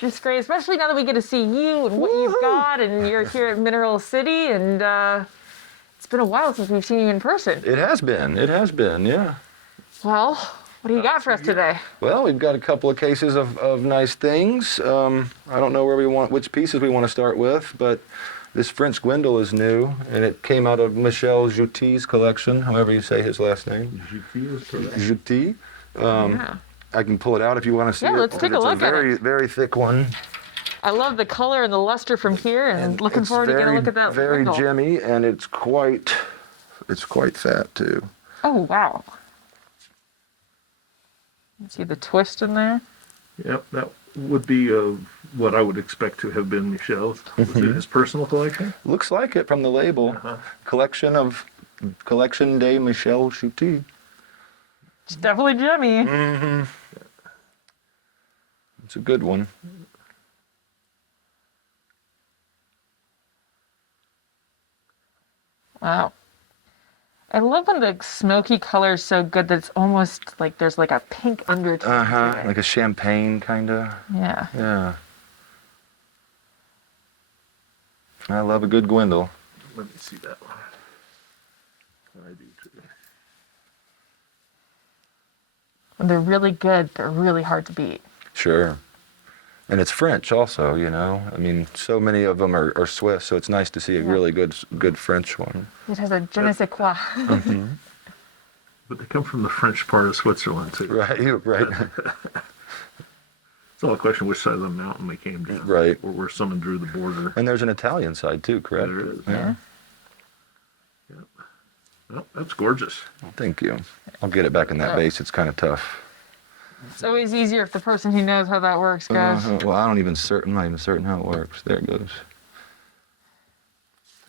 just great, especially now that we get to see you and what you've got, and you're here at Mineral City, and it's been a while since we've seen you in person. It has been, yeah. Well, what do you got for us today? Well, we've got a couple of cases of nice things. I don't know which pieces we want to start with, but this French Gwendol is new, and it came out of Michel Joutier's collection, however you say his last name. Joutier. Yeah. I can pull it out if you want to see it. Yeah, let's take a look at it. It's a very, very thick one. I love the color and the luster from here, and looking forward to getting a look at that. Very Gwendol. gemmy, and it's quite fat too. Oh, wow. You see the twist in there? Yep, that would be what I would expect to have been Michel's. Was it his personal collection? Looks like it from the label. Collection de Michel Joutier. It's definitely gemmy. Mm-hmm. It's a good one. Wow. I love when the smoky color is so good that it's almost like there's like a pink undertone to it. Like a champagne kind of. Yeah. Yeah. I love a good Gwendol. Let me see that one. I do too. When they're really good, they're really hard to beat. Sure. And it's French also, you know. I mean, so many of them are Swiss, so it's nice to see a really good French one. It has a je ne sais quoi. Mm-hmm. But they come from the French part of Switzerland too. Right. It's all a question which side of the mountain they came down. Right. Or where someone drew the border. And there's an Italian side too, correct? There is. Yeah. Yep. Well, that's gorgeous. Thank you. I'll get it back in that vase. It's kind of tough. It's always easier if the person who knows how that works goes. Well, I'm not even certain how it works. There it goes.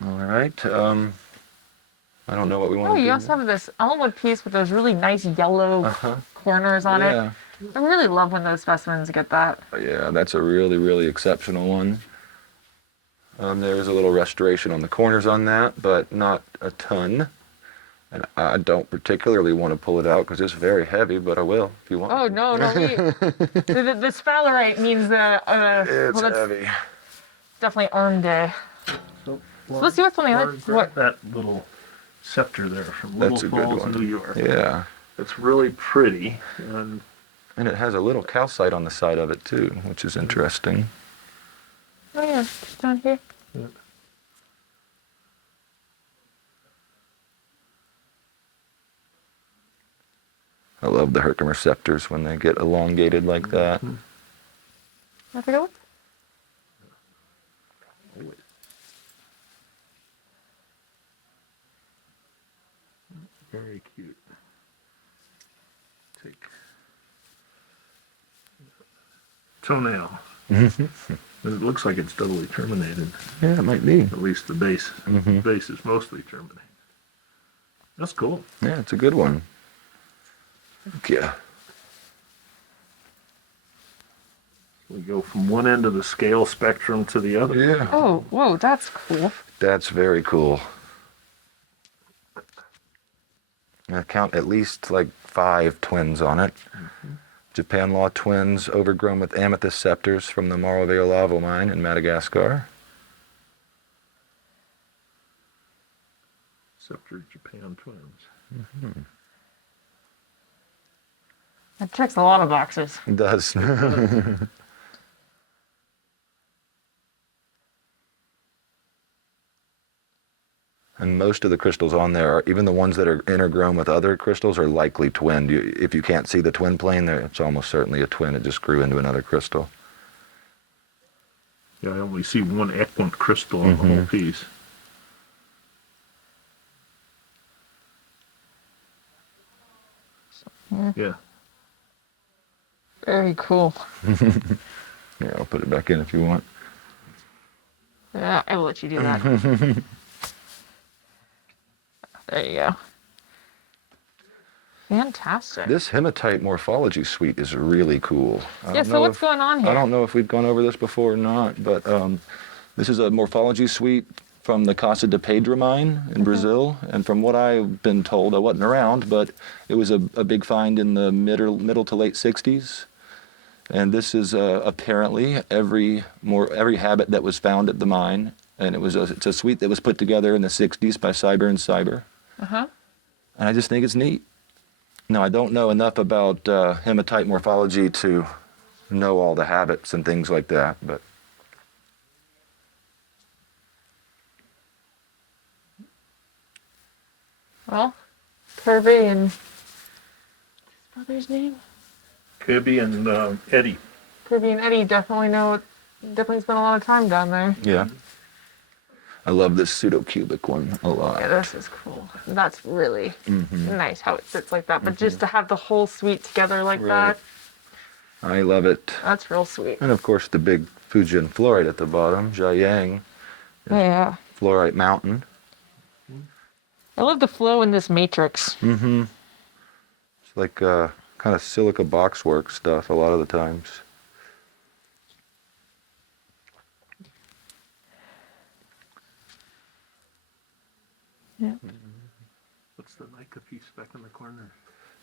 All right. I don't know what we want Oh, to do. you also have this Elmwood piece with those really nice yellow corners on it. I really love when those specimens get that. Yeah, that's a really, really exceptional one. There's a little restoration on the corners on that, but not a ton. And I don't particularly want to pull it out because it's very heavy, but I will if you want. Oh, no. The sphalerite means It's well, that's heavy. definitely arm day. So let's see what's on the other. What? That little scepter there from That's Little a good Falls, one. New York. Yeah. It's really pretty. And And it has a little calcite on the side of it too, which is interesting. Oh, yeah. It's down here. yeah. I love the Herkimer scepters when they get elongated like that. Have a go. Very cute. Take toenail. It looks like it's doubly terminated. Yeah, it might be. At least the base. The base is mostly terminated. That's cool. Yeah, it's a good one. Yeah. We go from one end of the scale spectrum to the other. Yeah. Oh, whoa, that's cool. That's very cool. I count at least like 5 twins on it. Japan Law twins overgrown with amethyst scepters from the Morro Lavo mine in Madagascar. Scepter Japan twins. That checks a lot of boxes. It does. And most of the crystals on there, are, even the ones that are intergrown with other crystals, are likely twinned. If you can't see the twin plane, it's almost certainly a twin. It just grew into another crystal. Yeah, I only see one equant crystal on the whole piece. Yeah. Very cool. Yeah, I'll put it back in if you want. Yeah, I will let you do that. There you go. Fantastic. This hematite morphology suite is really cool. Yeah, so what's going on here? I don't know if we've gone over this before or not, but this is a morphology suite from the Casa de Pedra mine in Brazil. And from what I've been told, I wasn't around, but it was a big find in the middle to late 60s. And this is apparently every habit that was found at the mine, and it's a suite that was put together in the '60s by Cyber and Cyber. Uh-huh. And I just think it's neat. Now, I don't know enough about hematite morphology to know all the habits and things like that, but Well, Kirby and his brother's name? Kirby and Eddie. Kirby and Eddie definitely spent a lot of time down there. yeah. I love this pseudo-cubic one a lot. Yeah, this is cool. That's really nice how it sits like that. But just to have the whole suite together like Right. that, I love it. that's real sweet. And of course, the big Fujian fluorite at the bottom, Jiayang, Yeah. fluorite mountain. I love the flow in this matrix. Mm-hmm. It's like kind of silica boxwork stuff a lot of the times. Yeah. What's the Nika piece back in the corner?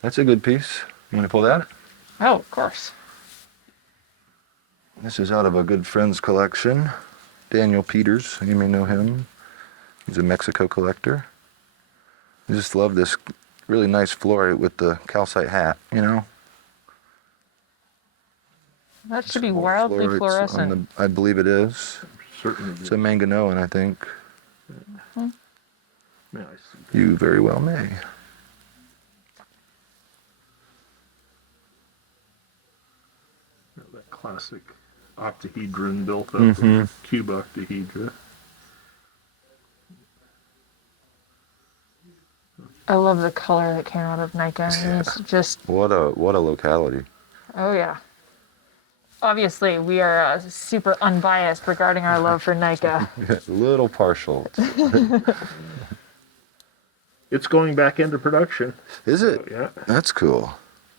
That's a good piece. You want to pull that? Oh, of course. This is out of a good friend's collection. Daniel Peters, you may know him. He's a Mexico collector. I just love this really nice fluorite with the calcite hat, you know? That should be Small wildly fluorites on fluorescent. I believe it is. Certainly. It's a manganoan, I think. Yeah, I see. You very well may. That classic octahedron built up with cube octahedra. I love the color that came out of Nika. I mean, it's just, What a locality. oh yeah. Obviously, we are super unbiased regarding our love for Nika. A little partial. It's going back into production. Is it? Yeah. That's cool.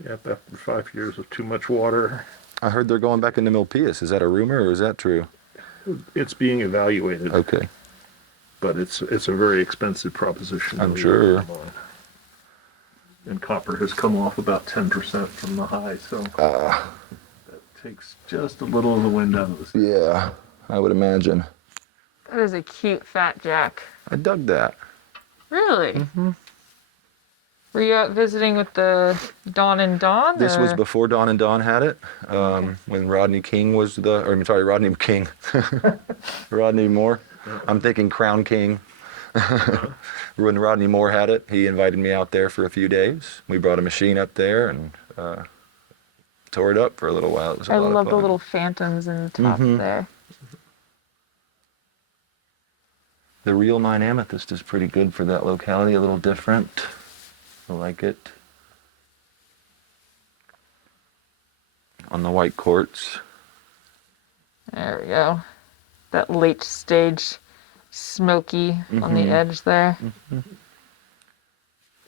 Yep, after 5 years of too much water. I heard they're going back into Milpias. Is that a rumor or is that true? It's being evaluated, Okay. but it's a very expensive proposition. I'm to sure. come on. And copper has come off about 10% from the high, so that takes just a little of the wind out of the sails. Yeah, I would imagine. That is a cute fat jack. I dug that. Really? Mm-hmm. Were you out visiting with the Don and Don? This was or- before Don and Don had it, when Rodney King was Rodney King. Rodney Moore. I'm thinking Crown King. When Rodney Moore had it, he invited me out there for a few days. We brought a machine up there and tore it up for a little while. It was a I lot love of the fun. little phantoms in the top there. The real mine amethyst is pretty good for that locality, a little different. I like it. On the white quartz. There we go. That late stage smoky on the edge there.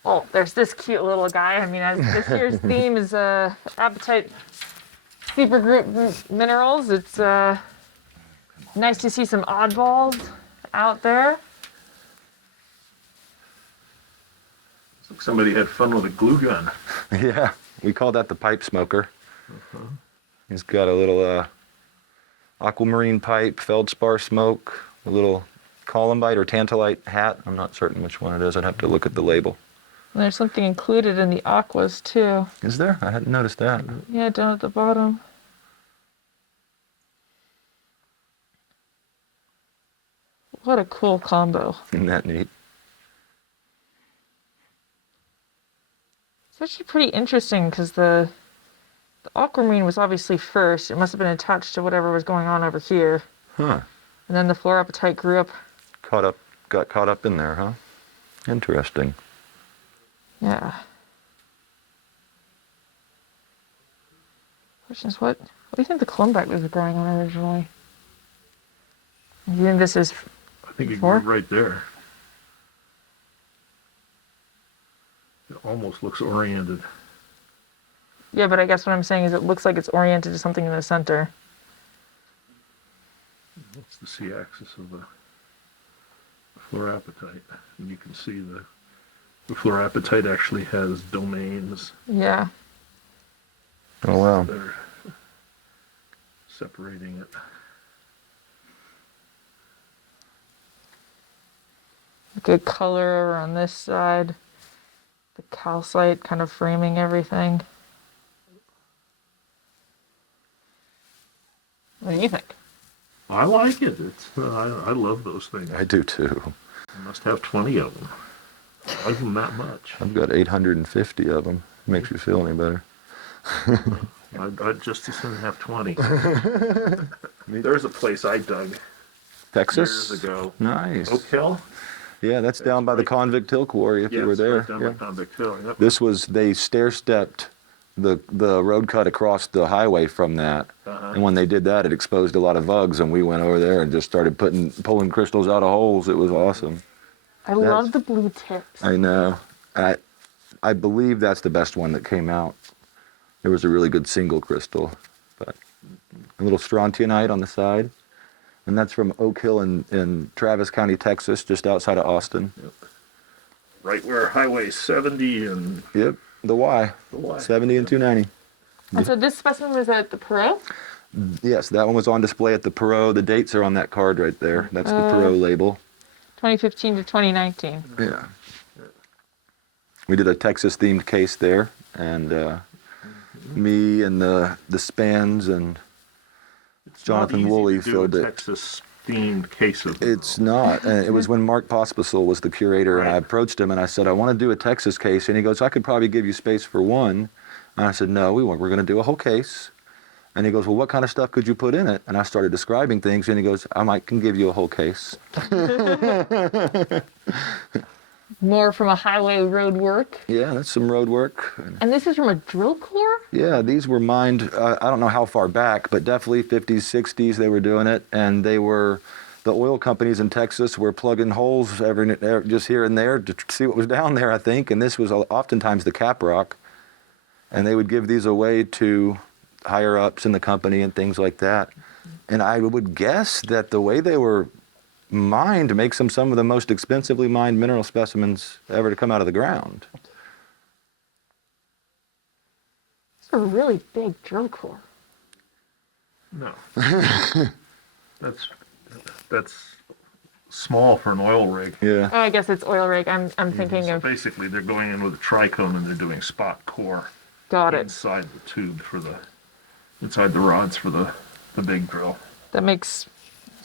Oh, there's this cute little guy. I mean, this year's theme is Appetite Supergroup Minerals. It's nice to see some oddballs out there. It's like somebody had fun with a glue gun. Yeah, we call that the pipe smoker. He's got a little aquamarine pipe, feldspar smoke, a little columbite or tantalite hat. I'm not certain which one it is. I'd have to look at the label. And there's something included in the aquas too. Is there? I hadn't noticed that. Yeah, down at the bottom. What a cool combo. Isn't that neat? It's actually pretty interesting because the aquamarine was obviously first. It must have been attached to whatever was going on over here. Huh. And then the fluorapatite grew up. Got caught up in there, huh? Interesting. Yeah. Question is, what do you think the columbite was growing on originally? Do you think this is I think it Before? grew right there. It almost looks oriented. Yeah, but I guess what I'm saying is it looks like it's oriented to something in the center. That's the C-axis of the fluorapatite. And you can see the fluorapatite actually has domains Yeah. Oh, wow. there. separating it. Good color over on this side. The calcite kind of framing everything. What do you think? I like it. It's I love those things. I do too. I must have 20 of them. I like them that much. I've got 850 of them. Makes you feel any better? I'd just as soon have 20. There's a place I dug Texas? years ago. Nice. Oak Hill? Yeah, that's down by the right. Convict Hill Quarry if you were it's there. right down by Convict Hill. Yep. This was, they stair-stepped the road cut across the highway from that. Uh-huh. And when they did that, it exposed a lot of vugs, and we went over there and just started pulling crystals out of holes. It was awesome. I love the blue tips. I know. I believe that's the best one that came out. There was a really good single crystal, but a little strontianite on the side. And that's from Oak Hill in Travis County, Texas, just outside of Austin. Yep. Right where Highway 70 and Yep, the Y. the Y. 70 and 290. And so this specimen was at the Perot? Yes, that one was on display at the Perot. The dates are on that card right there. That's the Perot label. 2015 to 2019. Yeah. We did a Texas-themed case there, and me and the Spans and It's Jonathan not easy Woolley to do filled a it. Texas-themed case of them, It's though. not. And it was when Mark Pospisil was the curator, and I Right. approached him and I said, I want to do a Texas case. And he goes, I could probably give you space for one. And I said, no, we won't. We're going to do a whole case. And he goes, well, what kind of stuff could you put in it? And I started describing things, and he goes, can give you a whole case. More from a highway road work. Yeah, that's some road work. And this is from a drill core? Yeah, these were mined, I don't know how far back, but definitely 50s, 60s they were doing it. And the oil companies in Texas were plugging holes just here and there to see what was down there, I think. And this was oftentimes the cap rock. And they would give these away to higher ups in the company and things like that. And I would guess that the way they were mined makes them some of the most expensively mined mineral specimens ever to come out of the ground. It's a really big drill core. No. That's small for an oil rig. Yeah. Oh, I guess it's oil rig. I'm thinking So of. basically, they're going in with a tricone and they're doing spot core Got it. inside the tube inside the rods for the big drill. That makes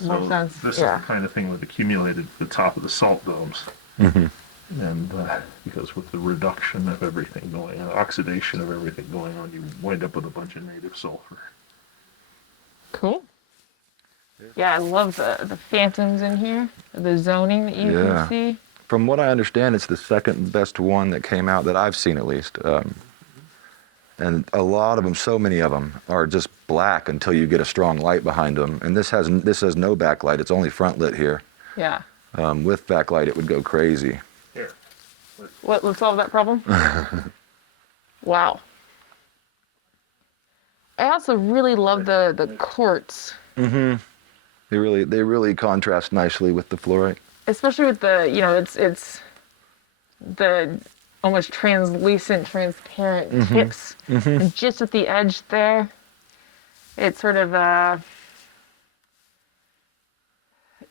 more So sense. this Yeah. is the kind of thing that accumulated at the top of the salt domes. Mm-hmm. And because with the reduction of everything going on, oxidation of everything going on, you wind up with a bunch of native sulfur. Cool. Yeah, I love the phantoms in here, the zoning that you Yeah. can see. From what I understand, it's the second best one that came out that I've seen, at least. And a lot of them, so many of them, are just black until you get a strong light behind them. And this has no backlight; it's only front lit here. Yeah. With backlight, it would go crazy. Here. Let's solve that problem. Wow. I also really love the quartz, Mm-hmm. They really contrast nicely with the fluorite. especially with it's the almost transparent tips, and just at the edge there, it sort of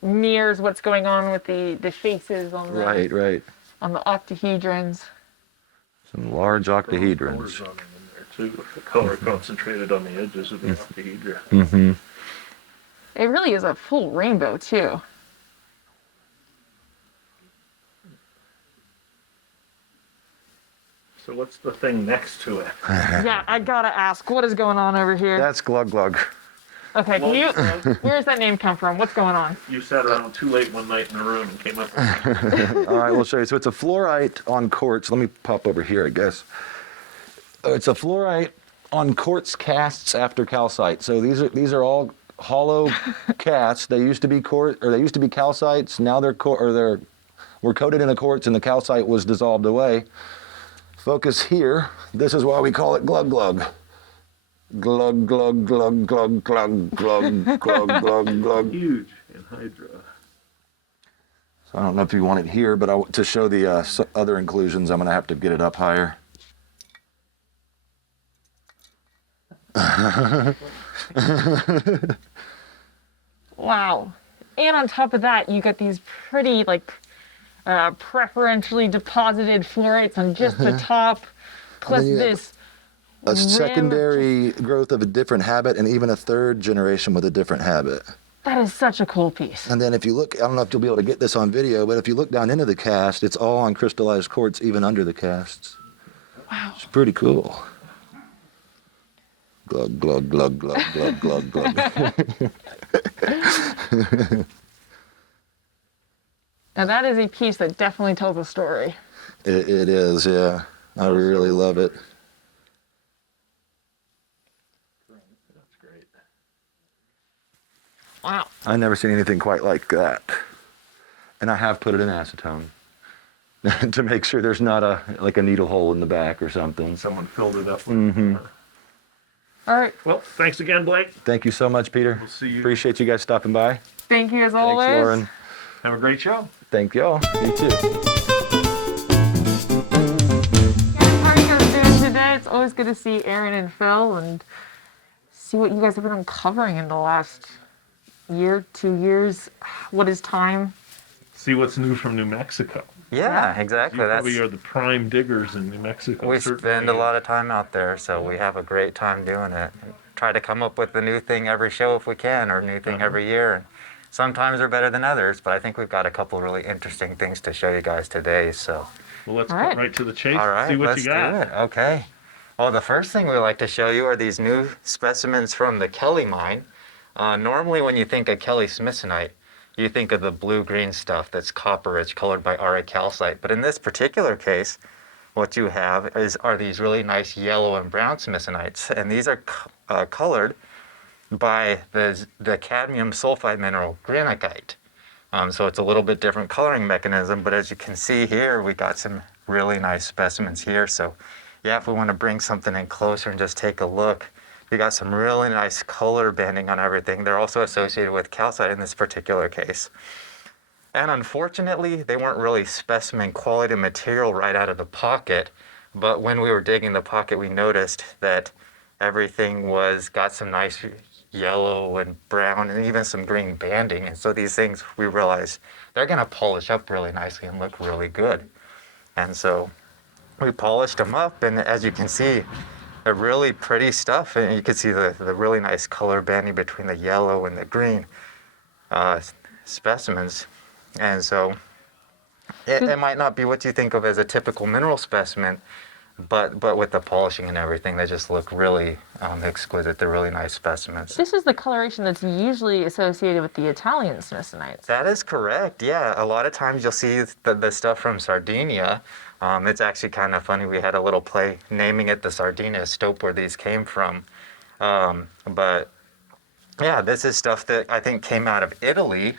mirrors what's going on with the faces on the Right. on the octahedrons. Some large octahedrons. Colors on them in there too. The color concentrated on the edges of the octahedra. Mm-hmm. It really is a full rainbow too. So what's the thing next to it? Yeah, I gotta ask, what is going on over here? That's glug glug. Okay, where's that name come from? What's going on? You sat around too late one night in the room and came up with All right, we'll show you. So it's a fluorite on quartz. Let me pop over here, I guess. It's a fluorite on quartz casts after calcite. So these are all hollow casts. They used to be they used to be calcites. Now were coated in a quartz, and the calcite was dissolved away. Focus here. This is why we call it glug glug. Glug glug glug glug glug glug glug glug glug. huge in Hydra. So I don't know if you want it here, but to show the other inclusions, I'm going to have to get it up higher. Wow. And on top of that, you got these pretty, like, preferentially deposited fluorites on just the top, plus then you have this A rim of secondary growth of a different habit, and even a third generation with a different habit. that is such a cool piece. And then if you look, I don't know if you'll be able to get this on video, but if you look down into the cast, it's all on crystallized quartz, even under the casts. Wow. It's pretty cool. Glug, glug, glug, glug, glug, glug, glug. Now that is a piece that definitely tells a story. It is, yeah. I really love it. That's great. Wow. I've never seen anything quite like that. And I have put it in acetone to make sure there's not a needle hole in the back or something. Someone filled it up. All right. Well, thanks again, Blake. Thank you so much, Peter. We'll see you. Appreciate you guys stopping by. Thank you as Thanks, always. Lauren. Have a great show. Thank y'all. You too. How are you guys doing today? It's always good to see Aaron and Phil and see what you guys have been uncovering in the last year, 2 years. What is time? See what's new from New Mexico. Yeah, You exactly. probably are the prime diggers in New Mexico. We certainly. spend a lot of time out there, so we have a great time doing it. Try to come up with a new thing every show if we can, or a new thing every year. And sometimes they're better than others, but I think we've got a couple really interesting things to show you guys today. So, Well, let's All cut right. right to the chase. all and right, see what let's you got. do it. Okay. Well, the first thing we like to show you are these new specimens from the Kelly mine. Normally, when you think of Kelly smithsonite, you think of the blue-green stuff that's copper-rich, colored by auricalcite. But in this particular case, what you have are these really nice yellow and brown smithsonites, and these are colored by the cadmium sulfide mineral granite. So it's a little bit different coloring mechanism, but as you can see here, we got some really nice specimens here. So yeah, if we want to bring something in closer and just take a look, you got some really nice color banding on everything. They're also associated with calcite in this particular case. And unfortunately, they weren't really specimen quality material right out of the pocket, but when we were digging the pocket, we noticed that everything got some nice yellow and brown and even some green banding. And so these things, we realized they're gonna polish up really nicely and look really good. And so we polished them up, and as you can see, they're really pretty stuff. And you can see the really nice color banding between the yellow and the green specimens. And so it might not be what you think of as a typical mineral specimen, but with the polishing and everything, they just look really exquisite. They're really nice specimens. This is the coloration that's usually associated with the Italian smithsonites. That is correct. Yeah, a lot of times you'll see the stuff from Sardinia. It's actually kind of funny. We had a little play naming it the Sardinia stope where these came from. But yeah, this is stuff that I think came out of Italy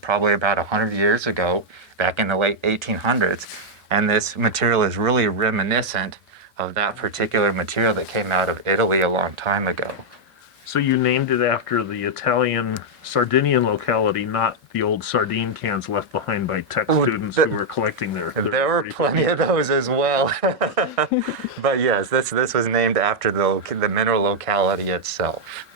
probably about 100 years ago, back in the late 1800s. And this material is really reminiscent of that particular material that came out of Italy a long time ago. So you named it after the Italian Sardinian locality, not the old sardine cans left behind by tech students who were collecting their There were plenty of those as well. But yes, this was named after the mineral locality itself.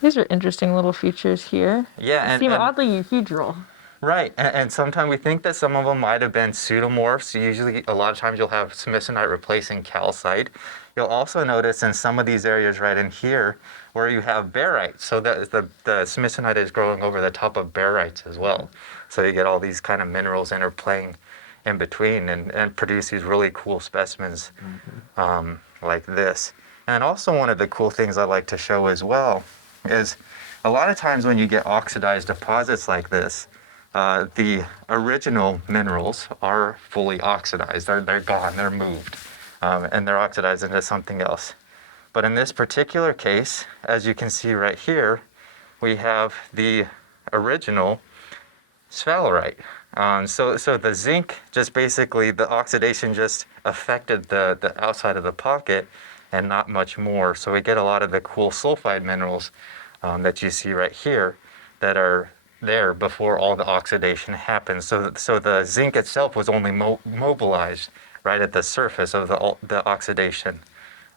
These are interesting little features here. Yeah, They seem oddly euhedral. Right, and sometimes we think that some of them might have been pseudomorphs. Usually, a lot of times you'll have smithsonite replacing calcite. You'll also notice in some of these areas right in here where you have barite. So the smithsonite is growing over the top of barites as well. So you get all these kind of minerals interplaying in between and produce these really cool specimens like this. And also one of the cool things I like to show as well is a lot of times when you get oxidized deposits like this, the original minerals are fully oxidized. They're gone, they're moved, and they're oxidized into something else. But in this particular case, as you can see right here, we have the original sphalerite. So the zinc just basically, the oxidation just affected the outside of the pocket and not much more. So we get a lot of the cool sulfide minerals that you see right here that are there before all the oxidation happens. So the zinc itself was only mobilized right at the surface of the oxidation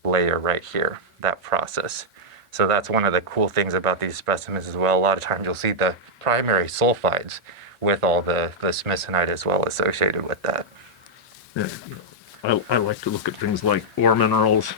layer right here, that process. So that's one of the cool things about these specimens as well. A lot of times you'll see the primary sulfides with all the smithsonite as well associated with that. Yeah, I like to look at things like ore minerals.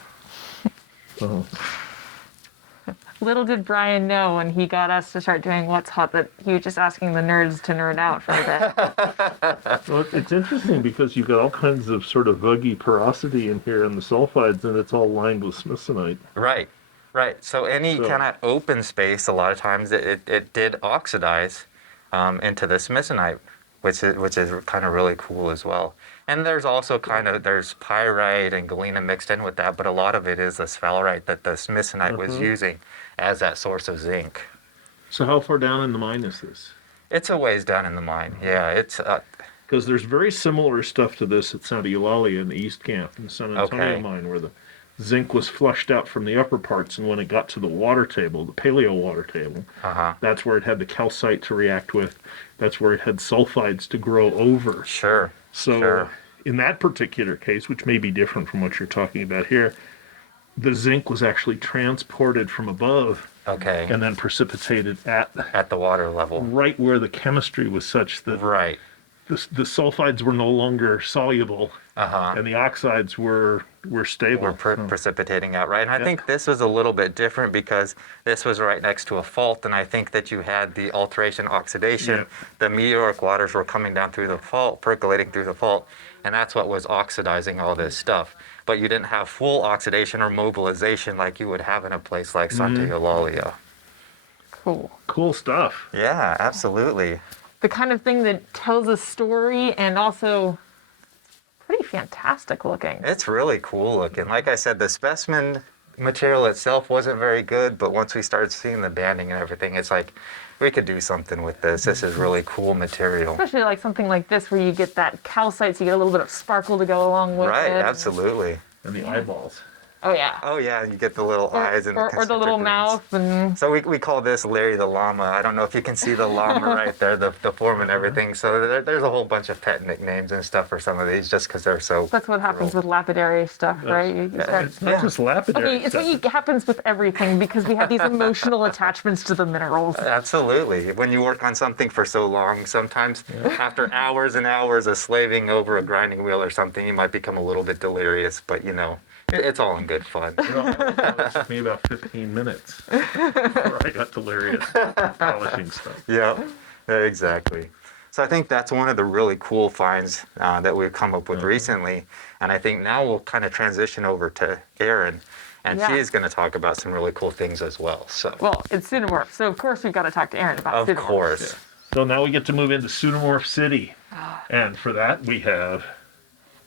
Little did Brian know when he got us to start doing What's Hot that he was just asking the nerds to nerd out for a bit. Well, it's interesting because you've got all kinds of sort of vuggy porosity in here in the sulfides, and it's all lined with smithsonite. Right, right. So any So- kind of open space, a lot of times it did oxidize into the smithsonite, which is kind of really cool as well. And there's also there's pyrite and galena mixed in with that, but a lot of it is the sphalerite that the smithsonite was using as that source of zinc. So how far down in the mine is this? It's a ways down in the mine. Yeah, it's Because there's very similar stuff to this at Santa Eulalia in the East Camp in the San Antonio Okay. mine, where the zinc was flushed out from the upper parts, and when it got to the water table, the paleo water table, that's where it had the calcite to react with. That's where it had sulfides to grow over. sure. So Sure. in that particular case, which may be different from what you're talking about here, the zinc was actually transported from above Okay. and then precipitated at At the water level. right where the chemistry was such that Right. the sulfides were no longer soluble and the oxides were stable. We're precipitating out, right? And I think this was a little bit different because this was right next to a fault, and I think that you had the alteration, oxidation. Yeah. The meteoric waters were coming down through the fault, percolating through the fault, and that's what was oxidizing all this stuff. But you didn't have full oxidation or mobilization like you would have in a place like Santa Eulalia. Cool. Cool stuff. Yeah, absolutely. The kind of thing that tells a story and also pretty fantastic looking. It's really cool looking. Like I said, the specimen material itself wasn't very good, but once we started seeing the banding and everything, it's like, we could do something with this. This is really cool material. Especially like something like this where you get that calcite, so you get a little bit of sparkle to go along with Right, it. absolutely. And the eyeballs. Oh yeah. Oh yeah, and you get the little eyes and or the little concentric rings. mouth and So we call this Larry the Llama. I don't know if you can see the llama right there, the form and everything. So there's a whole bunch of pet nicknames and stuff for some of these just because they're so... that's what happens with lapidary stuff, right? You start, It's not just lapidary okay, it's stuff. what happens with everything because we have these emotional attachments to the minerals. Absolutely. When you work on something for so long, sometimes after hours and hours of slaving over a grinding wheel or something, you might become a little bit delirious, but you know, it's all in good fun. It took me about 15 minutes before I got delirious polishing stuff. Yeah, exactly. So I think that's one of the really cool finds that we've come up with recently. And I think now we'll kind of transition over to Erin, and Yeah. she's going to talk about some really cool things as well. So, Well, it's pseudomorph, so of course we've got to talk to Erin about of pseudomorphs. course. So now we get to move into Pseudomorph City. And for that we have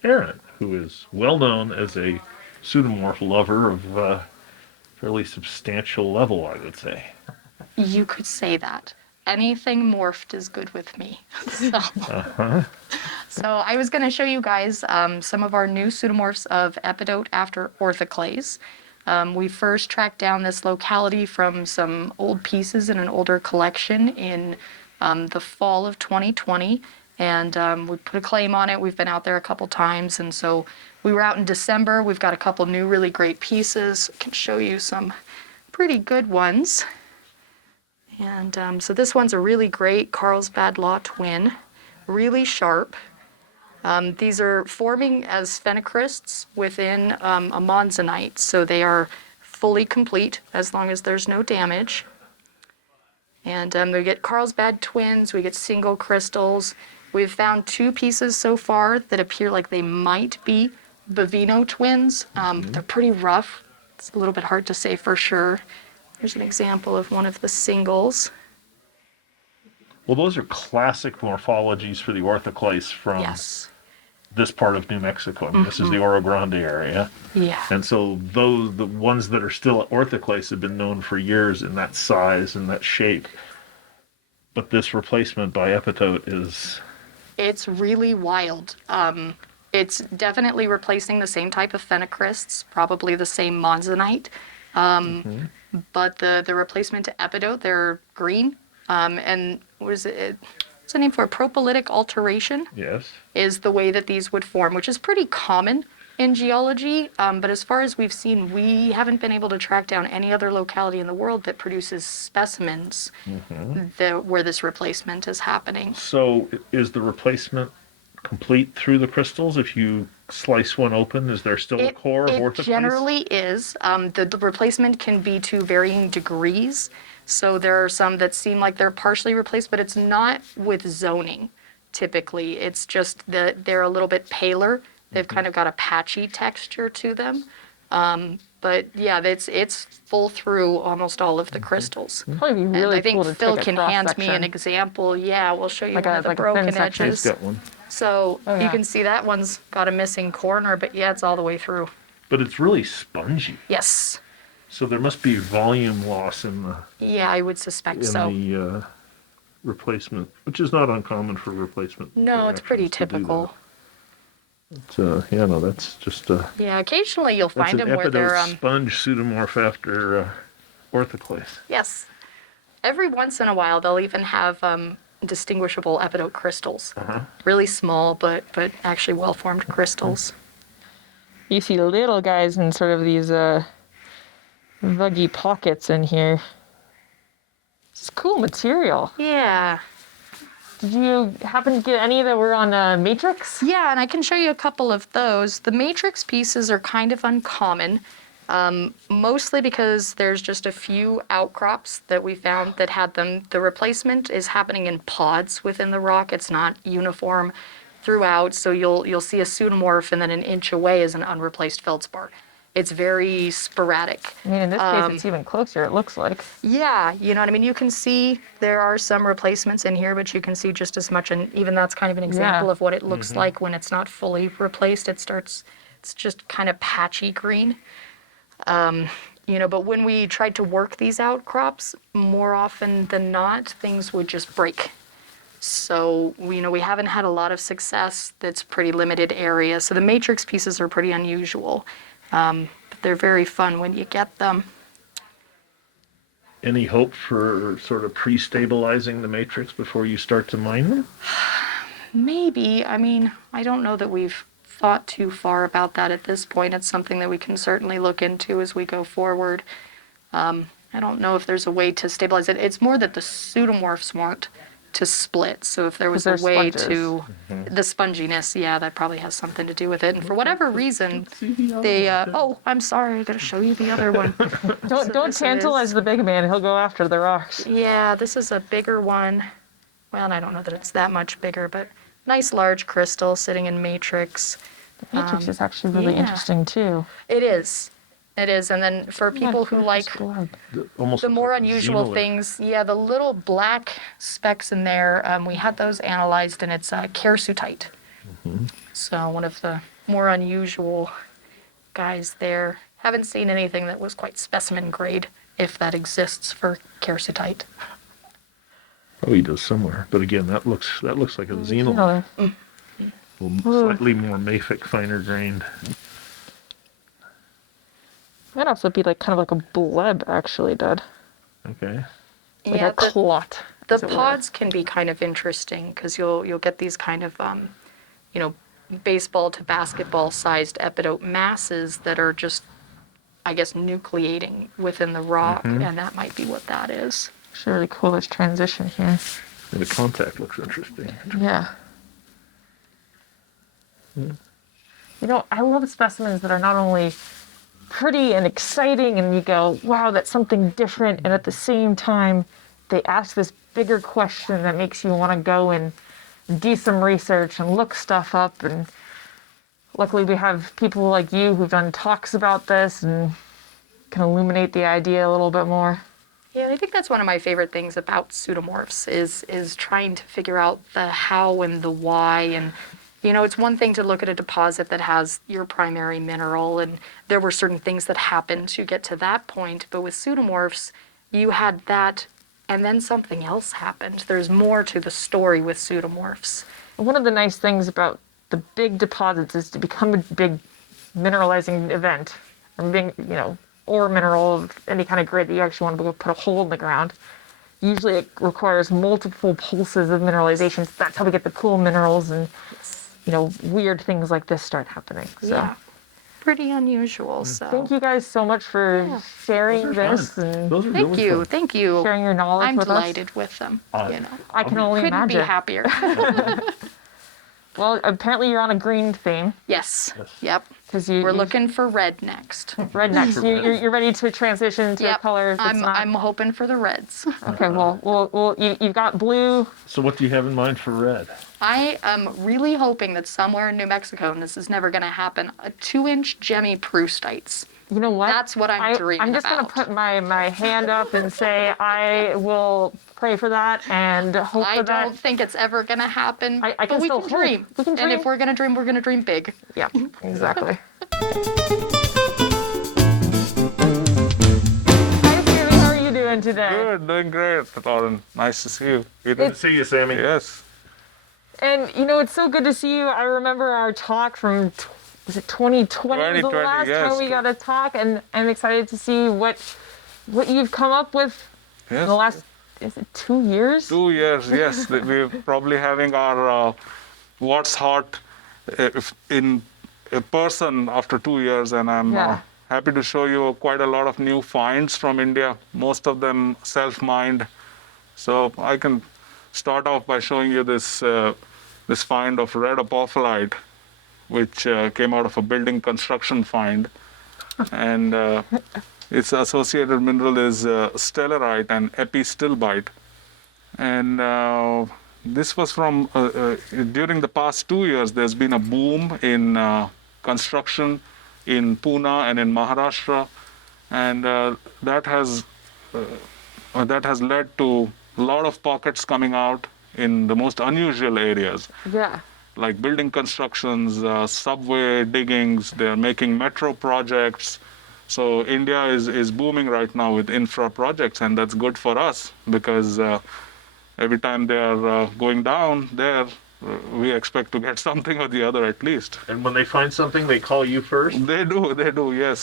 Erin, who is well known as a pseudomorph lover of fairly substantial level, I would say. You could say that. Anything morphed is good with me. So I was going to show you guys some of our new pseudomorphs of epidote after orthoclase. We first tracked down this locality from some old pieces in an older collection in the fall of 2020. And we put a claim on it. We've been out there a couple times. And so we were out in December. We've got a couple new really great pieces. I can show you some pretty good ones. And so this one's a really great Carlsbad Law twin, really sharp. These are forming as phenocrysts within a monzonite, so they are fully complete as long as there's no damage. And we get Carlsbad twins, we get single crystals. We've found two pieces so far that appear like they might be Bovino twins. They're pretty rough. It's a little bit hard to say for sure. Here's an example of one of the singles. Well, those are classic morphologies for the orthoclase from Yes. this part of New Mexico. I mean, this is the Oro Grande area. Yeah. And so the ones that are still at orthoclase have been known for years in that size and that shape. But this replacement by epitote is... It's really wild. It's definitely replacing the same type of phenocrysts, probably the same monzonite. But the replacement to epidote, they're green. And what is it? What's the name for it? Propolytic alteration Yes. is the way that these would form, which is pretty common in geology, but as far as we've seen, we haven't been able to track down any other locality in the world that produces specimens where this replacement is happening. So is the replacement complete through the crystals? If you slice one open, is there still a core of It orthoclase? generally is. The replacement can be to varying degrees. So there are some that seem like they're partially replaced, but it's not with zoning, typically. It's just that they're a little bit paler. They've kind of got a patchy texture to them. But yeah, it's full through almost all of the crystals. Probably be really And I think cool to Phil take a can hand me an cross-section. example. Yeah, we'll show you Like one a- of the like a thin broken section. He's edges. got one. So Oh, you yeah. can see that one's got a missing corner, but yeah, it's all the way through. But it's really spongy. Yes. So there must be volume loss in the Yeah, I would suspect so. replacement, which is not uncommon for replacement. No, it's pretty reactions to do typical. that. Yeah, no, that's just Yeah, occasionally you'll that's find an them where they're epidote sponge pseudomorph after orthoclase. yes. Every once in a while they'll even have distinguishable epidote crystals. Really small, but actually well-formed crystals. You see little guys in sort of these vuggy pockets in here. It's cool material. Yeah. Did you happen to get any that were on Matrix? Yeah, and I can show you a couple of those. The matrix pieces are kind of uncommon, mostly because there's just a few outcrops that we found that had them. The replacement is happening in pods within the rock. It's not uniform throughout, so you'll see a pseudomorph and then an inch away is an unreplaced feldspar. It's very sporadic. I mean, in this case, it's even closer, it looks like. Yeah, you know what I mean? You can see there are some replacements in here, but you can see just as much, and even that's kind of an example Yeah. of what it looks like when it's not fully replaced. It's just kind of patchy green. But when we tried to work these outcrops, more often than not, things would just break. So, we haven't had a lot of success. That's pretty limited area. So the matrix pieces are pretty unusual. But they're very fun when you get them. Any hope for sort of pre-stabilizing the matrix before you start to mine them? Maybe. I mean, I don't know that we've thought too far about that at this point. It's something that we can certainly look into as we go forward. I don't know if there's a way to stabilize it. It's more that the pseudomorphs want to split. So if there was a 'Cause they're way sponges. to, the sponginess, yeah, that probably has something to do with it. And for whatever reason, they, oh, I'm sorry, I gotta show you the other one. Don't this tantalize is- the big man, he'll go after the rocks. Yeah, this is a bigger one. Well, and I don't know that it's that much bigger, but nice large crystal sitting in matrix. The Matrix is actually really yeah. interesting too. It is. It is. And then for people who like Almost the looks more like unusual xenolith. things, yeah, the little black specks in there, we had those analyzed, and it's kersutite. So one of the more unusual guys there. Haven't seen anything that was quite specimen grade, if that exists for kersutite. Probably does somewhere, but again, that looks like a xenolith. Slightly more mafic, finer grained. Might also be like kind of like a bleb, actually, Dad. Okay. Like Yeah, a clot. the as it were. pods can be kind of interesting because you'll get these kind of baseball to basketball sized epidote masses that are just, I guess, nucleating within the rock, and that might be what that is. It's really cool, this transition here. And the contact looks interesting. Yeah. I love specimens that are not only pretty and exciting and you go, wow, that's something different, and at the same time, they ask this bigger question that makes you want to go and do some research and look stuff up. And luckily we have people like you who've done talks about this and can illuminate the idea a little bit more. Yeah, I think that's one of my favorite things about pseudomorphs is trying to figure out the how and the why. And it's one thing to look at a deposit that has your primary mineral, and there were certain things that happened to get to that point. But with pseudomorphs, you had that, and then something else happened. There's more to the story with pseudomorphs. One of the nice things about the big deposits is to become a big mineralizing event, or being, ore mineral of any kind of grade that you actually want to put a hole in the ground. Usually it requires multiple pulses of mineralization. So that's how we get the cool minerals and, weird things like this start happening. So Yeah. pretty unusual. So Thank you guys so much for Yeah. sharing Those this are fun. and Those are thank really you, fun. thank you. sharing your knowledge I'm with delighted with them. Uh, You know, us. I can only couldn't be imagine. happier. Well, apparently you're on a green theme Yes. Yes. Yep. because We're you looking for red next. red next. You're ready to transition to a Yep. color. If it's I'm not. I'm hoping for the reds. Okay. Well, you've got blue. So what do you have in mind for red? I am really hoping that somewhere in New Mexico, and this is never going to happen, a 2-inch Gemmy Proustites. You know what? That's what I'm dreaming I'm just gonna about. put my hand up and say I will pray for that and hope I for that. don't think it's ever going to happen, I but can we still can hope. dream. We can And dream. if we're going to dream, we're going to dream big. Yeah, exactly. Hi, Sammy. How are you doing today? Good, doing great, Lauren. Nice to see you. Good to see you, Sammy. Yes. And you know, it's so good to see you. I remember our talk from was it 2020 was the 2020, last yes. time we got to talk, and I'm excited to see what you've come up with in Yes. the last is it 2 years? 2 years, yes. We're probably having our What's Hot in person after 2 years, and I'm Yeah. happy to show you quite a lot of new finds from India, most of them self-mined. So I can start off by showing you this find of red apophyllite, which came out of a building construction find. And its associated mineral is stellarite and epistilbite. And this was from, during the past 2 years, there's been a boom in construction in Pune and in Maharashtra. And that has led to a lot of pockets coming out in the most unusual areas, Yeah. like building constructions, subway diggings. They're making metro projects. So India is booming right now with infra projects, and that's good for us because every time they are going down there, we expect to get something or the other at least. And when they find something, they call you first? They do, yes.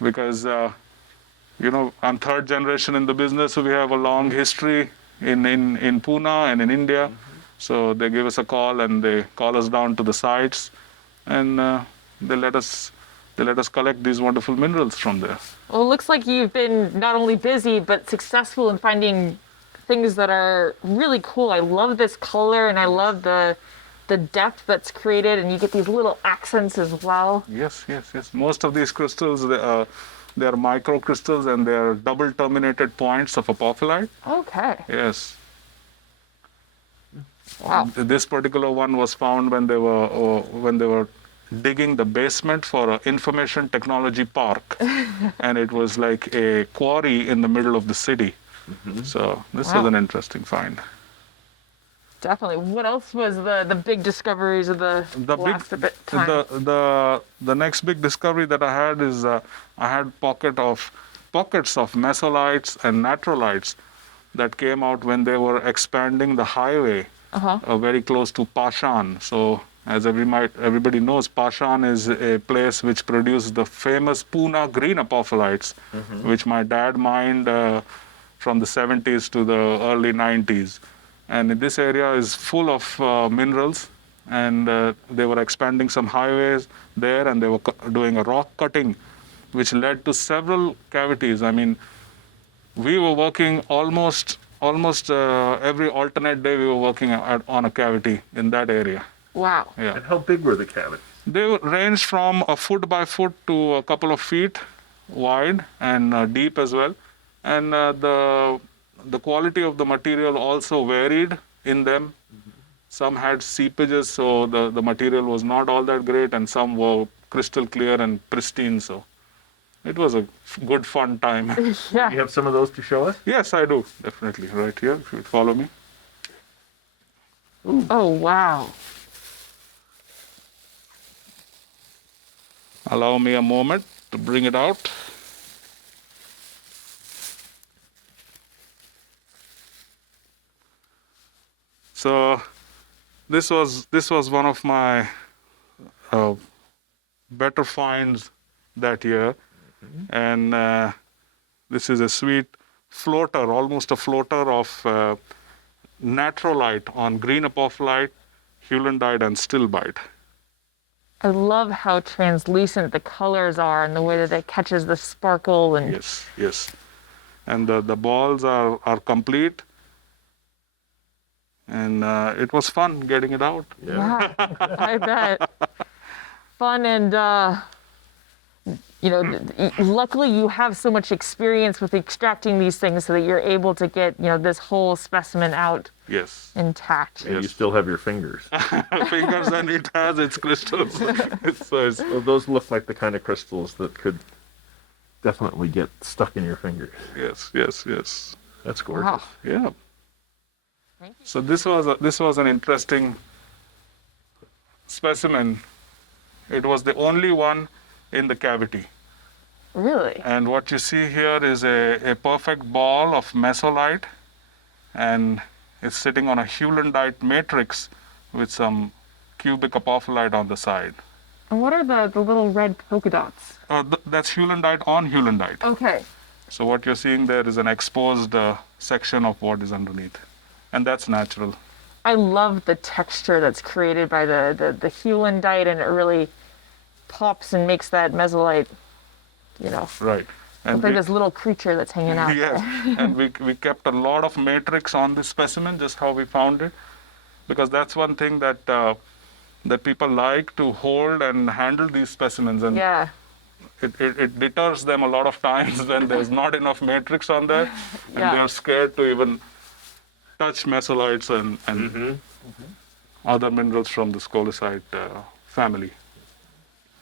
Because, I'm third generation in the business, so we have a long history in Pune and in India. So they give us a call and they call us down to the sites, and they let us collect these wonderful minerals from there. Well, it looks like you've been not only busy but successful in finding things that are really cool. I love this color and I love the depth that's created, and you get these little accents as well. Yes. Most of these crystals, they are microcrystals, and they are double terminated points of apophyllite. Okay. Yes. Wow. This particular one was found when they were digging the basement for an information technology park, and it was like a quarry in the middle of the city. So this Wow. was an interesting find. Definitely. What else was the big discoveries of the last bit time? The next big discovery that I had is I had pockets of mesolites and natrolites that came out when they were expanding the highway very close to Pashan. So as everybody knows, Pashan is a place which produced the famous Pune green apophylites, which my dad mined from the 70s to the early 90s. And this area is full of minerals, and they were expanding some highways there, and they were doing a rock cutting, which led to several cavities. I mean, we were working almost every alternate day. We were working on a cavity in that area. Wow. Yeah, And how big were the cavities? they ranged from a foot by foot to a couple of feet wide and deep as well, and the quality of the material also varied in them. Some had seepages, so the material was not all that great, and some were crystal clear and pristine. So it was a good, fun time. Yeah. You have some of those to show us? Yes, I do, definitely. Right here, if you would follow me. Oh, wow. Allow me a moment to bring it out. So this was one of my better finds that year, and this is a sweet floater, almost a floater of natrolite on green apophyllite, heulandite, and stilbite. I love how translucent the colors are and the way that it catches the sparkle and Yes, yes. And the balls are complete. And it was fun getting it out. yeah, I bet. Fun and luckily you have so much experience with extracting these things so that you're able to get, this whole specimen out Yes. intact. And you still have your fingers. Fingers, and it has its crystals. Well, those look like the kind of crystals that could definitely get stuck in your fingers. Yes, yes, yes. That's gorgeous. Wow. Yeah. Thank you. So this was an interesting specimen. It was the only one in the cavity. Really? And what you see here is a perfect ball of mesolite, and it's sitting on a heulandite matrix with some cubic apophyllite on the side. And what are the little red polka dots? That's heulandite on heulandite. Okay. So what you're seeing there is an exposed section of what is underneath, and that's natural. I love the texture that's created by the heulandite, and it really pops and makes that mesolite, Right. And look like this little creature that's hanging out. yes, and we kept a lot of matrix on this specimen, just how we found it, because that's one thing that that people like to hold and handle these specimens, and Yeah. it deters them a lot of times when there's not enough matrix on there, and Yeah. they're scared to even touch mesolites and other minerals from the scolecite family.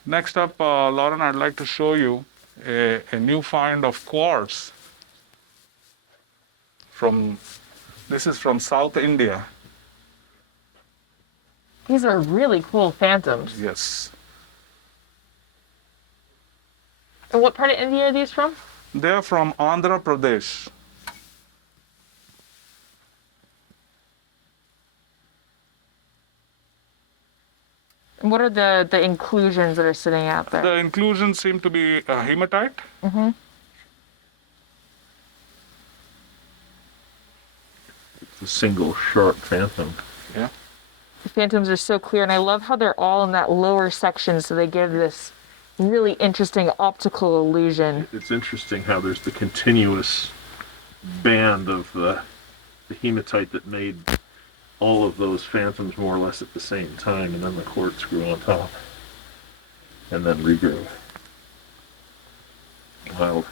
Next up, Lauren, I'd like to show you a new find of quartz this is from South India. These are really cool phantoms. Yes. And what part of India are these from? They're from Andhra Pradesh. And what are the inclusions that are sitting out there? The inclusions seem to be hematite. It's a single sharp phantom. Yeah. The phantoms are so clear, and I love how they're all in that lower section, so they give this really interesting optical illusion. It's interesting how there's the continuous band of the hematite that made all of those phantoms more or less at the same time, and then the quartz grew on top and then regrew. Wild.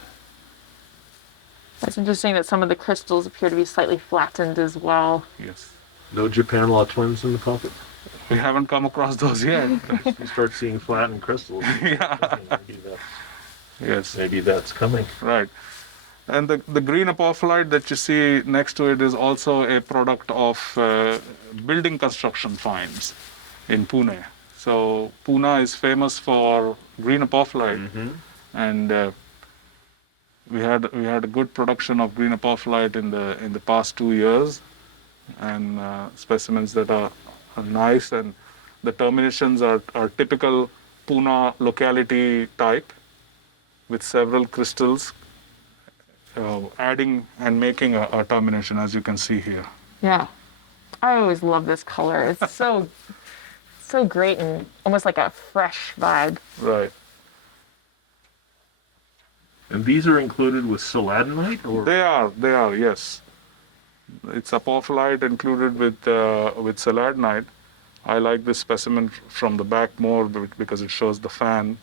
It's interesting that some of the crystals appear to be slightly flattened as well. Yes. No Japan law twins in the pocket. We haven't come across those yet. You start seeing flattened crystals. Yes. Maybe that's coming. Right. And the green apophyllite that you see next to it is also a product of building construction finds in Pune. So Pune is famous for green apophyllite, and we had a good production of green apophyllite in the past 2 years, and specimens that are nice, and the terminations are typical Pune locality type with several crystals adding and making a termination, as you can see here. Yeah. I always love this color. It's so great and almost like a fresh vibe. Right. And these are included with seladonite, or They are, yes. It's apophyllite included with seladonite. I like this specimen from the back more because it shows the fan.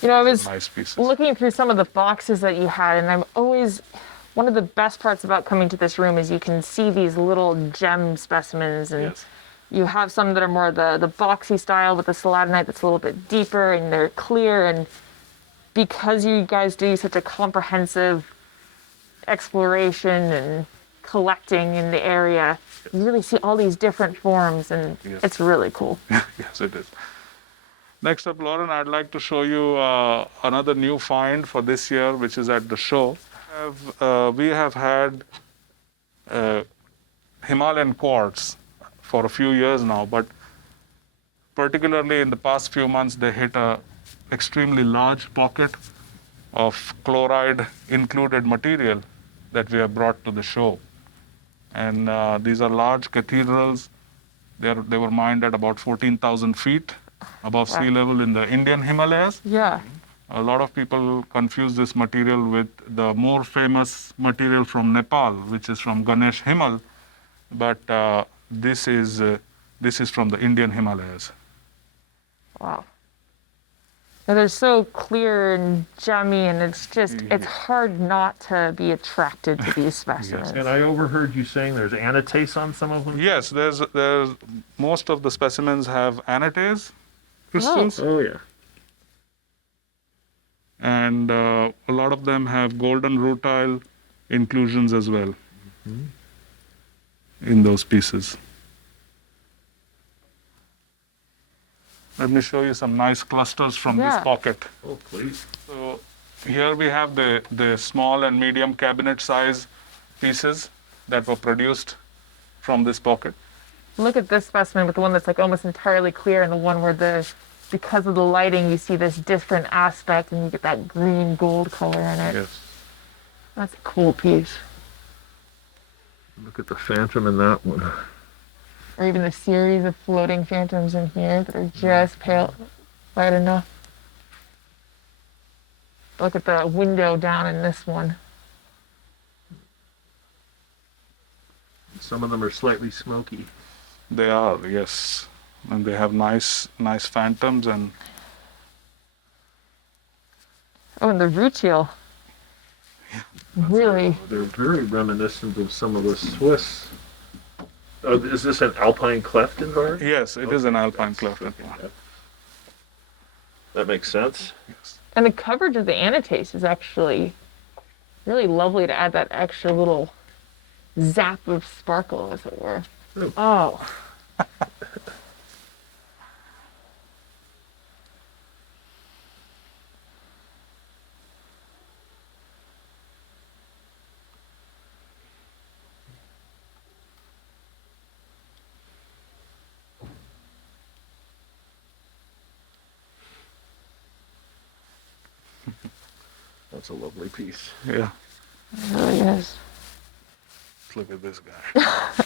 I was Nice pieces. looking through some of the boxes that you had, and one of the best parts about coming to this room is you can see these little gem specimens, and Yes. you have some that are more the boxy style with the seladonite that's a little bit deeper and they're clear. And because you guys do such a comprehensive exploration and collecting in the area, you really see all these different forms, and Yes. it's really cool. Yes, it is. Next up, Lauren, I'd like to show you another new find for this year, which is at the show. We have had Himalayan quartz for a few years now, but particularly in the past few months, they hit a extremely large pocket of chloride included material that we have brought to the show. And these are large cathedrals They were mined at about 14,000 feet above sea Wow. level in the Indian Himalayas. Yeah. A lot of people confuse this material with the more famous material from Nepal, which is from Ganesh Himal, but this is from the Indian Himalayas. Wow. And they're so clear and gemmy, and it's hard not to be attracted to these specimens. And I overheard you saying there's anatase on some of them? Yes, there's most of the specimens have anatase crystals, Oh, yeah. and a lot of them have golden rutile inclusions as well in those pieces. Let me show you some nice clusters from this Yeah. pocket. Oh, please. So here we have the small and medium cabinet size pieces that were produced from this pocket. Look at this specimen with the one that's like almost entirely clear, and the one where because of the lighting, you see this different aspect, and you get that green gold color in it. Yes. That's a cool piece. Look at the phantom in that one. Or even the series of floating phantoms in here that are just pale, light enough. Look at the window down in this one. Some of them are slightly smoky. They are, yes, and they have nice phantoms and Oh, and the rutile. Really? They're very reminiscent of some of the Swiss. Oh, is this an alpine cleft environment? yes, it is an alpine cleft. That makes sense. And the coverage of the anatase is actually really lovely to add that extra little zap of sparkle, as it were. Oh. That's a lovely piece. Yeah, It really is. look at this guy.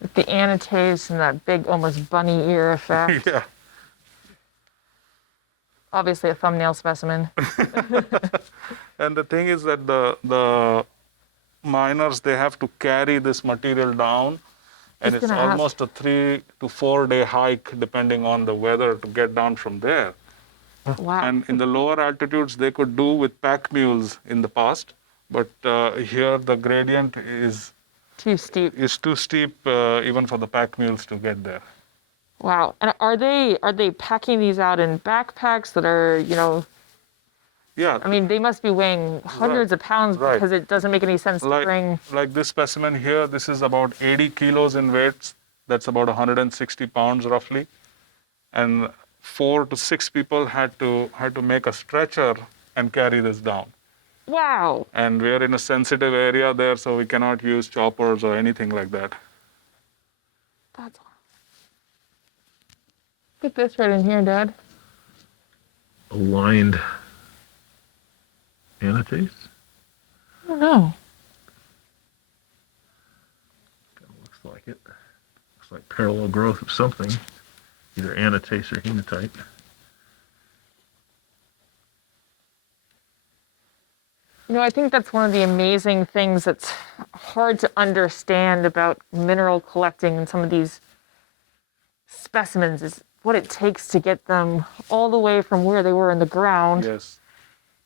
With the anatase and that big, almost bunny ear effect. yeah, Obviously a thumbnail specimen. and the thing is that the miners, they have to carry this material down, and Just it's gonna ask. almost a 3 to 4 day hike depending on the weather to get down from there. Wow. And in the lower altitudes, they could do with pack mules in the past, but here the gradient is Too steep. too steep even for the pack mules to get there. Wow. And are they packing these out in backpacks that are, Yeah, I mean, they must be weighing hundreds of pounds Right. because it doesn't make any sense to bring. like this specimen here, this is about 80 kilos in weight. That's about 160 pounds roughly. And 4 to 6 people had to make a stretcher and carry this down. Wow. And we are in a sensitive area there, so we cannot use choppers or anything like that. That's awesome. Look at this right in here, Dad. Aligned anatase? I don't know. Kind of looks like it. Looks like parallel growth of something. Either anatase or hematite. I think that's one of the amazing things that's hard to understand about mineral collecting and some of these specimens is what it takes to get them all the way from where they were in the ground Yes.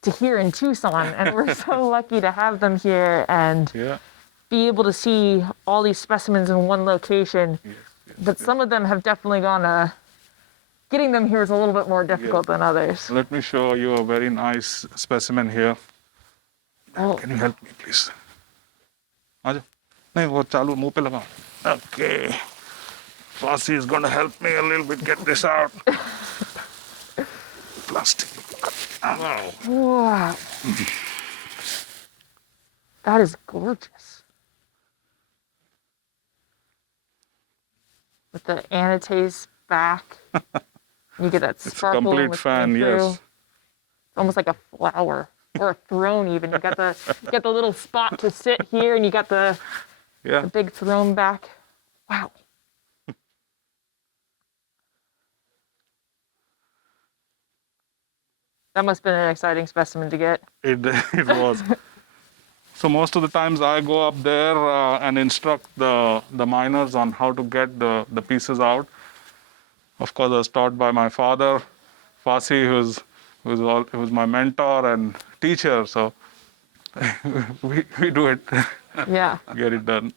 to here in Tucson. And we're so lucky to have them here and Yeah. be able to see all these specimens in one location. But some of them have definitely gone, getting them here is a little bit more difficult than others. Let me show you a very nice specimen here. Oh, Can you help me, please? आजा. नहीं वो चालू मुंह पे लगा. Okay. Flossie is going to help me a little bit get this out. Plastic. Oh. wow. That is gorgeous. With the anatase back, you get that It's a sparkle. complete with fan, coming through. yes. It's almost like a flower. or a throne even. You got the little spot to sit here, and you got the Yeah. big throne back. Wow. That must have been an exciting specimen to get. It was. So most of the times I go up there and instruct the miners on how to get the pieces out. Of course, I was taught by my father, Fasi, who's my mentor and teacher. So we do it, Yeah. get it done.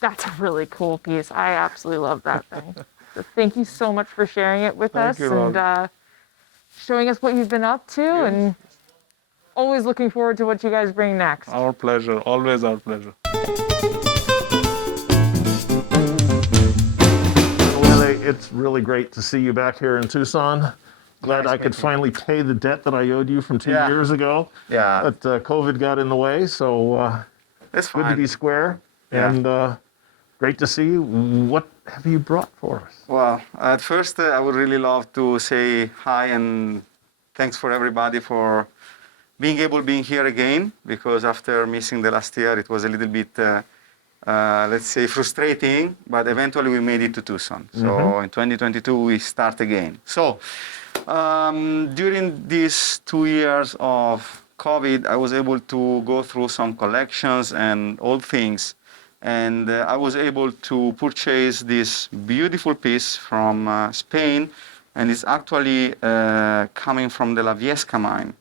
That's a really cool piece. I absolutely love that thing. So thank you so much for sharing it with Thank us you, and showing us what you've been up to, and always looking forward to what you guys bring next. Our pleasure, always our pleasure. Well, it's really great to see you back here in Tucson. Glad I could finally pay the debt that I owed you from 2 Yeah. years ago. Yeah. But COVID got in the way, so It's good to be square. Yeah. And great to see you. What have you brought for us? Well, at first, I would really love to say hi and thanks for everybody for being here again, because after missing the last year, it was a little bit, let's say, frustrating, but eventually we made it to Tucson. So in 2022, we start again. So during these 2 years of COVID, I was able to go through some collections and old things. And I was able to purchase this beautiful piece from Spain, and it's actually coming from the La Viesca mine.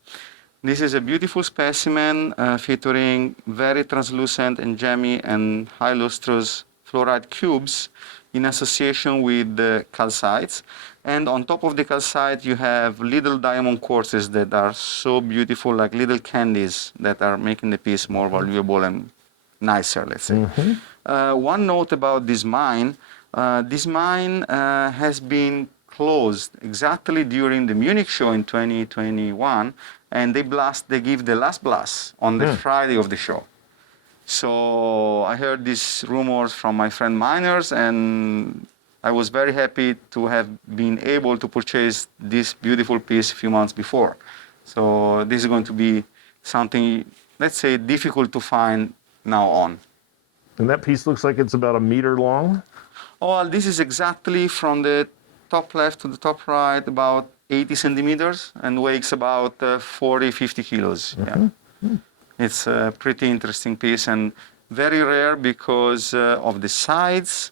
This is a beautiful specimen featuring very translucent and gemmy and high lustrous fluoride cubes in association with the calcites. And on top of the calcite, you have little diamond quartzes that are so beautiful, like little candies that are making the piece more valuable and nicer, let's say. One note about this mine has been closed exactly during the Munich show in 2021, and they give the last blast on the Friday of the show. So I heard these rumors from my friend miners, and I was very happy to have been able to purchase this beautiful piece a few months before. So this is going to be something, let's say, difficult to find now on. And that piece looks like it's about 1 meter long. Oh, well, this is exactly from the top left to the top right, about 80 centimeters, and weighs about 40, 50 kilos. Yeah. It's a pretty interesting piece and very rare because of the size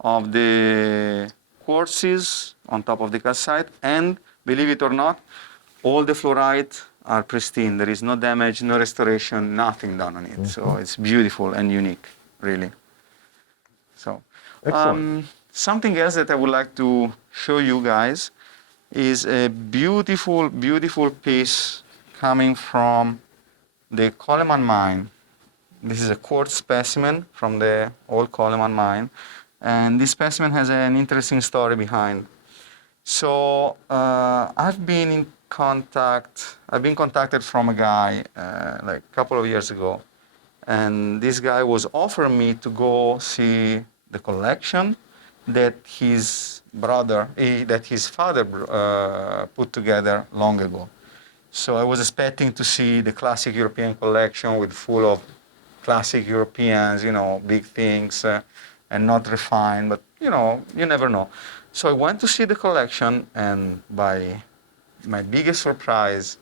of the quartzes on top of the calcite, and believe it or not, all the fluoride are pristine. There is no damage, no restoration, nothing done on it. So it's beautiful and unique, really. So something else that I would like to show you guys is a beautiful, beautiful piece coming from the Coleman mine. This is a quartz specimen from the old Coleman mine. And this specimen has an interesting story behind. So I've been contacted from a guy like a couple of years ago. And this guy was offering me to go see the collection that his father put together long ago. So I was expecting to see the classic European collection with full of classic Europeans, big things, and not refined, but you never know. So I went to see the collection, and by my biggest surprise,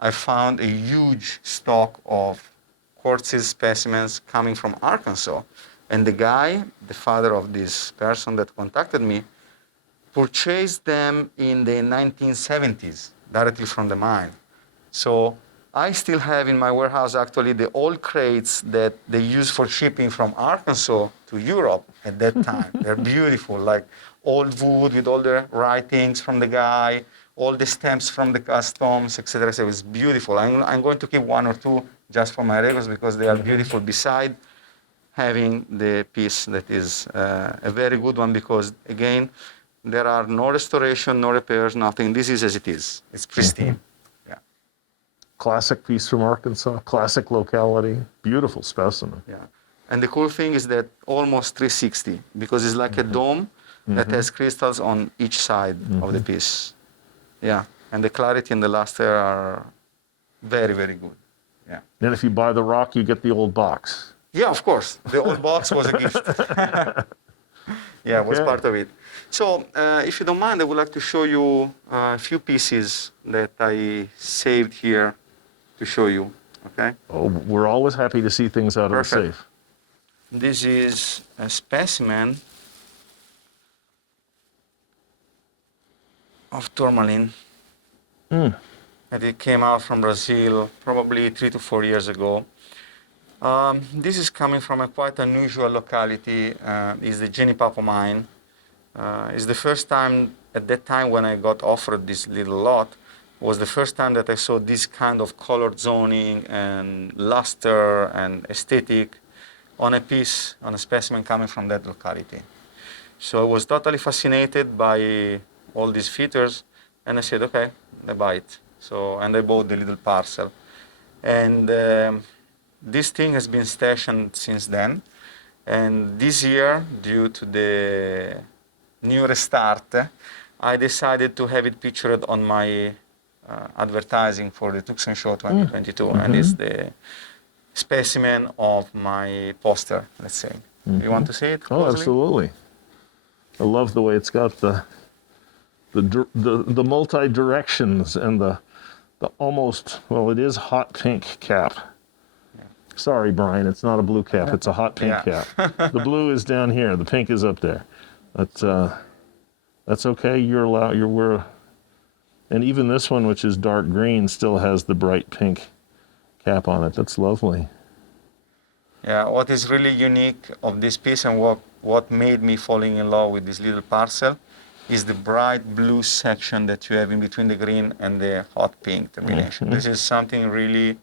I found a huge stock of quartz specimens coming from Arkansas. And the guy, the father of this person that contacted me, purchased them in the 1970s directly from the mine. So I still have in my warehouse actually the old crates that they used for shipping from Arkansas to Europe at that time. They're beautiful, like old wood with all the writings from the guy, all the stamps from the customs, etc. So it's beautiful. I'm going to keep one or two just for my records because they are beautiful, beside having the piece that is a very good one, because again, there are no restoration, no repairs, nothing. This is as it is. It's pristine. Yeah. Classic piece from Arkansas, classic locality, beautiful specimen. Yeah. And the cool thing is that almost 360, because it's like a dome that has crystals on each side of the piece. Yeah. And the clarity and the luster are Very, very good. Yeah. And if you buy the rock, you get the old box. Yeah, of course. The old box was a gift. Yeah, was Okay. part of it. So, if you don't mind, I would like to show you a few pieces that I saved here to show you. Okay. Oh, we're always happy to see things out of the Perfect. safe. This is a specimen of tourmaline. Mm. And it came out from Brazil probably 3 to 4 years ago. This is coming from a quite unusual locality. Is the Genipapo mine. It's the first time at that time when I got offered this little lot was the first time that I saw this kind of colored zoning and luster and aesthetic on a piece, on a specimen coming from that locality. So I was totally fascinated by all these features, and I said, okay, I buy it. So, and I bought the little parcel. And this thing has been stationed since then. And this year, due to the new restart, I decided to have it pictured on my advertising for the Tucson Show 2022. And it's the specimen of my poster, let's say. You want to see it Oh, closely? absolutely. I love the way it's got the multi directions and the almost, well, it is hot pink cap. Sorry, Brian, it's not a blue cap. It's a hot pink Yeah. cap. The blue is down here. The pink is up there. That's okay. You're allowed. And even this one, which is dark green, still has the bright pink cap on it. That's lovely. Yeah, what is really unique of this piece and what made me falling in love with this little parcel is the bright blue section that you have in between the green and the hot pink termination. This is something really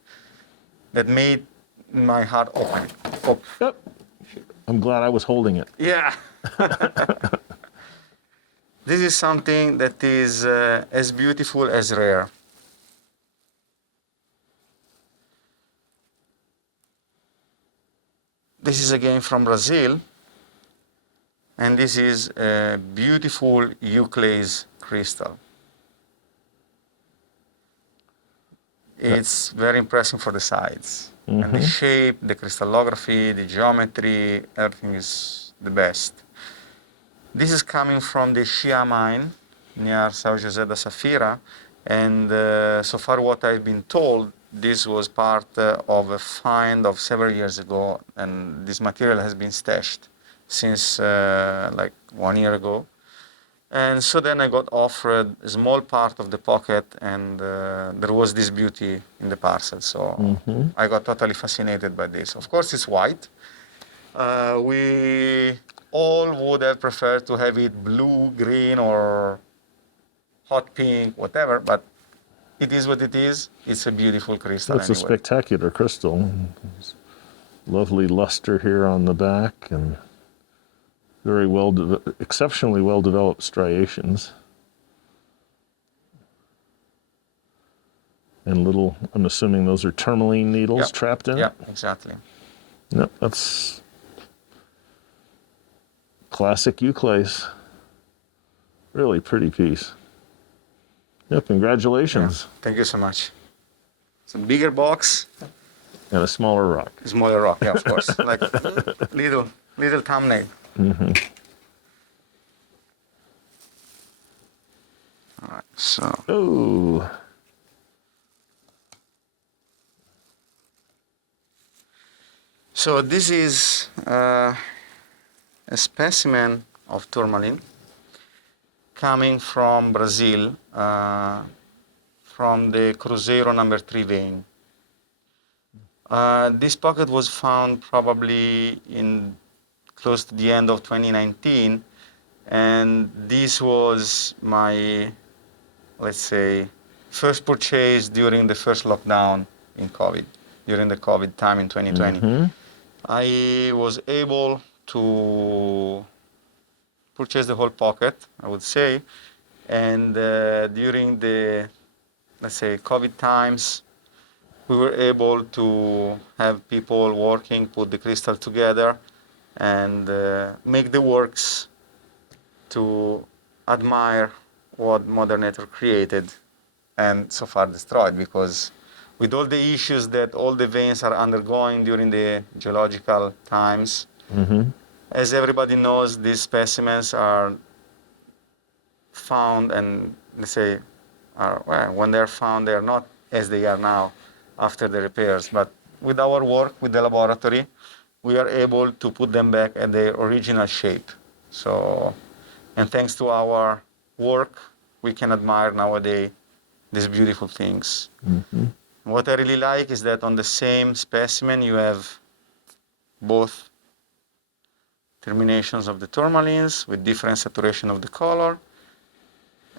that made my heart open. Yep. I'm glad I was holding it. Yeah. This is something that is as beautiful as rare. This is again from Brazil, and this is a beautiful Euclase crystal. It's very impressive for the size. And the shape, the crystallography, the geometry, everything is the best. This is coming from the Shia mine near São José da Safira, and so far what I've been told, this was part of a find of several years ago, and this material has been stashed since like 1 year ago. And so then I got offered a small part of the pocket, and there was this beauty in the parcel. So I got totally fascinated by this. Of course, it's white. We all would have preferred to have it blue, green, or hot pink, whatever, but it is what it is. It's a beautiful crystal It's a anyway. spectacular crystal. Lovely luster here on the back and very exceptionally well developed striations. And little, I'm assuming those are tourmaline needles Yep. trapped in Yeah, it? exactly. Yep, that's classic Euclase. Really pretty piece. Yeah, congratulations. Thank you so much. It's a bigger box, And a smaller rock. smaller rock, yeah, of course. Like little thumbnail. All right, so Oh, so this is a specimen of tourmaline coming from Brazil, from the Cruzeiro number 3 vein. This pocket was found probably in close to the end of 2019, and this was my, let's say, first purchase during the first lockdown in COVID, during the COVID time in 2020. I was able to purchase the whole pocket, I would say, and during the, let's say, COVID times, we were able to have people working, put the crystal together, and make the works to admire what Mother Nature created and so far destroyed, because with all the issues that all the veins are undergoing during the geological times. As everybody knows, these specimens are found and, let's say, well, when they're found, they're not as they are now after the repairs. But with our work, with the laboratory, we are able to put them back at their original shape. So, and thanks to our work, we can admire nowadays these beautiful things. What I really like is that on the same specimen, you have both terminations of the tourmalines with different saturation of the color.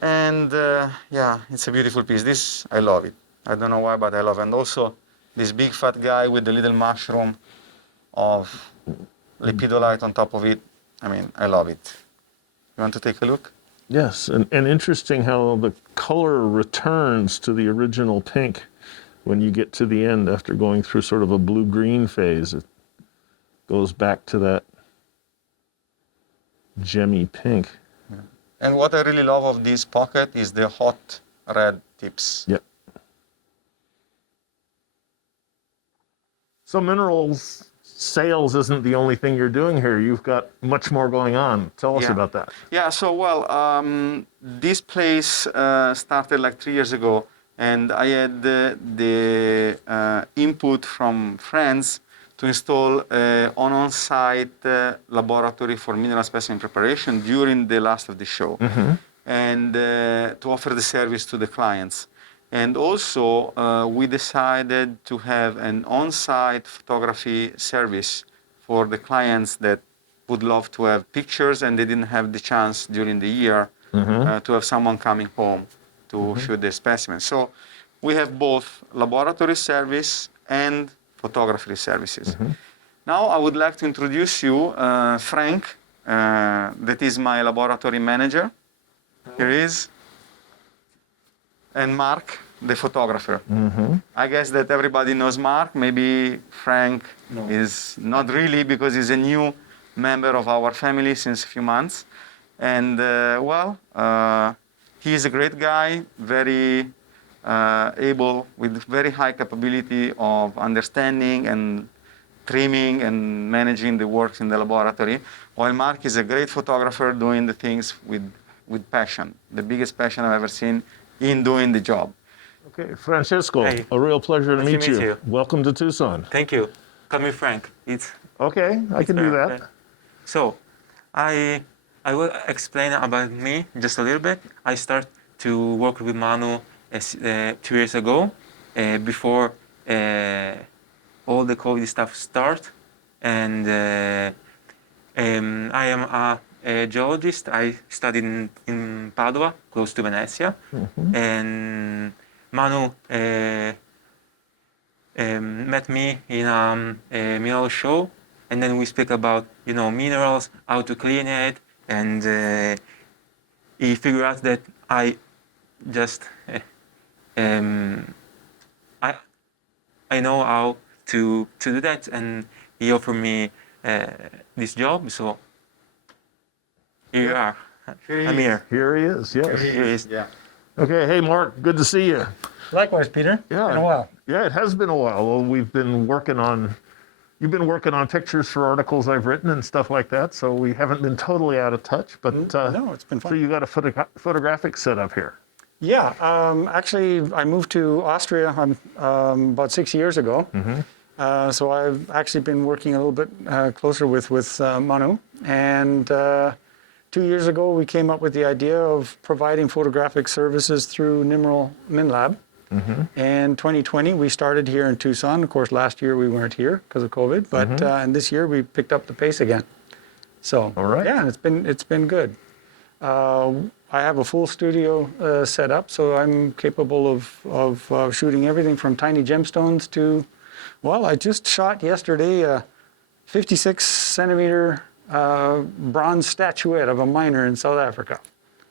And yeah, it's a beautiful piece. This, I love it. I don't know why, but I love it. And also this big fat guy with the little mushroom of lepidolite on top of it. I mean, I love it. You want to take a look? Yes, and interesting how the color returns to the original pink when you get to the end after going through sort of a blue-green phase. It goes back to that gemmy pink. And what I really love of this pocket is the hot red tips. Yep. So minerals sales isn't the only thing you're doing here. You've got much more going on. Tell us Yeah. about that. Yeah, so well, this place started like 3 years ago, and I had the input from friends to install an on-site laboratory for mineral specimen preparation during the last of the show, and to offer the service to the clients. And also, we decided to have an on-site photography service for the clients that would love to have pictures and they didn't have the chance during the year to have someone coming home to shoot their specimens. So we have both laboratory service and photography services. Now I would like to introduce you Frank, that is my laboratory manager. Here he is. And Mark, the photographer. I guess that everybody knows Mark. Maybe Frank is not really, because he's a new member of our family since a few months. And well, he's a great guy, very able, with very high capability of understanding and trimming and managing the works in the laboratory. While Mark is a great photographer doing the things with passion, the biggest passion I've ever seen in doing the job. Okay, Francesco, Hey. a real pleasure to Nice to meet meet you. you. Welcome to Tucson. Thank you. Call me Frank. It's Okay, I can do that. So, I will explain about me just a little bit. I start to work with Manu 2 years ago, before all the COVID stuff start, and I am a geologist. I studied in Padua, close to Venezia, and Manu met me in a mineral show, and then we speak about minerals, how to clean it, and he figured out that I just I know how to do that, and he offered me this job. So here you are. I'm here. Here he is, yes. Here he is. Yeah. Okay, hey Mark, good to see you. Likewise, Peter. Yeah. Been a while. Yeah, it has been a while. Well, you've been working on pictures for articles I've written and stuff like that, so we haven't been totally out of touch, but No, it's been so fun. you got a photographic setup here. Yeah, actually, I moved to Austria about 6 years ago. So I've actually been working a little bit closer with Manu. And 2 years ago, we came up with the idea of providing photographic services through Mineral MinLab. And 2020, we started here in Tucson. Of course, last year we weren't here because of COVID, but and this year we picked up the pace again. So All right. yeah, and it's been good. I have a full studio set up, so I'm capable of shooting everything from tiny gemstones to, well, I just shot yesterday a 56 centimeter bronze statuette of a miner in South Africa.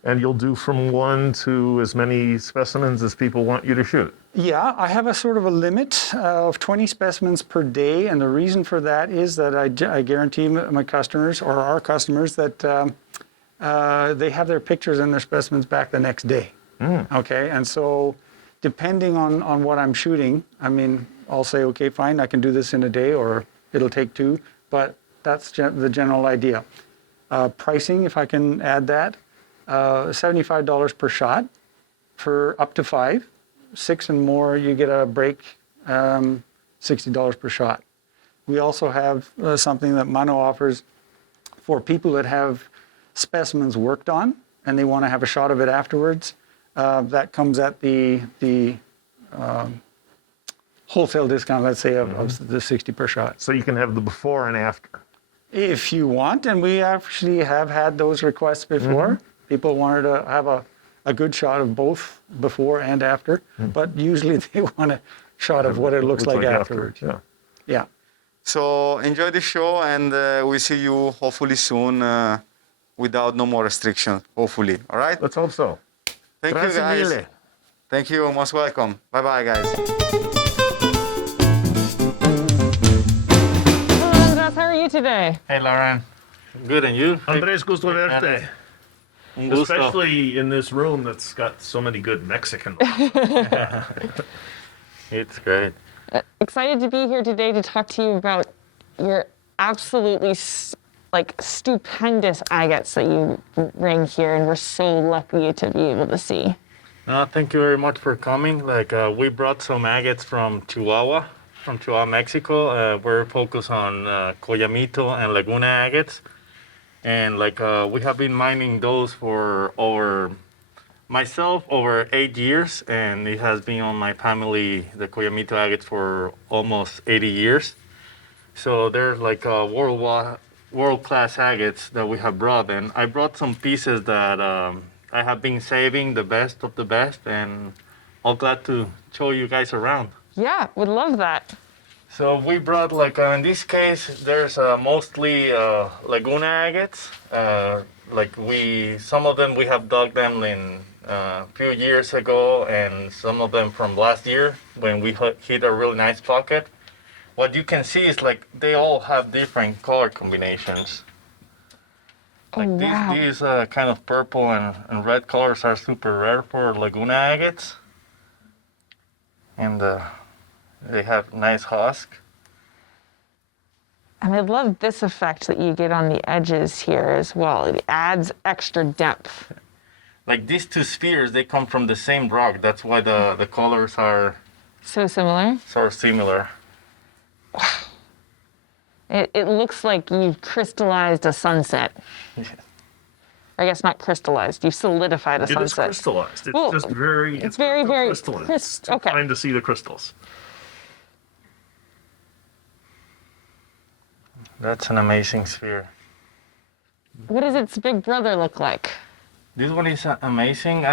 And you'll do from 1 to as many specimens as people want you to shoot. Yeah, I have a sort of a limit of 20 specimens per day, and the reason for that is that I guarantee my customers, or our customers, that they have their pictures and their specimens back the next day. Okay, and so depending on what I'm shooting, I mean, I'll say, okay, fine, I can do this in a day, or it'll take 2, but that's the general idea. Pricing, if I can add that, $75 per shot for up to 5. 6 and more, you get a break, $60 per shot. We also have something that Mano offers for people that have specimens worked on and they want to have a shot of it afterwards. That comes at the wholesale discount, let's say, of the 60 per shot. So you can have the before and after. If you want, and we actually have had those requests before. People wanted to have a good shot of both before and after, but usually they want a shot of what it looks like afterwards. Yeah. Yeah. So enjoy the show, and we see you hopefully soon without no more restrictions, hopefully. All right? Let's hope so. Thank you, guys. Thank you. Most welcome. Bye-bye, guys. Hello, Andres. How are you today? Hey, Lauren. Good, and you? Andres, gusto verte. Un gusto. Especially in this room that's got so many good Mexican. It's great. Excited to be here today to talk to you about your absolutely stupendous agates that you bring here, and we're so lucky to be able to see. Thank you very much for coming. We brought some agates from Chihuahua, Mexico. We're focused on Coyamito and Laguna agates. And we have been mining those for over 8 years, and it has been on my family, the Coyamito agates, for almost 80 years. So they're world-class agates that we have brought. And I brought some pieces that I have been saving, the best of the best, and I'm glad to show you guys around. Yeah, would love that. So we brought, in this case, there's mostly Laguna agates. Some of them we have dug them in a few years ago, and some of them from last year when we hit a really nice pocket. What you can see is they all have different color combinations. Wow. These kind of purple and red colors are super rare for Laguna agates. And they have nice husk. And I love this effect that you get on the edges here as well. It adds extra depth. These two spheres, they come from the same rock. That's why the colors are So similar. so similar. It looks like you've crystallized a sunset. I guess not crystallized. You've solidified a It is sunset. crystallized. It's Well, just very, it's very crystalline. It's too okay. fine to see the crystals. That's an amazing sphere. What does its big brother look like? This one is amazing.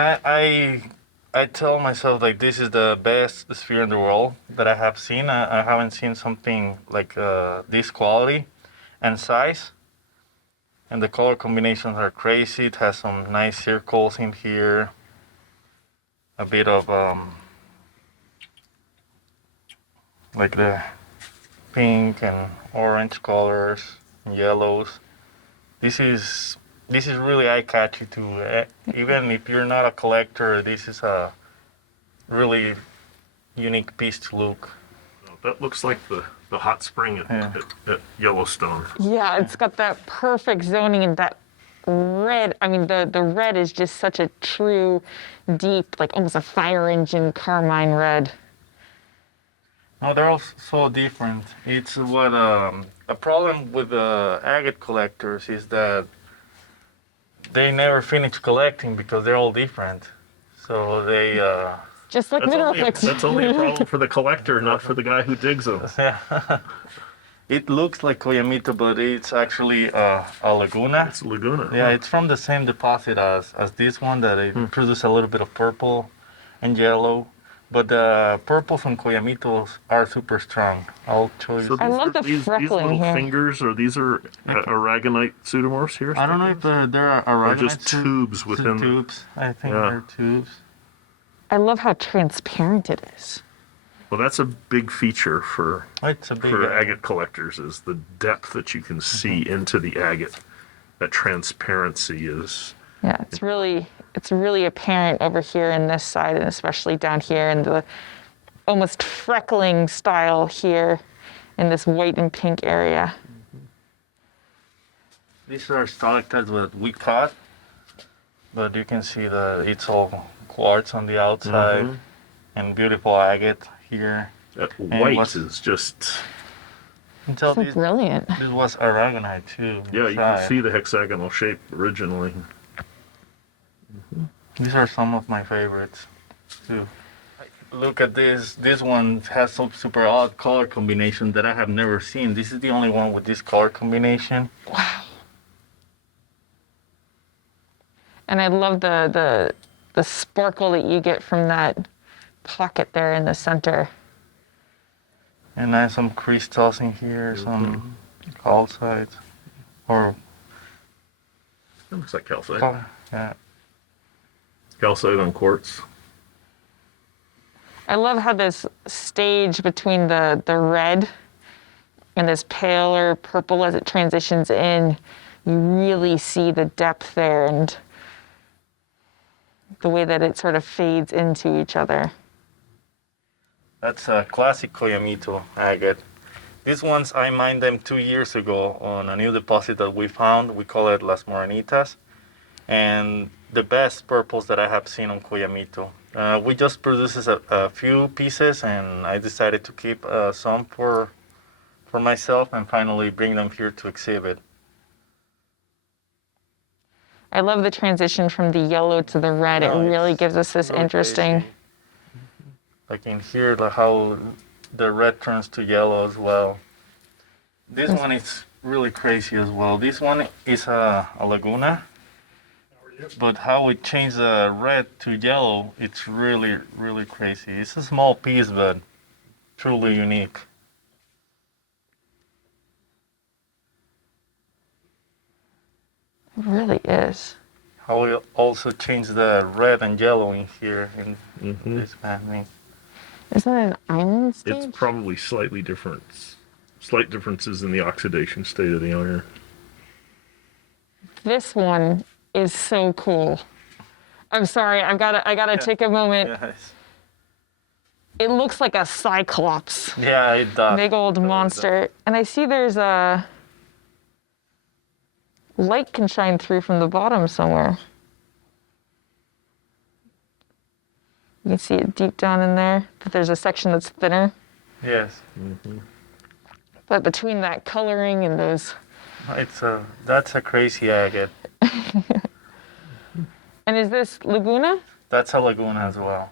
I tell myself this is the best sphere in the world that I have seen. I haven't seen something like this quality and size. And the color combinations are crazy. It has some nice circles in here. A bit of the pink and orange colors, and yellows. This is really eye-catchy too. Even if you're not a collector, this is a really unique piece to look. That looks like the hot spring at Yellowstone. Yeah, it's got that perfect zoning and that red. I mean, the red is just such a true, deep, almost a fire engine carmine red. No, they're all so different. It's what a problem with the agate collectors is that they never finish collecting because they're all different. So they. Just like mineral picks. That's only a problem for the collector, not for the guy who digs them. Yeah. It looks like Coyamito, but it's actually a Laguna. It's Laguna. Yeah, it's from the same deposit as this one that it produces a little bit of purple and yellow. But the purples from Coyamitos are super strong. I'll show you. So I love the these freckling little here. fingers, or these are aragonite pseudomorphs here? I don't know if they're Or just aragonite tubes within them. tubes. I think Yeah. they're tubes. I love how transparent it is. Well, that's a big feature for It's a big agate collectors, is the depth that you can see into the agate. That transparency is. Yeah, it's really it's really apparent over here in this side, and especially down here in the almost freckling style here in this white and pink area. These are stalactites that we caught, but you can see that it's all quartz on the outside and beautiful agate here. That And white what's- is just, Until So this, brilliant. this was aragonite too. yeah, you can inside. see the hexagonal shape originally. These are some of my favorites too. Look at this. This one has some super odd color combination that I have never seen. This is the only one with this color combination. And I love the sparkle that you get from that pocket there in the center. And then some crystals in here, some calcite. Or, That looks like calcite. yeah. Calcite on quartz. I love how this stage between the red and this paler purple as it transitions in, you really see the depth there and the way that it sort of fades into each other. That's a classic Coyamito agate. These ones, I mined them 2 years ago on a new deposit that we found. We call it Las Morenitas. And the best purples that I have seen on Coyamito. We just produced a few pieces, and I decided to keep some for myself and finally bring them here to exhibit. I love the transition from the yellow to the red. No, it really it's gives us this really interesting. tasty. Like in here, like how the red turns to yellow as well. This one is really crazy as well. This one is a Laguna, but how it changed the red to yellow, it's really, really crazy. It's a small piece, but truly unique. It really is. How it also changed the red and yellow in here in this painting. Is that an island stage? It's probably slight differences in the oxidation state of the iron. This one is so cool. I'm sorry, I gotta take a moment. Yes. It looks like a cyclops, Yeah, it does. big old monster. And I see there's a light can shine through from the bottom somewhere. You can see it deep down in there, but there's a section that's thinner. Yes. But between that coloring and those, That's a crazy agate. and is this Laguna? That's a Laguna as well.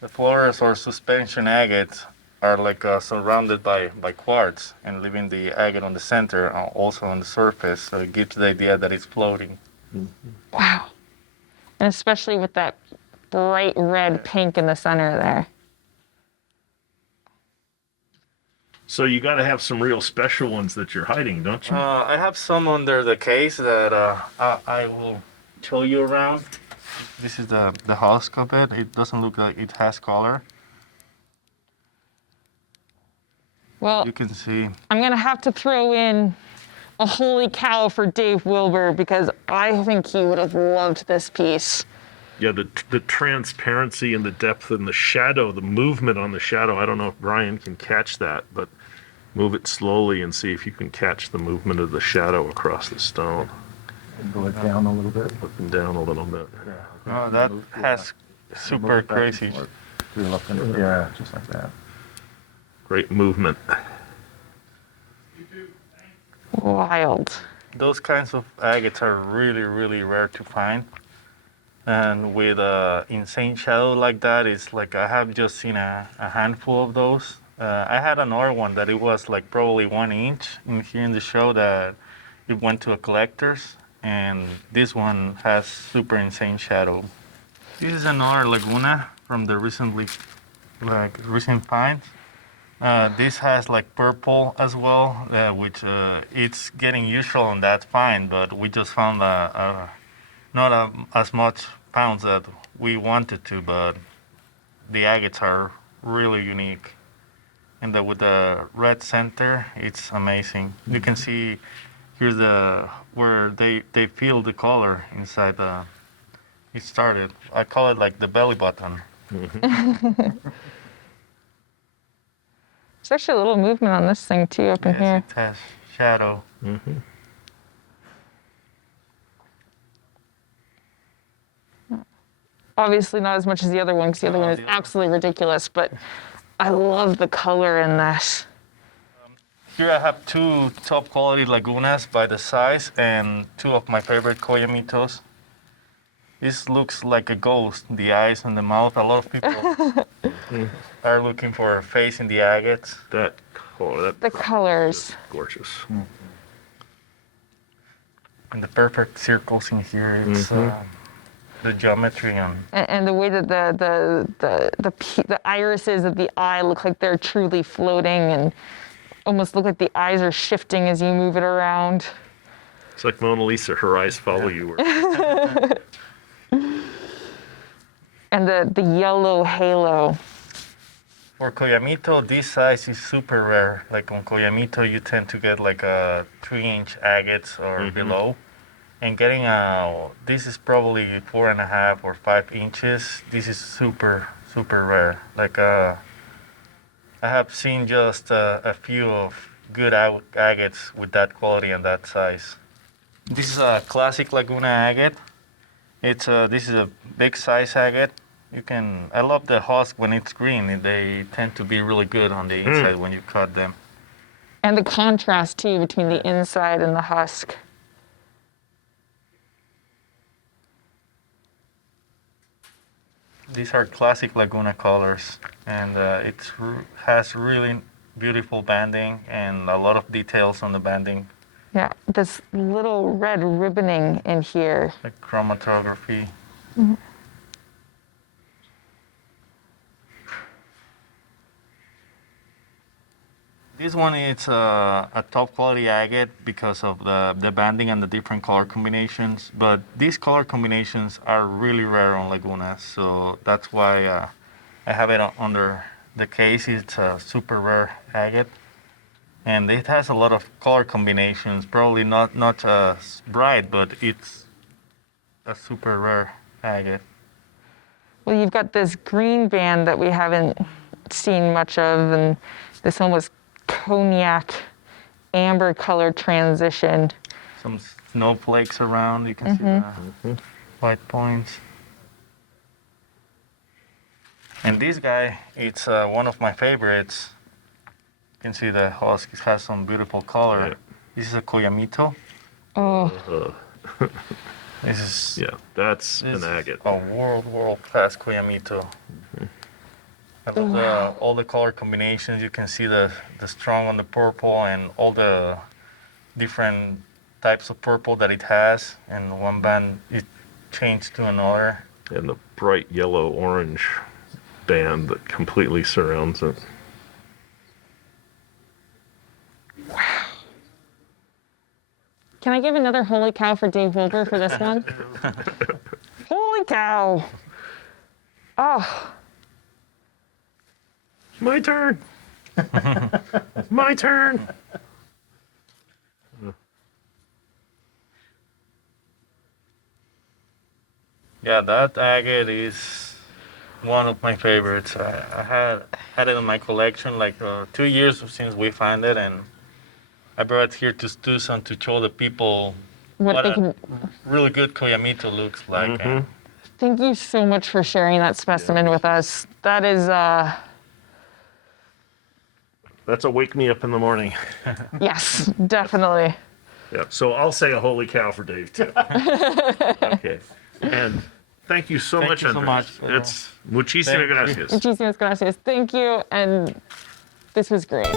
The floors or suspension agates are like surrounded by quartz and leaving the agate on the center, also on the surface, so it gives the idea that it's floating. Wow. And especially with that bright red pink in the center there. So you got to have some real special ones that you're hiding, don't you? I have some under the case that I will show you around. This is the husk of it. It doesn't look like it has color. Well, You can see. I'm gonna have to throw in a holy cow for Dave Wilbur because I think he would have loved this piece. Yeah, the transparency and the depth and the shadow, the movement on the shadow. I don't know if Brian can catch that, but move it slowly and see if you can catch the movement of the shadow across the stone. Go it down a little bit. Up and down a little bit. Oh, that has super crazy. You're looking, yeah, just like that. Great movement. Wild. Those kinds of agates are really, really rare to find. And with insane shadow like that, it's like I have just seen a handful of those. I had another one that it was like probably 1 inch in here in the show that it went to a collector's, and this one has super insane shadow. This is another Laguna from the recent finds. This has like purple as well, which it's getting usual on that find, but we just found not as much pounds that we wanted to, but the agates are really unique. And with the red center, it's amazing. You can see here's the where they feel the color inside the. It started. I call it like the belly button. There's actually a little movement on this thing too up in here. It has shadow. Obviously not as much as the other one, because the other one is absolutely ridiculous, but I love the color in this. Here I have two top quality lagunas by the size and two of my favorite Koyamitos. This looks like a ghost, the eyes and the mouth. A lot of people are looking for a face in the agates. That The colors. gorgeous. And the perfect circles in here. It's the geometry on. And the way that the irises of the eye look like they're truly floating and almost look like the eyes are shifting as you move it around. It's like Mona Lisa, her eyes follow you. And the yellow halo. For Koyamito, this size is super rare. Like on Koyamito, you tend to get like a 3-inch agates or below. And getting this is probably 4.5 or 5 inches. This is super, super rare. Like I have seen just a few of good agates with that quality and that size. This is a classic Laguna agate. This is a big size agate. I love the husk when it's green. They tend to be really good on the inside when you cut them. And the contrast too between the inside and the husk. These are classic Laguna colors, and it has really beautiful banding and a lot of details on the banding, Yeah, this little red ribboning in here. like chromatography. This one is a top quality agate because of the banding and the different color combinations. But these color combinations are really rare on Lagunas, so that's why I have it under the case. It's a super rare agate, and it has a lot of color combinations. Probably not as bright, but it's a super rare agate. Well, you've got this green band that we haven't seen much of, and this almost cognac amber color transition. Some snowflakes around. You can see the white points. And this guy, it's one of my favorites. You can see the husk. It has some beautiful color. Yeah. This is a Koyamito. Oh, This is That's an agate. a world class Koyamito. I love all the color combinations. You can see the strong on the purple and all the different types of purple that it has. And one band it changed to another. And the bright yellow orange band that completely surrounds it. can I give another holy cow for Dave Wilbur for this one? Holy cow! Oh, My turn. My turn. Yeah, that agate is one of my favorites. I had it in my collection like 2 years since we found it, and I brought it here to Tucson to show the people what they a can. really good Koyamito looks like. And Thank you so much for sharing that specimen with us. That is, That's a wake me up in the morning. yes, definitely. Yeah. So I'll say a holy cow for Dave too. Okay. And thank you so Thank much, you so Andres. much. It's muchísimas Thank you. gracias. Muchísimas gracias. Thank you, and this was great.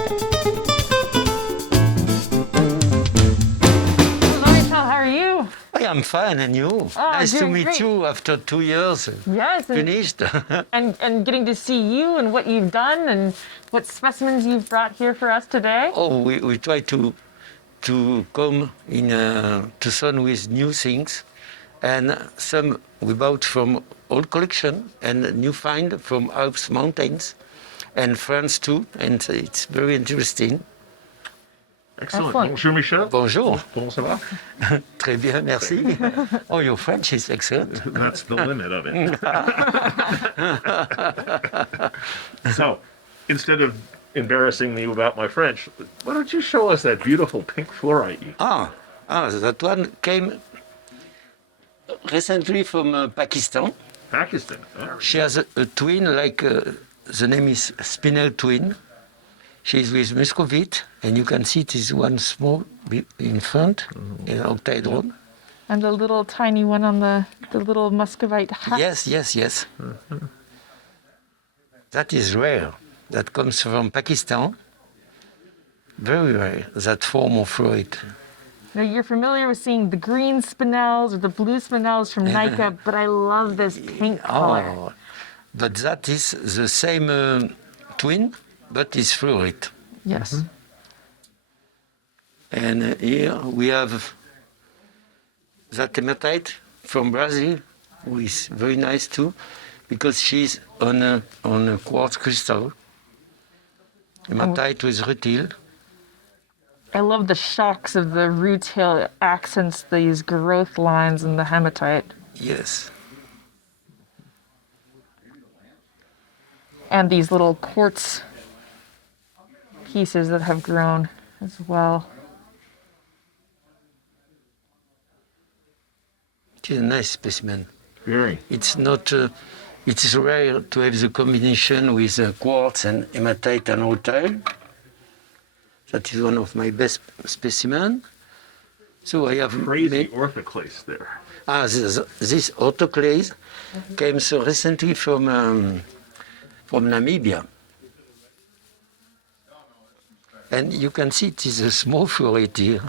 How are you? I'm fine, and you? Oh, Nice to doing meet great. you after 2 years. Yes, and, Finished. and getting to see you and what you've done and what specimens you've brought here for us today. Oh, we try to come in Tucson with new things, and some we bought from old collection and new find from Alps mountains, and France too, and it's very interesting. Excellent. Excellent. Bonjour, Michel. Bonjour. Comment ça va? Très bien, merci. Oh, your French is excellent. That's the limit of it. So, instead of embarrassing me about my French, why don't you show us that beautiful pink fluorite? That one came recently from Pakistan. Pakistan. Oh. She has a twin, like the name is Spinel twin. She's with Muscovite, and you can see it is one small in front, in octahedron. And the little tiny one on the little muscovite hat. Yes. That is rare. That comes from Pakistan. Very rare, that form of fluorite. Now, you're familiar with seeing the green spinels or the blue spinels from Nika, but I love this pink color. But that is the same twin, but it's fluorite. Yes. And here we have that hematite from Brazil, who is very nice too, because she's on a quartz crystal. Hematite with rutile. I love the shocks of the rutile accents these growth lines in the hematite. Yes. And these little quartz pieces that have grown as well. It is a nice specimen. Very. It's not. It's rare to have the combination with quartz and hematite and rutile. That is one of my best specimens. So I have Crazy orthoclase there. this autoclase came so recently from Namibia. And you can see it is a small fluorite here.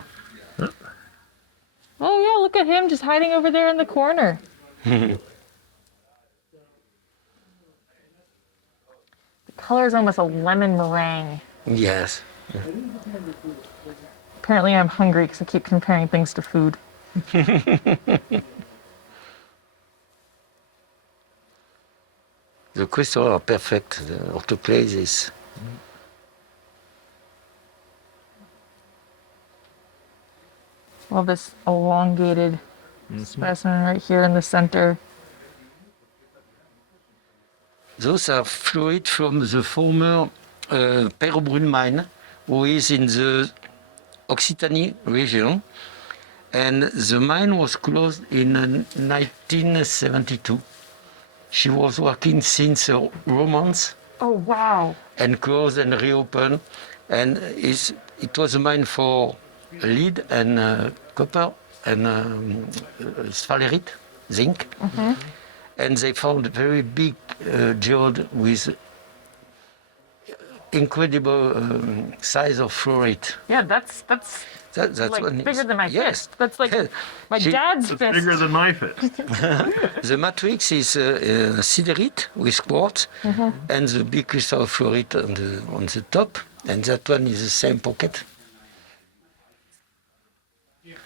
Oh yeah, look at him just hiding over there in the corner. The color is almost a lemon meringue. Yes. Apparently I'm hungry because I keep comparing things to food. The crystals are perfect. The autoclase is. Love this elongated specimen right here in the center. Those are fluid from the former Perrobrun mine, who is in the Occitanie region. And the mine was closed in 1972. She was working since Romance Oh wow. and closed and reopened. And it was a mine for lead and copper and sphalerite, zinc. And they found a very big geode with incredible size of fluorite. Yeah, that's like one bigger is- than my yes. fist. That's like my She- dad's It's fist. bigger than my fist. The matrix is siderite with quartz, and the big crystal of fluorite on the top, and that one is the same pocket.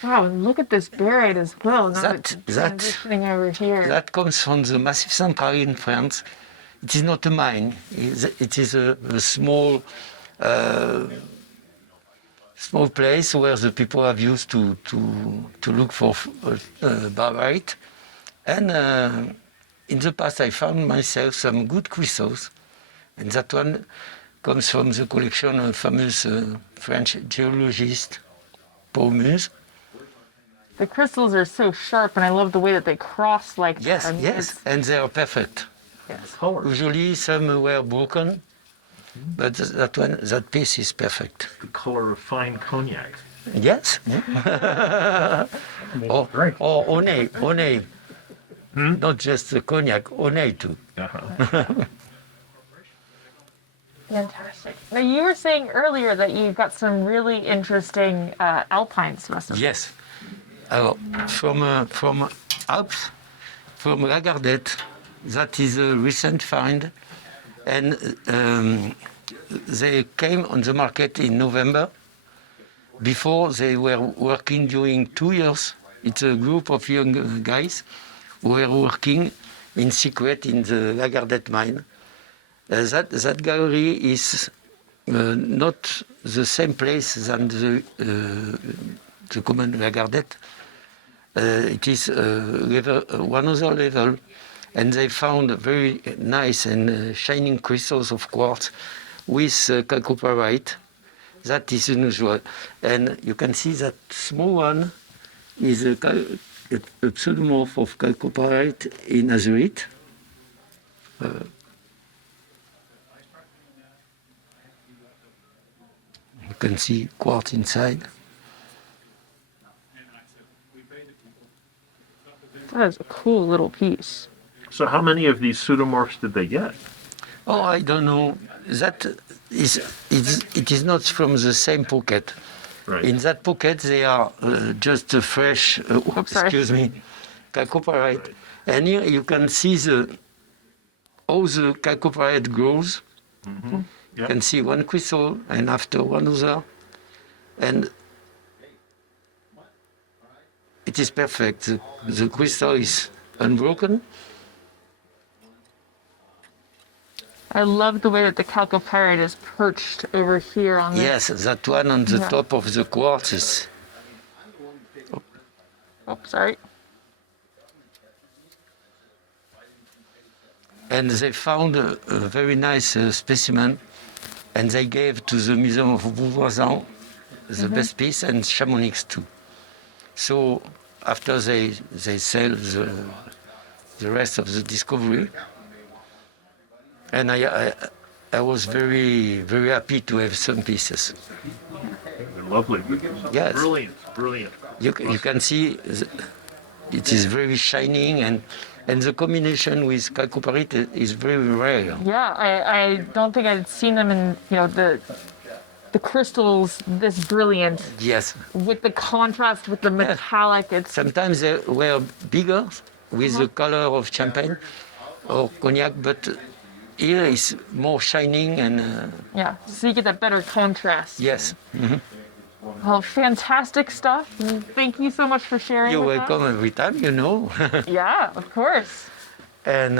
Wow, and look at this barite as well. Now That- it's transitioning over here. That comes from the Massif Central in France. It is not a mine. It is a small place where the people have used to look for barite. And in the past, I found myself some good crystals. And that one comes from the collection of famous French geologist, Paul Muse. The crystals are so sharp, and I love the way that they cross like Yes, that. I mean, yes, and they are perfect. Yes. Color. Usually some were broken, but that piece is perfect. The color of fine cognac. Yes. or Onay. Not just the cognac, Onay too. Fantastic. Now, you were saying earlier that you've got some really interesting alpine specimens. Yes. From Alps, from Lagardette, that is a recent find, and they came on the market in November. Before, they were working during 2 years. It's a group of young guys who were working in secret in the Lagardette mine. That gallery is not the same place than the common Gardet. It is level, one other level, and they found very nice and shining crystals of quartz with chalcopyrite. That is unusual. And you can see that small one is a pseudomorph of chalcopyrite in azurite. You can see quartz inside. That is a cool little piece. So how many of these pseudomorphs did they get? Oh, I don't know. That is, it is not from the same pocket. Right. In that pocket, they are just a fresh, sorry. excuse me, chalcopyrite. Right. And here you can see how the chalcopyrite grows. You Yep. can see one crystal and after one other. And it is perfect. The crystal is unbroken. I love the way that the chalcopyrite is perched over here on the. Yes, that one on the Yeah. top of the quartz is. Oh, sorry. And they found a very nice specimen, and they gave to the Museum of Beauvoisin the best piece, and Chamonix too. So after they sell the rest of the discovery, and I was very happy to have some pieces. They're lovely. Yes. Brilliant, brilliant. You can see it is very shining, and the combination with chalcopyrite is very rare. Yeah, I don't think I'd seen them in, the crystals this brilliant Yes. with the contrast with the metallic. It's Sometimes they were bigger with the color of champagne or cognac, but here is more shining and yeah, so you get that better contrast. yes. Well, fantastic stuff. Thank you so much for sharing. You're with welcome every time, you know. Us. Yeah, of course. And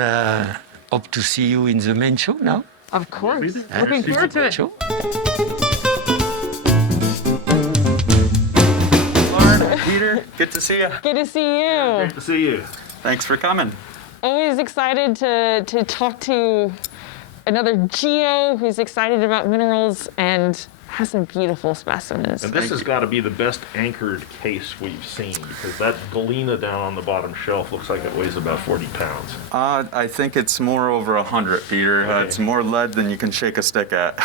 hope to see you in the main show now. Of course. there. Looking forward to it. Show. Lauren, Peter, good to see you. Good to see you. Great to see you. Thanks for coming. Always excited to talk to another geo who's excited about minerals and has some beautiful specimens. And this has got to be the best anchored case we've seen, because that galena down on the bottom shelf looks like it weighs about 40 pounds. I think it's more over 100, Peter. Okay. It's more lead than you can shake a stick at.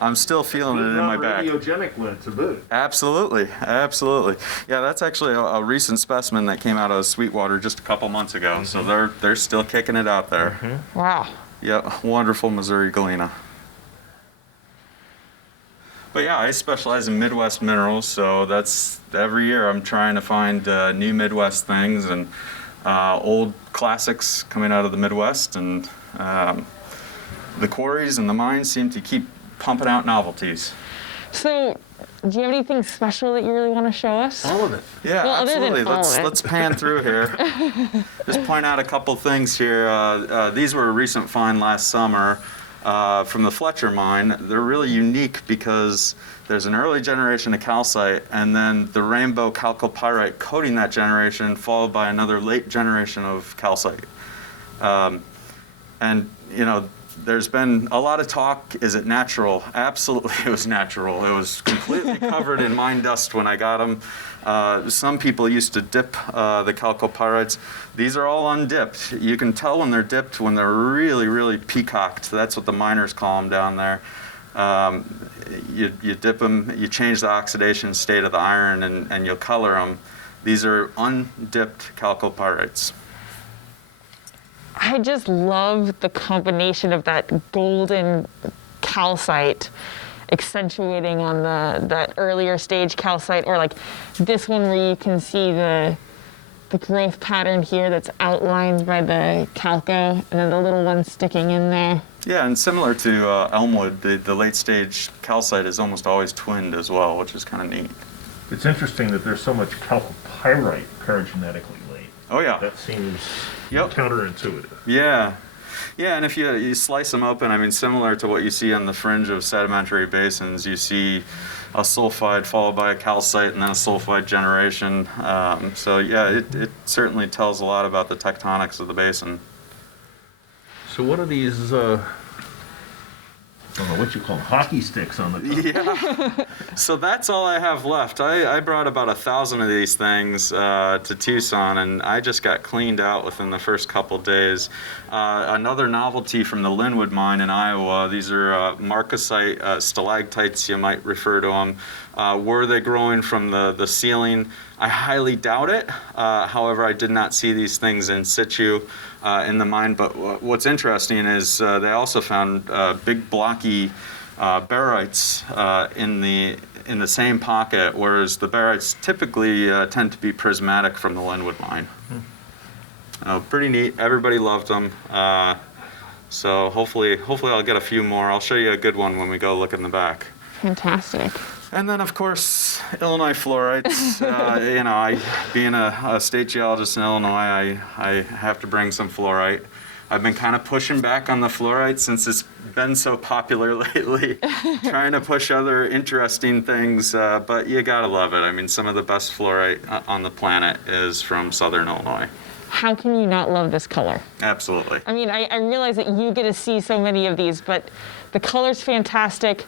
I'm still feeling it in my back. Radiogenic lead to boot. Absolutely, absolutely. Yeah, that's actually a recent specimen that came out of Sweetwater just a couple months ago. So they're still kicking it out there. Wow. Yep, wonderful Missouri galena. But yeah, I specialize in Midwest minerals, so that's every year I'm trying to find new Midwest things and old classics coming out of the Midwest, and the quarries and the mines seem to keep pumping out novelties. So, do you have anything special that you really want to show us? All of it. Yeah, Well, other than absolutely. all of it. Let's pan through here. Just point out a couple things here. These were a recent find last summer. From the Fletcher mine. They're really unique because there's an early generation of calcite and then the rainbow chalcopyrite coating that generation, followed by another late generation of calcite. And there's been a lot of talk, is it natural? Absolutely it was natural. It was completely covered in mine dust when I got them. Some people used to dip the chalcopyrites. These are all undipped. You can tell when they're dipped when they're really, really peacocked. That's what the miners call them down there. You dip them, you change the oxidation state of the iron, and you'll color them. These are undipped chalcopyrites. I just love the combination of that golden calcite accentuating on that earlier stage calcite, or like this one where you can see the growth pattern here that's outlined by the calco, and then the little one sticking in there. Yeah, and similar to Elmwood, the late stage calcite is almost always twinned as well, which is kind of neat. It's interesting that there's so much chalcopyrite paragenetically late. Oh yeah. That seems Yep. counterintuitive. Yeah. Yeah, and if you slice them open, I mean, similar to what you see on the fringe of sedimentary basins, you see a sulfide followed by a calcite and then a sulfide generation. So yeah, it certainly tells a lot about the tectonics of the basin. So what are these, I don't know what you call them, hockey sticks on the top? Yeah. So that's all I have left. I brought about 1,000 of these things to Tucson, and I just got cleaned out within the first couple days. Another novelty from the Linwood mine in Iowa. These are marcasite stalactites, you might refer to them. Were they growing from the ceiling? I highly doubt it. However, I did not see these things in situ in the mine. But what's interesting is they also found big blocky barytes in the same pocket, whereas the barytes typically tend to be prismatic from the Linwood mine. Pretty neat. Everybody loved them. So hopefully I'll get a few more. I'll show you a good one when we go look in the back. Fantastic. And then, of course, Illinois fluorites. You know, being a state geologist in Illinois, I have to bring some fluorite. I've been kind of pushing back on the fluorite since it's been so popular lately, trying to push other interesting things, but you gotta love it. I mean, some of the best fluorite on the planet is from Southern Illinois. How can you not love this color? Absolutely. I mean, I realize that you get to see so many of these, but the color's fantastic.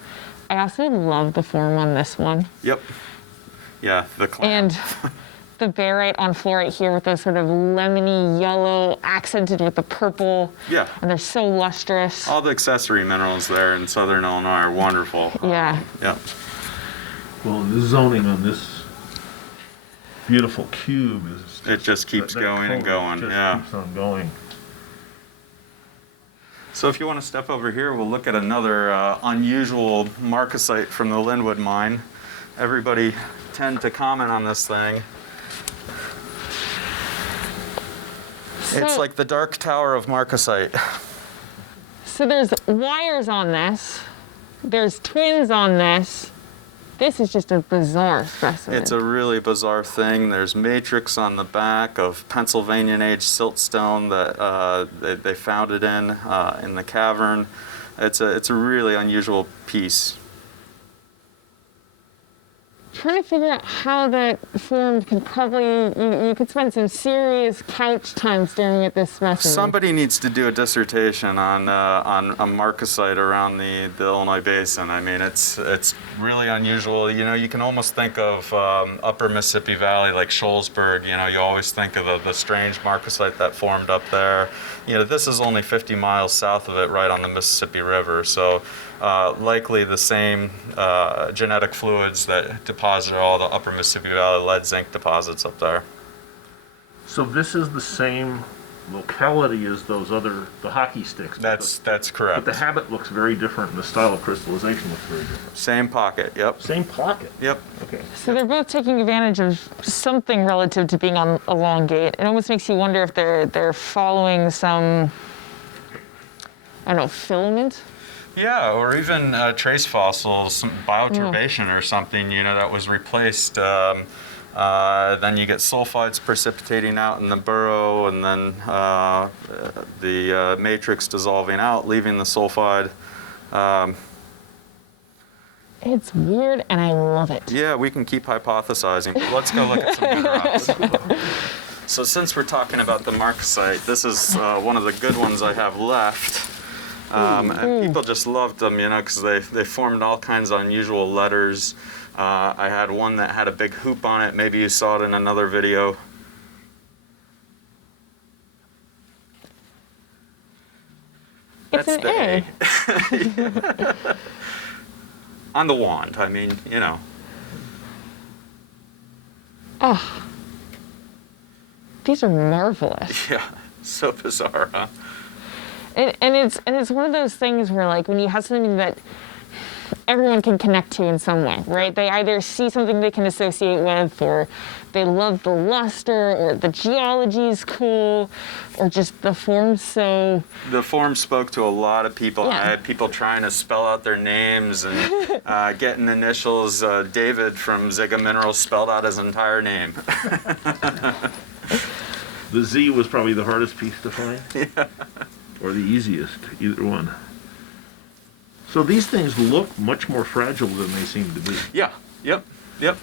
I also love the form on this one. Yep. Yeah, the clam. And the barite on fluorite here with those sort of lemony yellow accented with the purple. Yeah. And they're so lustrous. All the accessory minerals there in Southern Illinois are wonderful. Yeah. Yep. Well, the zoning on this beautiful cube is... It just keeps going and going, yeah. Keeps on going. So if you want to step over here, we'll look at another unusual marcasite from the Linwood mine. Everybody tend to comment on this thing. It's like the Dark Tower of marcasite. So there's wires on this. There's twins on this. This is just a bizarre specimen. It's a really bizarre thing. There's matrix on the back of Pennsylvanian age siltstone that they found it in the cavern. It's a really unusual piece. Trying to figure out how that formed could probably, you could spend some serious couch time staring at this specimen. Somebody needs to do a dissertation on a marcasite around the Illinois basin. I mean, it's really unusual. You know, you can almost think of upper Mississippi Valley like Shoalsburg. You know, you always think of the strange marcasite that formed up there. You know, this is only 50 miles south of it, right on the Mississippi River. So likely the same genetic fluids that deposited all the upper Mississippi Valley lead zinc deposits up there. So this is the same locality as those other, the hockey sticks. That's But correct. the habit looks very different and the style of crystallization looks very different. Same pocket, yep. Same pocket. Yep. Okay. So they're both taking advantage of something relative to being on a long gate. It almost makes you wonder if they're following some, I don't know, filament? Yeah, or even trace fossils, some bioturbation or something, you know, that was replaced. Then you get sulfides precipitating out in the burrow, and then the matrix dissolving out, leaving the sulfide. It's weird, and I love it. Yeah, we can keep hypothesizing, but let's go look at some good rocks. So since we're talking about the marcasite, this is one of the good ones I have left. And people just loved them, you know, because they formed all kinds of unusual letters. I had one that had a big hoop on it. Maybe you saw it in another video. It's That's an the A. On the wand, I mean, you know. Oh, these are marvelous. Yeah, so bizarre, huh? And it's one of those things where, like, when you have something that everyone can connect to in some way, right? They either see something they can associate with, or they love the luster, or the geology's cool, or just the form's so... The form spoke to a lot of people. Yeah. I had people trying to spell out their names and getting initials. David from Ziga Minerals spelled out his entire name. The Z was probably the hardest piece to find. Yeah. or the easiest, either one. So these things look much more fragile than they seem to be. Yeah. Yep. Yep.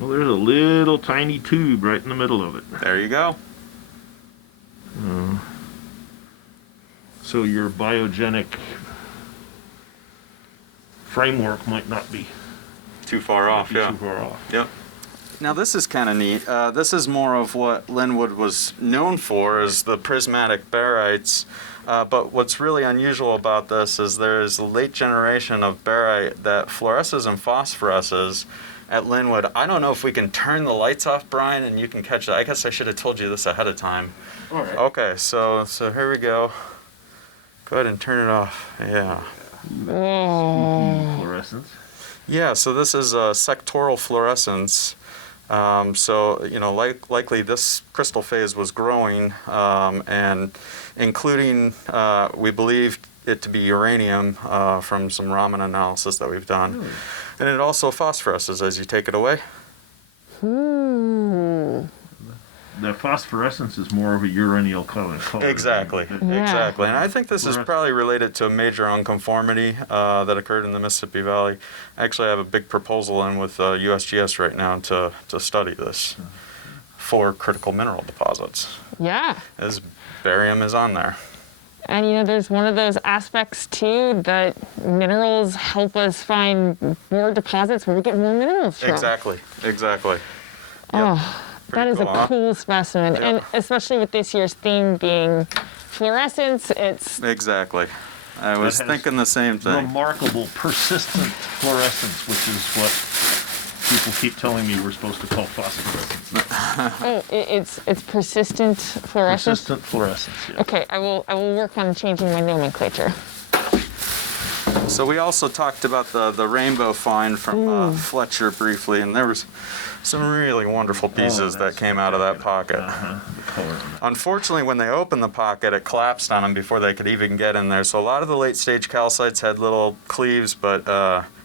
Well, there's a little tiny tube right in the middle of it. There you go. So your biogenic framework might not be Too far off. Yeah. too far off. Yep. Now this is kind of neat. This is more of what Linwood was known for, is the prismatic barytes. But what's really unusual about this is there is a late generation of baryte that fluoresces and phosphoresces at Linwood. I don't know if we can turn the lights off, Brian, and you can catch it. I guess I should have told you this ahead of time. All right. Okay, so here we go. Go ahead and turn it off. Yeah. Fluorescence. Yeah, so this is a sectoral fluorescence. So, you know, likely this crystal phase was growing, and including, we believe it to be uranium from some Raman analysis that we've done. And it also phosphoresces as you take it away. The phosphorescence is more of a uranyl color. Exactly, exactly. And I think this is probably related to a major unconformity that occurred in the Mississippi Valley. Actually, I have a big proposal in with USGS right now to study this for critical mineral deposits, Yeah. as barium is on there. And you know, there's one of those aspects too that minerals help us find more deposits where we get more minerals from. Exactly, exactly. Oh, that is Pretty a cool, huh? cool specimen. Yeah. And especially with this year's theme being fluorescence, it's Exactly. I was has thinking the same thing. Remarkable persistent fluorescence, which is what people keep telling me we're supposed to call phosphorescence. it's persistent fluorescence. Persistent fluorescence, yeah. Okay, I will work on changing my nomenclature. So we also talked about the rainbow find from Fletcher briefly, and there was some really wonderful pieces that came out of that pocket. The color. Unfortunately, when they opened the pocket, it collapsed on them before they could even get in there. So a lot of the late stage calcites had little cleaves, but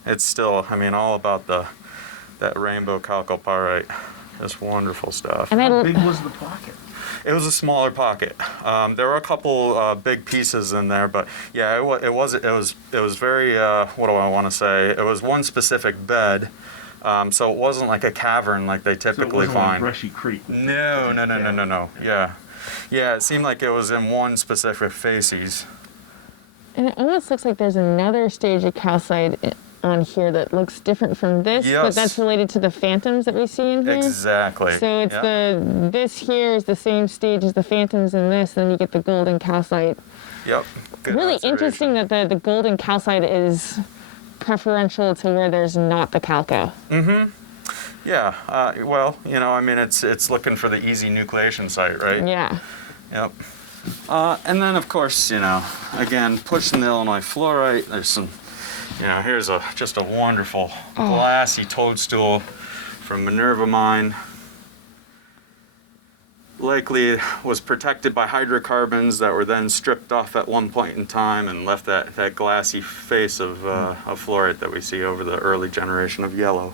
it's still, I mean, all about that rainbow chalcopyrite. Just wonderful stuff. And How I, big was the pocket? It was a smaller pocket. There were a couple big pieces in there, but yeah, it was very. What do I want to say? It was one specific bed, so it wasn't like a cavern like they So it typically wasn't like find. Brushy Creek. No. Yeah, it seemed like it was in one specific facies. and it almost looks like there's another stage of calcite on here that looks different from this, but Yes. that's related to the phantoms that we see in here. Exactly. So it's this here is the same stage as the phantoms in this, then you get the golden calcite. Yep. Good Really observation. interesting that the golden calcite is preferential to where there's not the calco. Yeah. Well, you know, I mean, it's looking for the easy nucleation site, right? Yeah. Yep. And then, of course, you know, again, pushing the Illinois fluorite, there's some, you know, here's just a wonderful glassy toadstool from Minerva Mine. Likely was protected by hydrocarbons that were then stripped off at one point in time and left that glassy face of fluorite that we see over the early generation of yellow.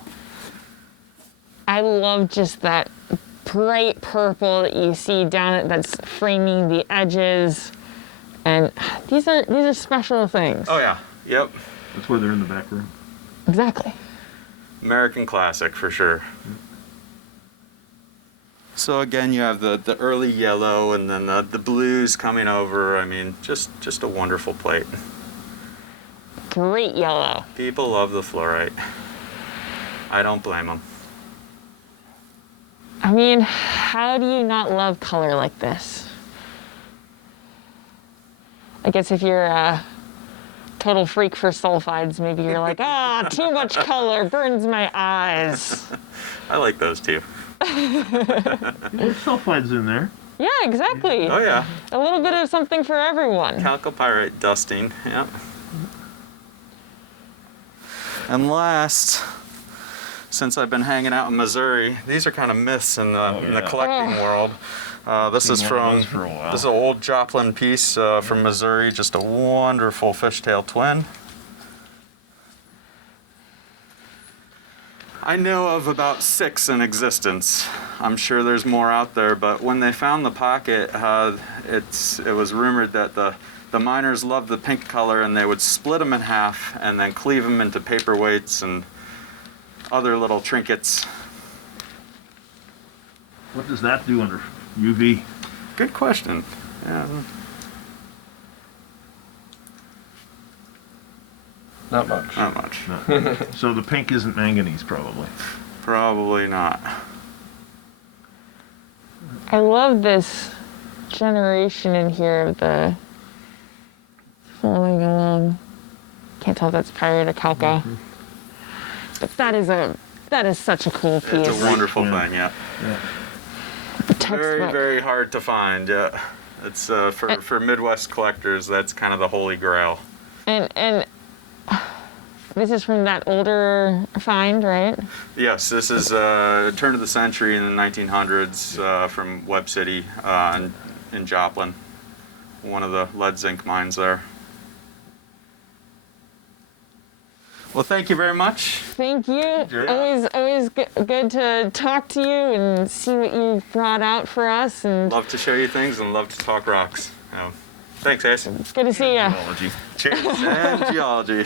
I love just that bright purple that you see that's framing the edges. And these are special things. Oh yeah, yep. That's why they're in the back room. Exactly. American classic for sure. So again, you have the early yellow and then the blues coming over. I mean, just a wonderful plate. Great yellow. People love the fluorite. I don't blame them. I mean, how do you not love color like this? I guess if you're a total freak for sulfides, maybe you're like, too much color, burns my eyes. I like those too. There's sulfides in there. Yeah, exactly. Oh yeah. A little bit of something for everyone. Chalcopyrite dusting, yep. And last, since I've been hanging out in Missouri, these are kind of myths in the collecting world. This is Seen one of from those for a while. this is an old Joplin piece from Missouri, just a wonderful fishtail twin. I know of about 6 in existence. I'm sure there's more out there, but when they found the pocket, it was rumored that the miners loved the pink color and they would split them in half and then cleave them into paperweights and other little trinkets. What does that do under UV? Good question. Yeah. Not much. Not much. So the pink isn't manganese, probably. Probably not. I love this generation in here of the following along. Can't tell if that's Pirate or Calca. But that is such a cool piece. It's a wonderful thing, yeah. Textbook. Very, very hard to find, yeah. It's for Midwest collectors, that's kind of the holy grail. And this is from that older find, right? Yes, this is turn of the century in the 1900s from Webb City in Joplin, one of the lead zinc mines there. Well, thank you very much. Thank you. Always good to talk to you and see what you brought out for us. And Love to show you things and love to talk rocks. Thanks, Ace. it's good to see you. Geology. Cheers. And geology.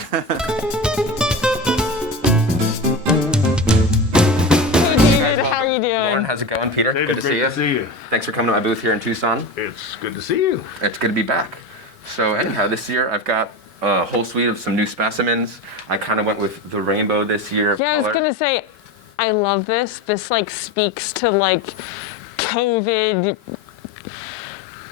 Hey, David, how are you Lauren, doing? how's it going? Peter, David, good to great see you. to see you. Thanks for coming to my booth here in Tucson. It's good to see you. It's good to be back. So anyhow, this year I've got a whole suite of some new specimens. I kind of went with the rainbow this year of Yeah, I was color. gonna say, I love this. This like speaks to like COVID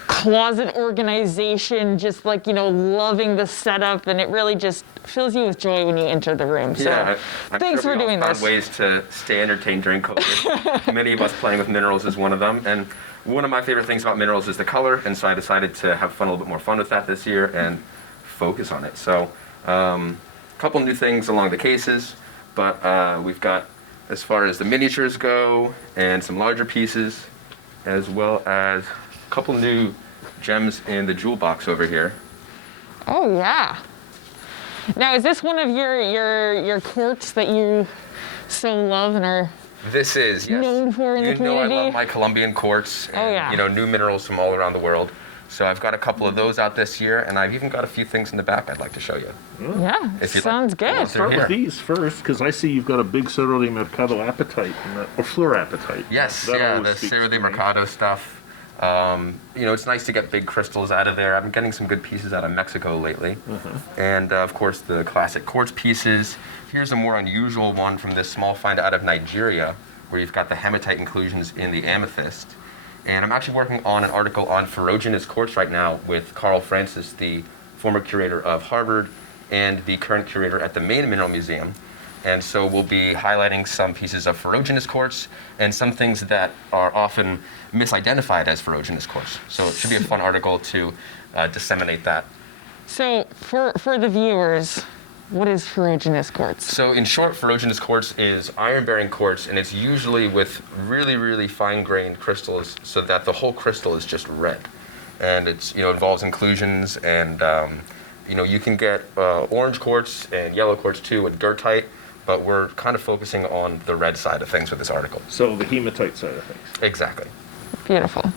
closet organization, just like, loving the setup, and it really just fills you with joy when you enter the room. So Yeah, I'm thanks sure for we all doing found this. ways to stay entertained during COVID. Many of us playing with minerals is one of them. And one of my favorite things about minerals is the color, and so I decided to have fun, a little bit more fun with that this year and focus on it. So a couple new things along the cases, but we've got, as far as the miniatures go, and some larger pieces, as well as a couple new gems in the jewel box over here. Oh yeah. Now, is this one of your quartz that you so love and are This is, yes. known for in the You know I community? love my Colombian quartz and, Oh, yeah. new minerals from all around the world. So I've got a couple of those out this year, and I've even got a few things in the back I'd like to show you. Yeah, If you'd sounds like. good. Through Start here. with these first, because I see you've got a big Cerro de Mercado apatite, or fluorapatite. Yes, That yeah, always the speaks Cerro de to me. Mercado stuff. It's nice to get big crystals out of there. I've been getting some good pieces out of Mexico lately. And of course, the classic quartz pieces. Here's a more unusual one from this small find out of Nigeria, where you've got the hematite inclusions in the amethyst. And I'm actually working on an article on ferruginous quartz right now with Carl Francis, the former curator of Harvard and the current curator at the Maine Mineral Museum. And so we'll be highlighting some pieces of ferruginous quartz and some things that are often misidentified as ferruginous quartz. So it should be a fun article to disseminate that. So for the viewers, what is ferruginous quartz? So in short, ferruginous quartz is iron-bearing quartz, and it's usually with really, really fine-grained crystals so that the whole crystal is just red. And it's, involves inclusions, and, you can get orange quartz and yellow quartz too with goethite, but we're kind of focusing on the red side of things with this article. So the hematite side of things. Exactly. Beautiful.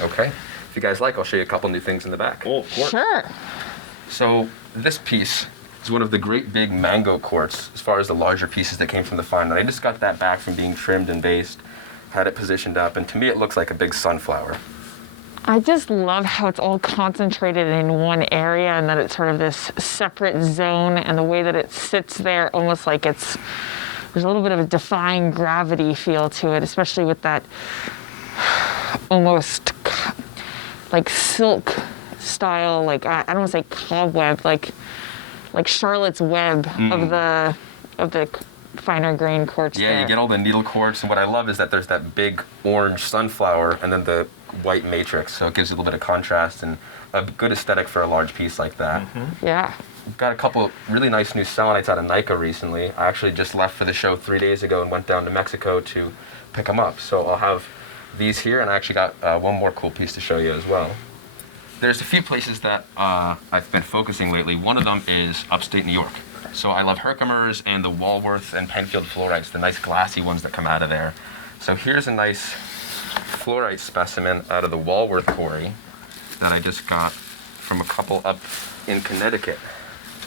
Okay. If you guys like, I'll show you a couple new things in the back. Oh, of course. Sure. So this piece is one of the great big mango quartz as far as the larger pieces that came from the find. And I just got that back from being trimmed and based, had it positioned up, and to me it looks like a big sunflower. I just love how it's all concentrated in one area and that it's sort of this separate zone, and the way that it sits there almost like there's a little bit of a defying gravity feel to it, especially with that almost like silk style, like I don't want to say cobweb, like Charlotte's Web of the finer grain quartz. Yeah, there. you get all the needle quartz, and what I love is that there's that big orange sunflower and then the white matrix, so it gives a little bit of contrast and a good aesthetic for a large piece like that. Yeah. We've got a couple really nice new selenites out of Nika recently. I actually just left for the show 3 days ago and went down to Mexico to pick them up. So I'll have these here, and I actually got one more cool piece to show you as well. There's a few places that I've been focusing lately. One of them is upstate New York. So I love Herkimers and the Walworth and Penfield fluorites, the nice glassy ones that come out of there. So here's a nice fluorite specimen out of the Walworth quarry that I just got from a couple up in Connecticut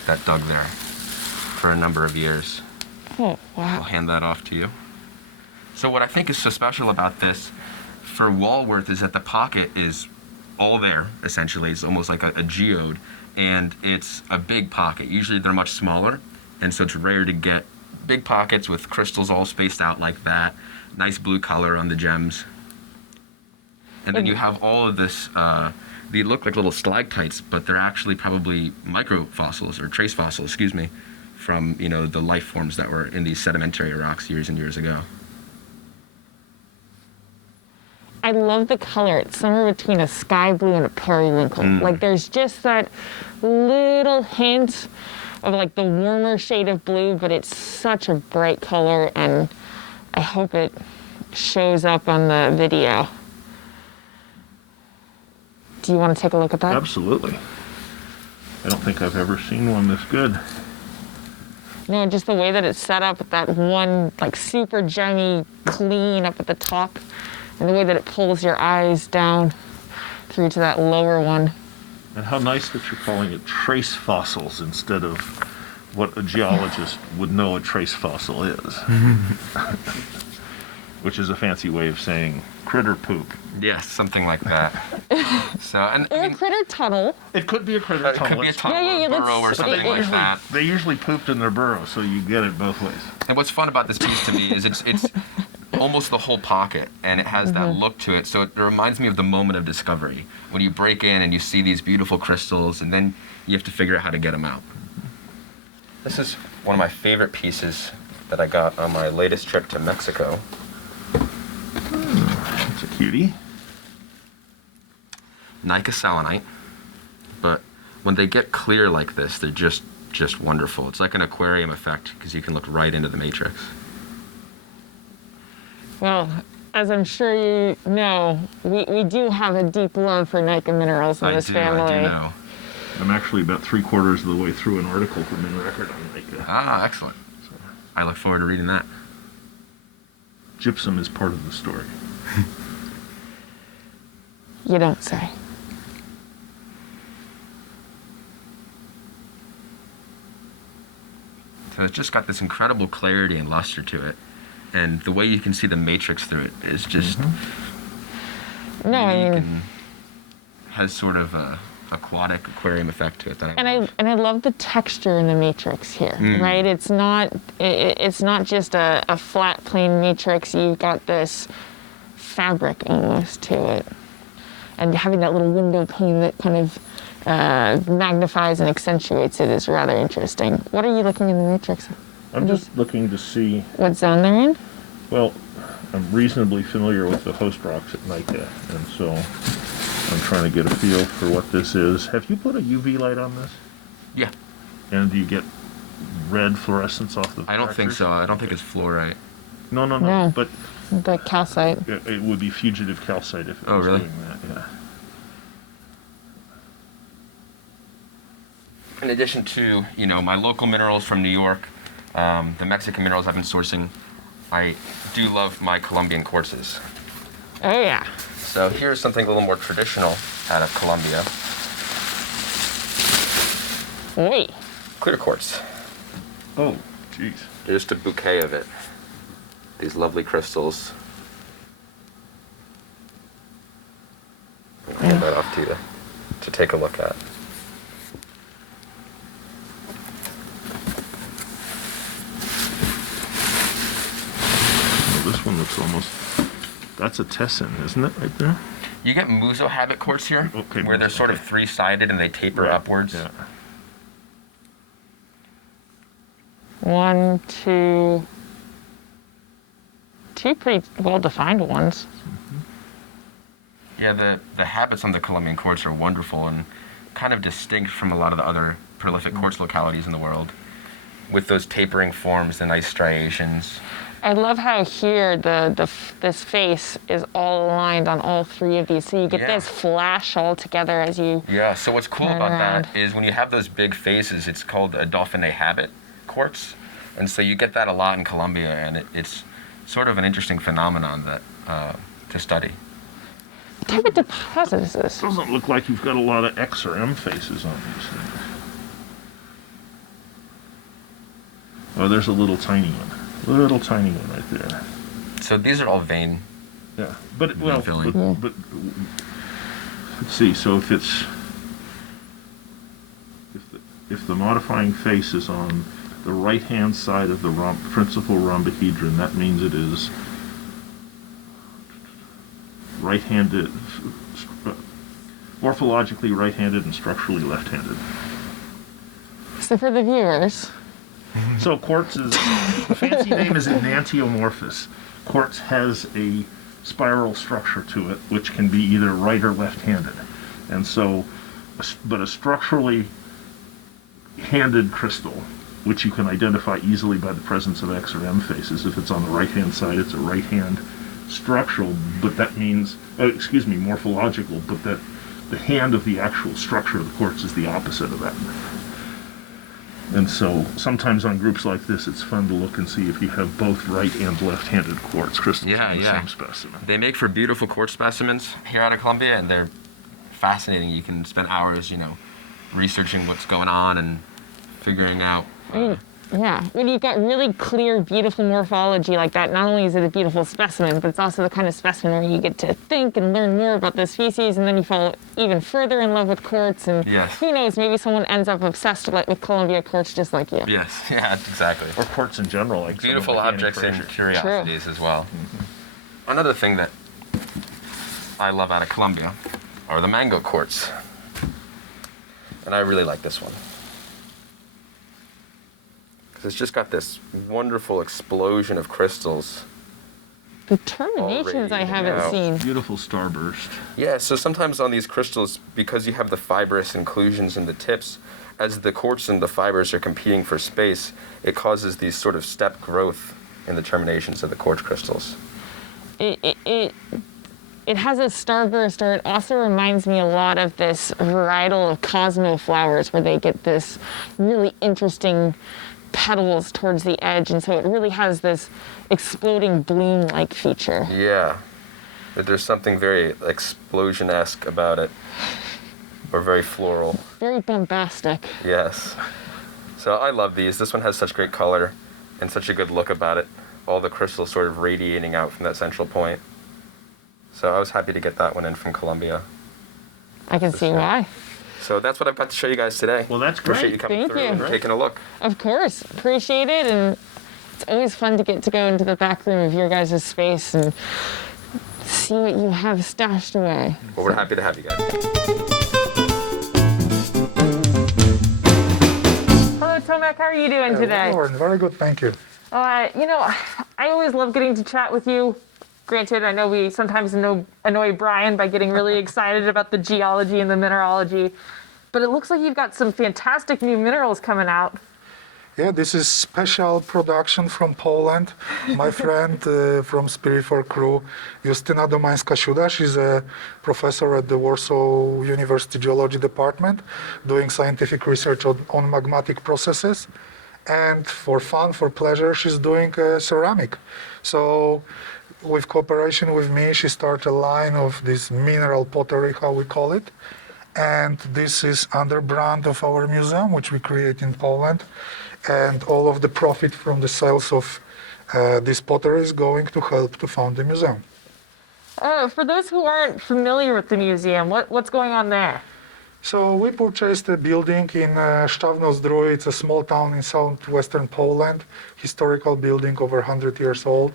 that dug there for a number of years. Oh, I'll wow. hand that off to you. So what I think is so special about this for Walworth is that the pocket is all there, essentially. It's almost like a geode, and it's a big pocket. Usually they're much smaller, and so it's rare to get big pockets with crystals all spaced out like that. Nice blue color on the gems. And then you have all of this, they look like little stalactites, but they're actually probably microfossils, or trace fossils, excuse me, from, you know, the life forms that were in these sedimentary rocks years and years ago. I love the color. It's somewhere between a sky blue and a periwinkle. Like there's just that little hint of like the warmer shade of blue, but it's such a bright color, and I hope it shows up on the video. Do you want to take a look at that? Absolutely. I don't think I've ever seen one this good. No, just the way that it's set up with that one like super gemmy clean up at the top, and the way that it pulls your eyes down through to that lower one. And how nice that you're calling it trace fossils instead of what a geologist would know a trace fossil is. Which is a fancy way of saying critter poop. Yes, something like that. Or a critter tunnel. It could be a critter It could be a tunnel or a burrow or something like that. They usually pooped in their burrow, so you get it both ways. And what's fun about this piece to me is it's almost the whole pocket, and it has that look to it. So it reminds me of the moment of discovery, when you break in and you see these beautiful crystals, and then you have to figure out how to get them out. This is one of my favorite pieces that I got on my latest trip to Mexico. It's a cutie. Nica selenite, but when they get clear like this, they're just wonderful. It's like an aquarium effect because you can look right into the matrix. Well, as I'm sure you know, we do have a deep love for Nica Minerals in this family. I do know. I'm actually about 3/4 of the way through an article from In Record on Nica. Ah, excellent. I look forward to reading that. Gypsum is part of the story. You don't say. So it's just got this incredible clarity and luster to it. And the way you can see the matrix through it is just No, I unique mean, and has sort of a aquatic aquarium effect to it that I love. I love the texture in the matrix here, right? It's not just a flat plain matrix. You've got this fabric almost to it, and having that little window pane that kind of magnifies and accentuates it is rather interesting. What are you looking in the matrix? I'm just looking to see, What zone they're in? well, I'm reasonably familiar with the host rocks at Nica, and so I'm trying to get a feel for what this is. Have you put a UV light on this? Yeah. And do you get red fluorescence off the I don't think fractures? so. I don't think it's fluorite. No. No. But The calcite. it would be fugitive calcite if it Oh, was really? doing that, yeah. In addition to, you know, my local minerals from New York, the Mexican minerals I've been sourcing, I do love my Colombian quartzes. Oh yeah. So here's something a little more traditional out of Colombia. Oi. Clear quartz. Oh, jeez. Just a bouquet of it. These lovely crystals. I'll hand that off to you to take a look at. Well, this one looks almost, that's a tessin, isn't it, right there? You get muso habit quartz here, Okay, where they're muso, sort of okay. three-sided and they taper upwards. Yeah. 1, 2, two pretty well-defined ones. Yeah, the habits on the Colombian quartz are wonderful and kind of distinct from a lot of the other prolific quartz localities in the world, with those tapering forms, the nice striations. I love how here this face is all aligned on all three of these, so you get Yeah. this flash all together as you. Yeah, so what's cool Turn about around. that is when you have those big faces, it's called a Dauphiné habit. quartz, and so you get that a lot in Colombia, and it's sort of an interesting phenomenon that to study. What type of deposit is this? Doesn't look like you've got a lot of X or M faces on these things. Oh, there's a little tiny one. Little tiny one right there. So these are all vein. Yeah, but well, filling. but let's see. So if the modifying face is on the right-hand side of the principal rhombohedron, that means it is right-handed, morphologically right-handed and structurally left-handed. So for the viewers, So quartz is, the fancy name is enantiomorphous. Quartz has a spiral structure to it, which can be either right or left-handed. And so, but a structurally handed crystal, which you can identify easily by the presence of X or M faces. If it's on the right-hand side, it's a right-hand structural, but that means, morphological, but that the hand of the actual structure of the quartz is the opposite of that. And so sometimes on groups like this, it's fun to look and see if you have both right and left-handed quartz crystals in the same specimen. They make for beautiful quartz specimens here out of Colombia, and they're fascinating. You can spend hours, researching what's going on and figuring out. Yeah, when you've got really clear, beautiful morphology like that, not only is it a beautiful specimen, but it's also the kind of specimen where you get to think and learn more about the species, and then you fall even further in love with quartz, and who knows, maybe someone ends up obsessed with Columbia quartz just like you. Yes, yeah, exactly. Or quartz in general, like beautiful objects and curiosities as well. Another thing that I love out of Colombia are the mango quartz, and I really like this one. It's just got this wonderful explosion of crystals. The terminations I haven't seen. Beautiful starburst. Yeah, so sometimes on these crystals, because you have the fibrous inclusions in the tips, as the quartz and the fibers are competing for space, it causes these sort of step growth in the terminations of the quartz crystals. It has a starburst, or it also reminds me a lot of this varietal of cosmo flowers, where they get this really interesting petals towards the edge, and so it really has this exploding bloom-like feature. Yeah, but there's something very explosion-esque about it, or very floral. Very bombastic. Yes. So I love these. This one has such great color and such a good look about it. All the crystals sort of radiating out from that central point. So I was happy to get that one in from Colombia. I can see why. So that's what I've got to show you guys today. Well, that's great. Appreciate you coming Thank through you. and taking a look. Of course, appreciate it, and it's always fun to get to go into the back room of your guys' space and see what you have stashed away. Well, we're happy to have you guys. Hello, Tomek. How are you doing today? Lauren, very good, thank you. I always love getting to chat with you. Granted, I know we sometimes annoy Brian by getting really excited about the geology and the mineralogy, but it looks like you've got some fantastic new minerals coming out. Yeah, this is special production from Poland. My friend from Spirifor crew, Justyna Domańska-Siuda, she's a professor at the Warsaw University Geology Department, doing scientific research on magmatic processes. And for fun, for pleasure, she's doing ceramic. So with cooperation with me, she started a line of this mineral pottery, how we call it. And this is under brand of our museum, which we create in Poland. And all of the profit from the sales of this pottery is going to help to fund the museum. For those who aren't familiar with the museum, what's going on there? So we purchased a building in Szczawno-Zdrój. It's a small town in southwestern Poland, historical building over 100 years old.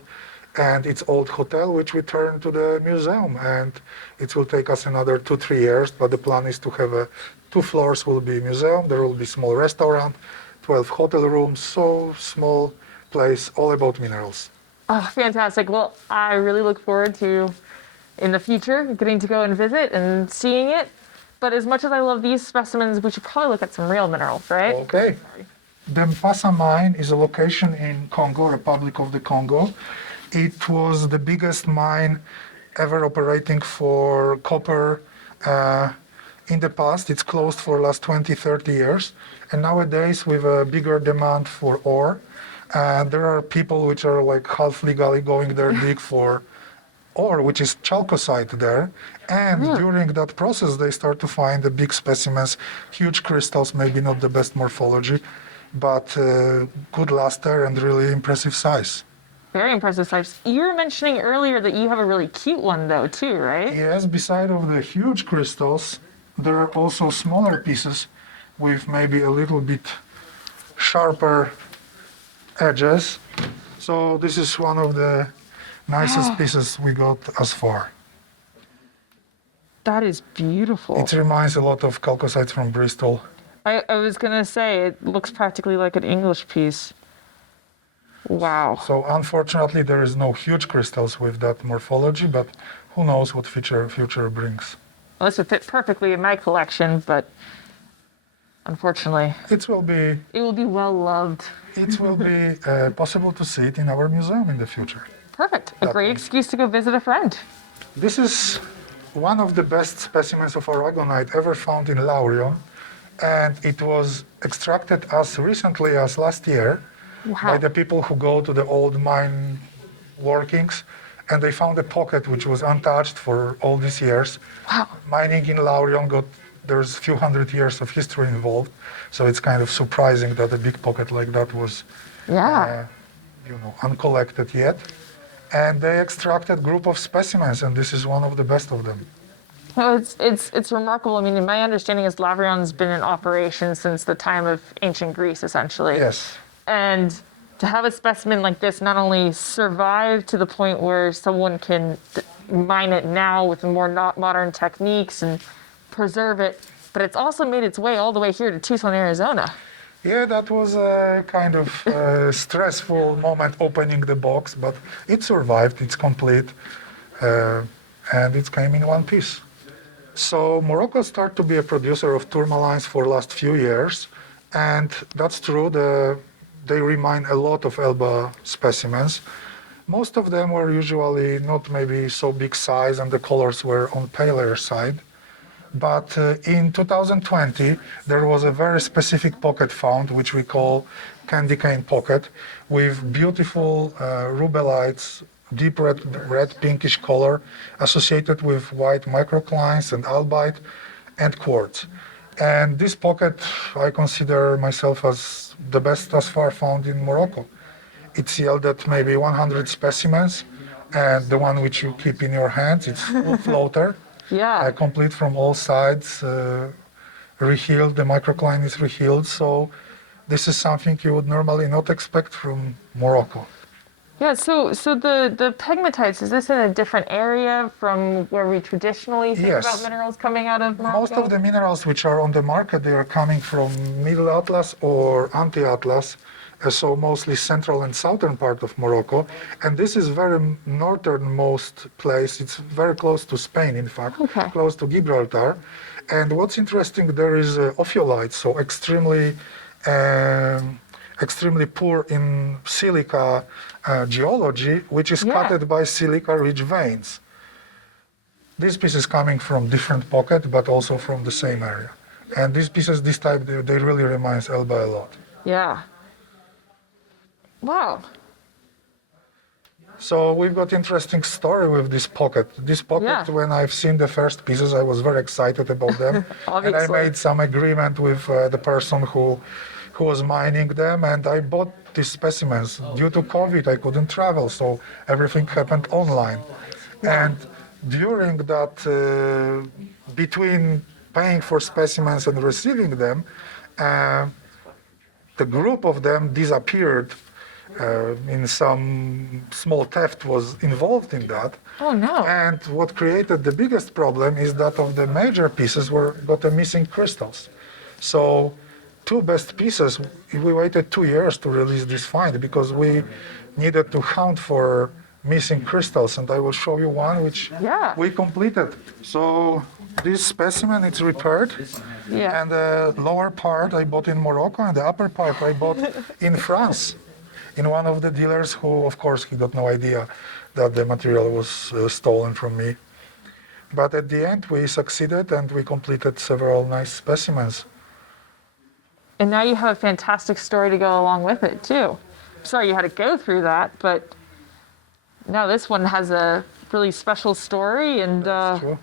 And it's old hotel, which we turned to the museum. And it will take us another 2-3 years, but the plan is to have 2 floors will be museum. There will be small restaurant, 12 hotel rooms, so small place, all about minerals. Oh, fantastic. Well, I really look forward to, in the future, getting to go and visit and seeing it. But as much as I love these specimens, we should probably look at some real minerals, right? Okay. The Mpasa mine is a location in Congo, Republic of the Congo. It was the biggest mine ever operating for copper In the past, it's closed for last 20, 30 years. And nowadays, with a bigger demand for ore, there are people which are like half legally going there dig for ore, which is chalcocite there. And during that process, they start to find the big specimens, huge crystals, maybe not the best morphology, but good luster and really impressive size. Very impressive size. You were mentioning earlier that you have a really cute one though, too, right? Yes, beside of the huge crystals, there are also smaller pieces with maybe a little bit sharper edges. So this is one of the nicest pieces we got as far. That is beautiful. It reminds a lot of chalcocite from Bristol. I was gonna say, it looks practically like an English piece. Wow. So unfortunately, there is no huge crystals with that morphology, but who knows what future brings. Well, this would fit perfectly in my collection, but unfortunately, it will be well loved. It will be possible to see it in our museum in the future. Perfect. A great excuse to go visit a friend. This is one of the best specimens of aragonite ever found in Laurion, and it was extracted as recently as last year by the people who go to the old mine workings, and they found a pocket which was untouched for all these years. Wow. Mining in Laurion there's a few hundred years of history involved, so it's kind of surprising that a big pocket like that was uncollected yet. And they extracted group of specimens, and this is one of the best of them. Well, it's remarkable. I mean, my understanding is Lavrion's been in operation since the time of ancient Greece, essentially. Yes. And to have a specimen like this not only survive to the point where someone can mine it now with more modern techniques and preserve it, but it's also made its way all the way here to Tucson, Arizona. Yeah, that was a kind of stressful moment opening the box, but it survived, it's complete, and it came in one piece. So Morocco started to be a producer of tourmalines for last few years, and that's true. They remine a lot of Elba specimens. Most of them were usually not maybe so big size, and the colors were on paler side. But in 2020, there was a very specific pocket found, which we call candy cane pocket, with beautiful rubellites, deep red pinkish color, associated with white microclines and albite and quartz. And this pocket, I consider myself as the best thus far found in Morocco. It's yielded maybe 100 specimens, and the one which you keep in your hands, it's full floater. Yeah. Complete from all sides, rehealed, the microcline is rehealed, so this is something you would normally not expect from Morocco. Yeah, so the pegmatites, is this in a different area from where we traditionally think about minerals coming out of Morocco? Most of the minerals which are on the market, they are coming from Middle Atlas or Anti-Atlas, so mostly central and southern part of Morocco. And this is very northernmost place. It's very close to Spain, in fact, close to Gibraltar. And what's interesting, there is ophiolite, so extremely poor in silica geology, which is cutted by silica-rich veins. This piece is coming from different pocket, but also from the same area. And these pieces, this type, they really reminds Elba a lot. Yeah. Wow. So we've got interesting story with this pocket. This pocket, when I've seen the first pieces, I was very excited about them. And I made some agreement with the person who was mining them, and I bought these specimens. Due to COVID, I couldn't travel, so everything happened online. And during that, between paying for specimens and receiving them, the group of them disappeared. In some small theft was involved in that. Oh no. And what created the biggest problem is that of the major pieces got missing crystals. So two best pieces, we waited 2 years to release this find because we needed to hunt for missing crystals, and I will show you one which we completed. So this specimen, it's repaired, and the lower part I bought in Morocco, and the upper part I bought in France, in one of the dealers who, of course, he got no idea that the material was stolen from me. But at the end, we succeeded and we completed several nice specimens. And now you have a fantastic story to go along with it, too. Sorry you had to go through that, but now this one has a really special story, and True.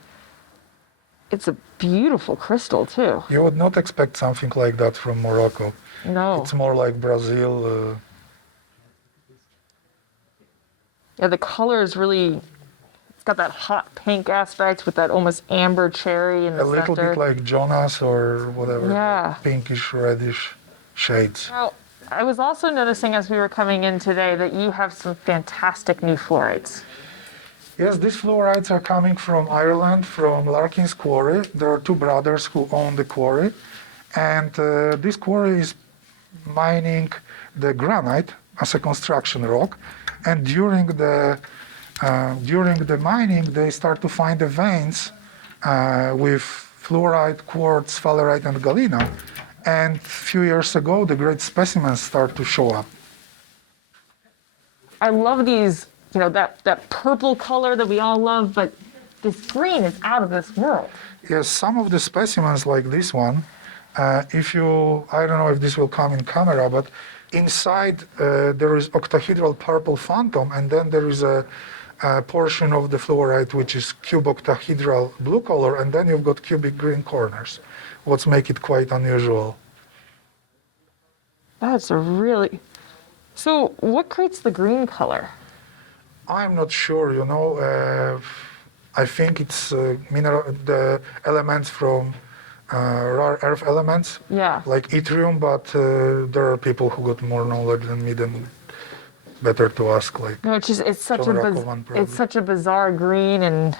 it's a beautiful crystal, too. You would not expect something like that from Morocco. No. It's more like Brazil. Yeah, the color is really, it's got that hot pink aspect with that almost amber cherry in the A little center. bit like Jonas or whatever, Yeah. pinkish, reddish shades. Now, I was also noticing as we were coming in today that you have some fantastic new fluorides. Yes, these fluorides are coming from Ireland, from Larkin's quarry. There are two brothers who own the quarry. And this quarry is mining the granite as a construction rock. And during the mining, they start to find the veins with fluoride, quartz, sphalerite, and galena. And a few years ago, the great specimens start to show up. I love these, that purple color that we all love, but this green is out of this world. Yes, some of the specimens like this one, I don't know if this will come in camera, but inside there is octahedral purple phantom, and then there is a portion of the fluoride which is cube octahedral blue color, and then you've got cubic green corners, what make it quite unusual. That's a really... So what creates the green color? I'm not sure, I think it's the elements from rare earth elements, Yeah. like yttrium, but there are people who got more knowledge than me, then better to ask. Like, No, it's such John Rockovan, probably. it's such a bizarre green, and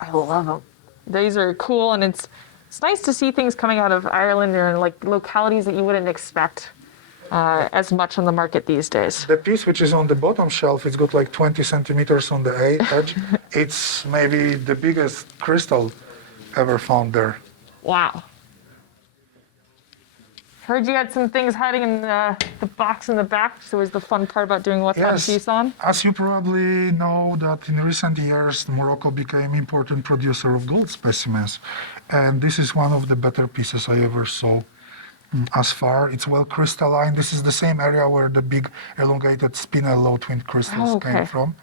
I love them. These are cool, and it's nice to see things coming out of Ireland or like localities that you wouldn't expect as much on the market these days. The piece which is on the bottom shelf, it's got like 20 centimeters on the edge. It's maybe the biggest crystal ever found there. Wow. Heard you had some things hiding in the box in the back. So was the fun part about doing What's Hot in Tucson? As you probably know that in recent years, Morocco became important producer of gold specimens. And this is one of the better pieces I ever saw as far. It's well crystalline. This is the same area where the big elongated spinel low twin crystals came from.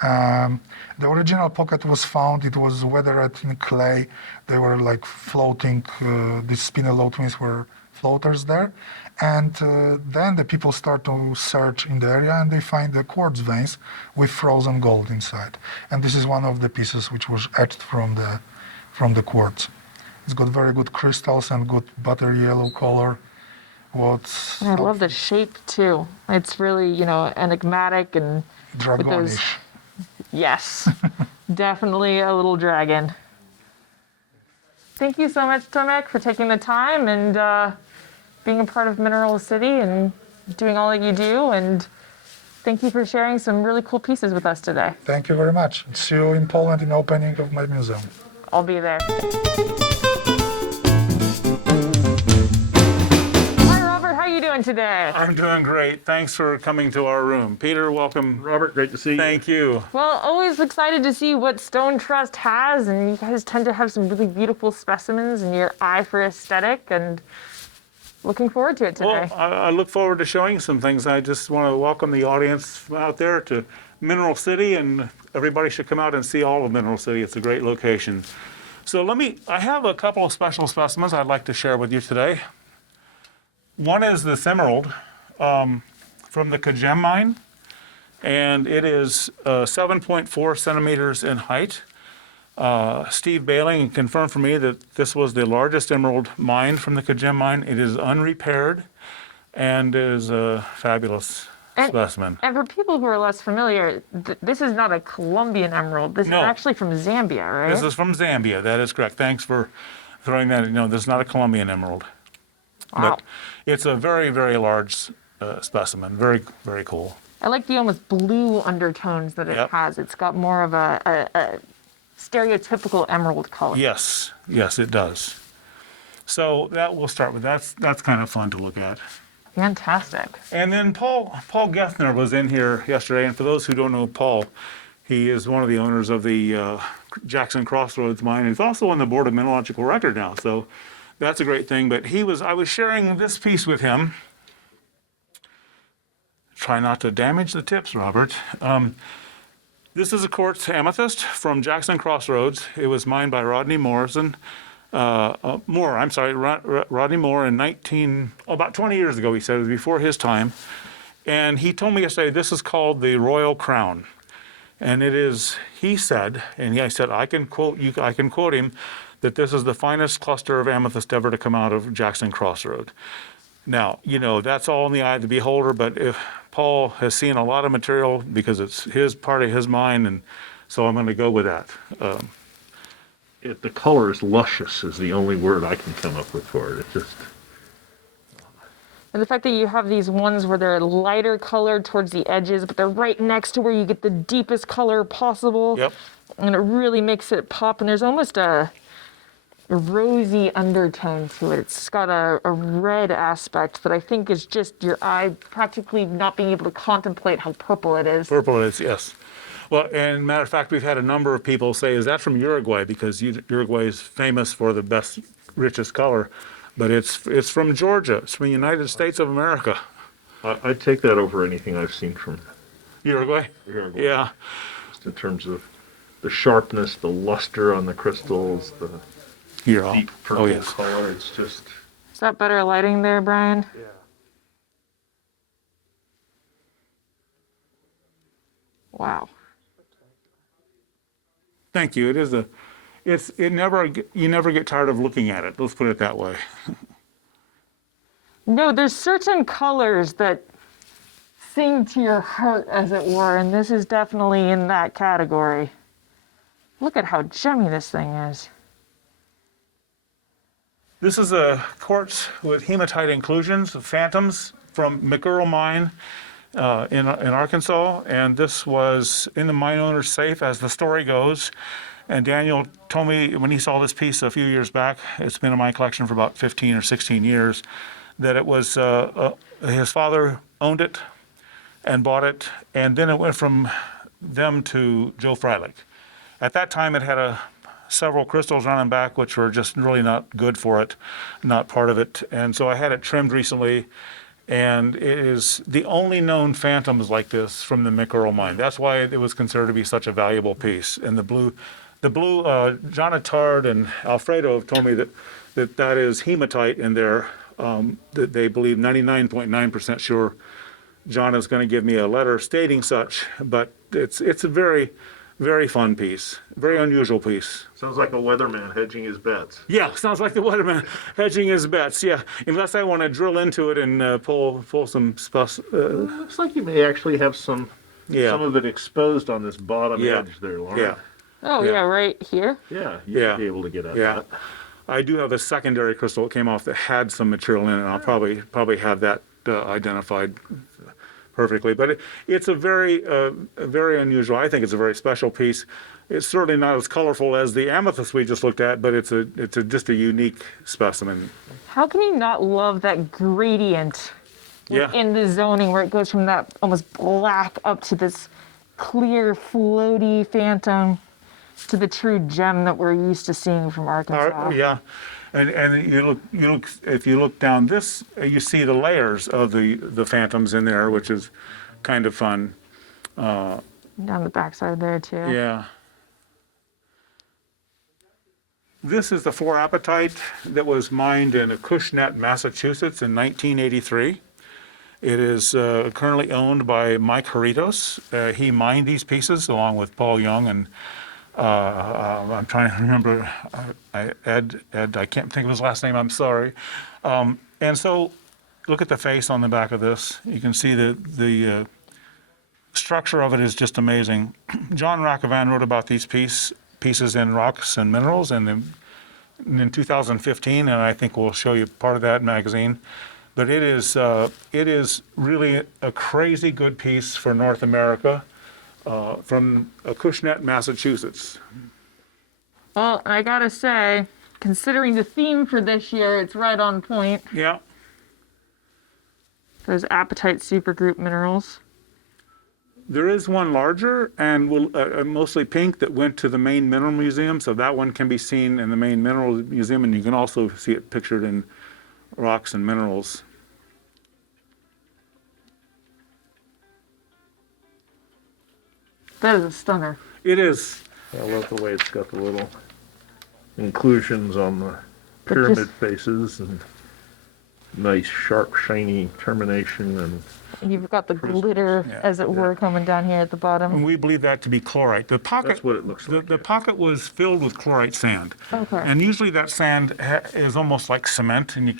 The original pocket was found. It was weathered in clay. They were like floating. These spinel low twins were floaters there. And then the people start to search in the area and they find the quartz veins with frozen gold inside. And this is one of the pieces which was etched from the quartz. It's got very good crystals and good butter yellow color. And I love the shape too. It's really, enigmatic and with those. Dragonish. Yes, definitely a little dragon. Thank you so much, Tomek, for taking the time and being a part of Mineral City and doing all that you do. And thank you for sharing some really cool pieces with us today. Thank you very much. See you in Poland in opening of my museum. I'll be there. How are you doing today? I'm doing great. Thanks for coming to our room. Peter, welcome. Robert, great to see you. Thank you. Well, always excited to see what Stone Trust has, and you guys tend to have some really beautiful specimens and your eye for aesthetic, and looking forward to it today. Well, I look forward to showing you some things. I just want to welcome the audience out there to Mineral City, and everybody should come out and see all of Mineral City. It's a great location. So I have a couple of special specimens I'd like to share with you today. One is this emerald from the Kagem mine, and it is 7.4 centimeters in height. Steve Bailing confirmed for me that this was the largest emerald mine from the Kagem mine. It is unrepaired and is a fabulous specimen. And for people who are less familiar, this is not a Colombian emerald. This is actually from Zambia, right? This is from Zambia. That is correct. Thanks for throwing that in. No, this is not a Colombian emerald. Wow. But it's a very, very large specimen. Very, very cool. I like the almost blue undertones that it has. It's got more of a stereotypical emerald color. Yes, it does. So that we'll start with. That's kind of fun to look at. Fantastic. And then Paul Gethner was in here yesterday. And for those who don't know Paul, he is one of the owners of the Jackson Crossroads mine. He's also on the board of Mineralogical Record now, so that's a great thing. But I was sharing this piece with him. Try not to damage the tips, Robert. This is a quartz amethyst from Jackson Crossroads. It was mined by Rodney Morrison. Rodney Moore in about 20 years ago, he said. It was before his time. And he told me yesterday, this is called the Royal Crown. And it is, he said, and I said, I can quote him, that this is the finest cluster of amethyst ever to come out of Jackson Crossroad. Now, that's all in the eye of the beholder, but if Paul has seen a lot of material because it's his part of his mine, and so I'm going to go with that. The color is luscious is the only word I can come up with for it. It just... And the fact that you have these ones where they're lighter colored towards the edges, but they're right next to where you get the deepest color possible. Yep. And it really makes it pop. And there's almost a rosy undertone to it. It's got a red aspect that I think is just your eye practically not being able to contemplate how purple it is. Purple it is, yes. Well, and matter of fact, we've had a number of people say, is that from Uruguay? Because Uruguay is famous for the best, richest color. But it's from Georgia. It's from the United States of America. I'd take that over anything I've seen from Uruguay? Yeah. Just in terms of the sharpness, the luster on the crystals, the deep purple color. It's just... Is that better lighting there, Brian? Yeah. Wow. Thank you. You never get tired of looking at it. Let's put it that way. No, there's certain colors that sing to your heart, as it were, and this is definitely in that category. Look at how gemmy this thing is. This is a quartz with hematite inclusions, phantoms from McEarl Mine in Arkansas, and this was in the mine owner's safe, as the story goes. And Daniel told me when he saw this piece a few years back, it's been in my collection for about 15 or 16 years, that it was his father owned it and bought it, and then it went from them to Joe Freilich. At that time, it had several crystals running back, which were just really not good for it, not part of it. And so I had it trimmed recently, and it is the only known phantoms like this from the McEarl mine. That's why it was considered to be such a valuable piece. And the blue, John Attard and Alfredo have told me that is hematite in there, that they believe 99.9% sure. John is going to give me a letter stating such, but it's a very, very fun piece, very unusual piece. Sounds like a weatherman hedging his bets. Yeah, sounds like the weatherman hedging his bets, yeah. Unless I want to drill into it and pull some stuff. Looks like you may actually have some of it exposed on this bottom edge there, Lauren. Yeah. Oh, yeah, right here? Yeah, you should be able to get at that. I do have a secondary crystal that came off that had some material in it, and I'll probably have that identified perfectly. But it's a very unusual, I think it's a very special piece. It's certainly not as colorful as the amethyst we just looked at, but it's just a unique specimen. How can you not love that gradient in the zoning where it goes from that almost black up to this clear, floaty phantom to the true gem that we're used to seeing from Arkansas? Yeah. And you look if you look down this, you see the layers of the phantoms in there, which is kind of fun. Down the backside there too. Yeah. This is the 4-apatite that was mined in Acushnet, Massachusetts in 1983. It is currently owned by Mike Haritos. He mined these pieces along with Paul Young and I'm trying to remember Ed, I can't think of his last name, I'm sorry. And so look at the face on the back of this. You can see the structure of it is just amazing. John Rackavan wrote about these pieces in Rocks and Minerals and in 2015, and I think we'll show you part of that magazine. But it is really a crazy good piece for North America. From Acushnet, Massachusetts. Well, I gotta say, considering the theme for this year, it's right on point. Yeah. Those apatite supergroup minerals. There is one larger and mostly pink that went to the main mineral museum. So that one can be seen in the main mineral museum, and you can also see it pictured in Rocks and Minerals. That is a stunner. It is. I love the way it's got the little inclusions on the pyramid faces and nice, sharp, shiny termination. And You've got the glitter, as it were, coming down here at the bottom. And we believe that to be chlorite. The pocket, that's what it looks like. The pocket was filled with chlorite sand. Okay. And usually that sand is almost like cement, and you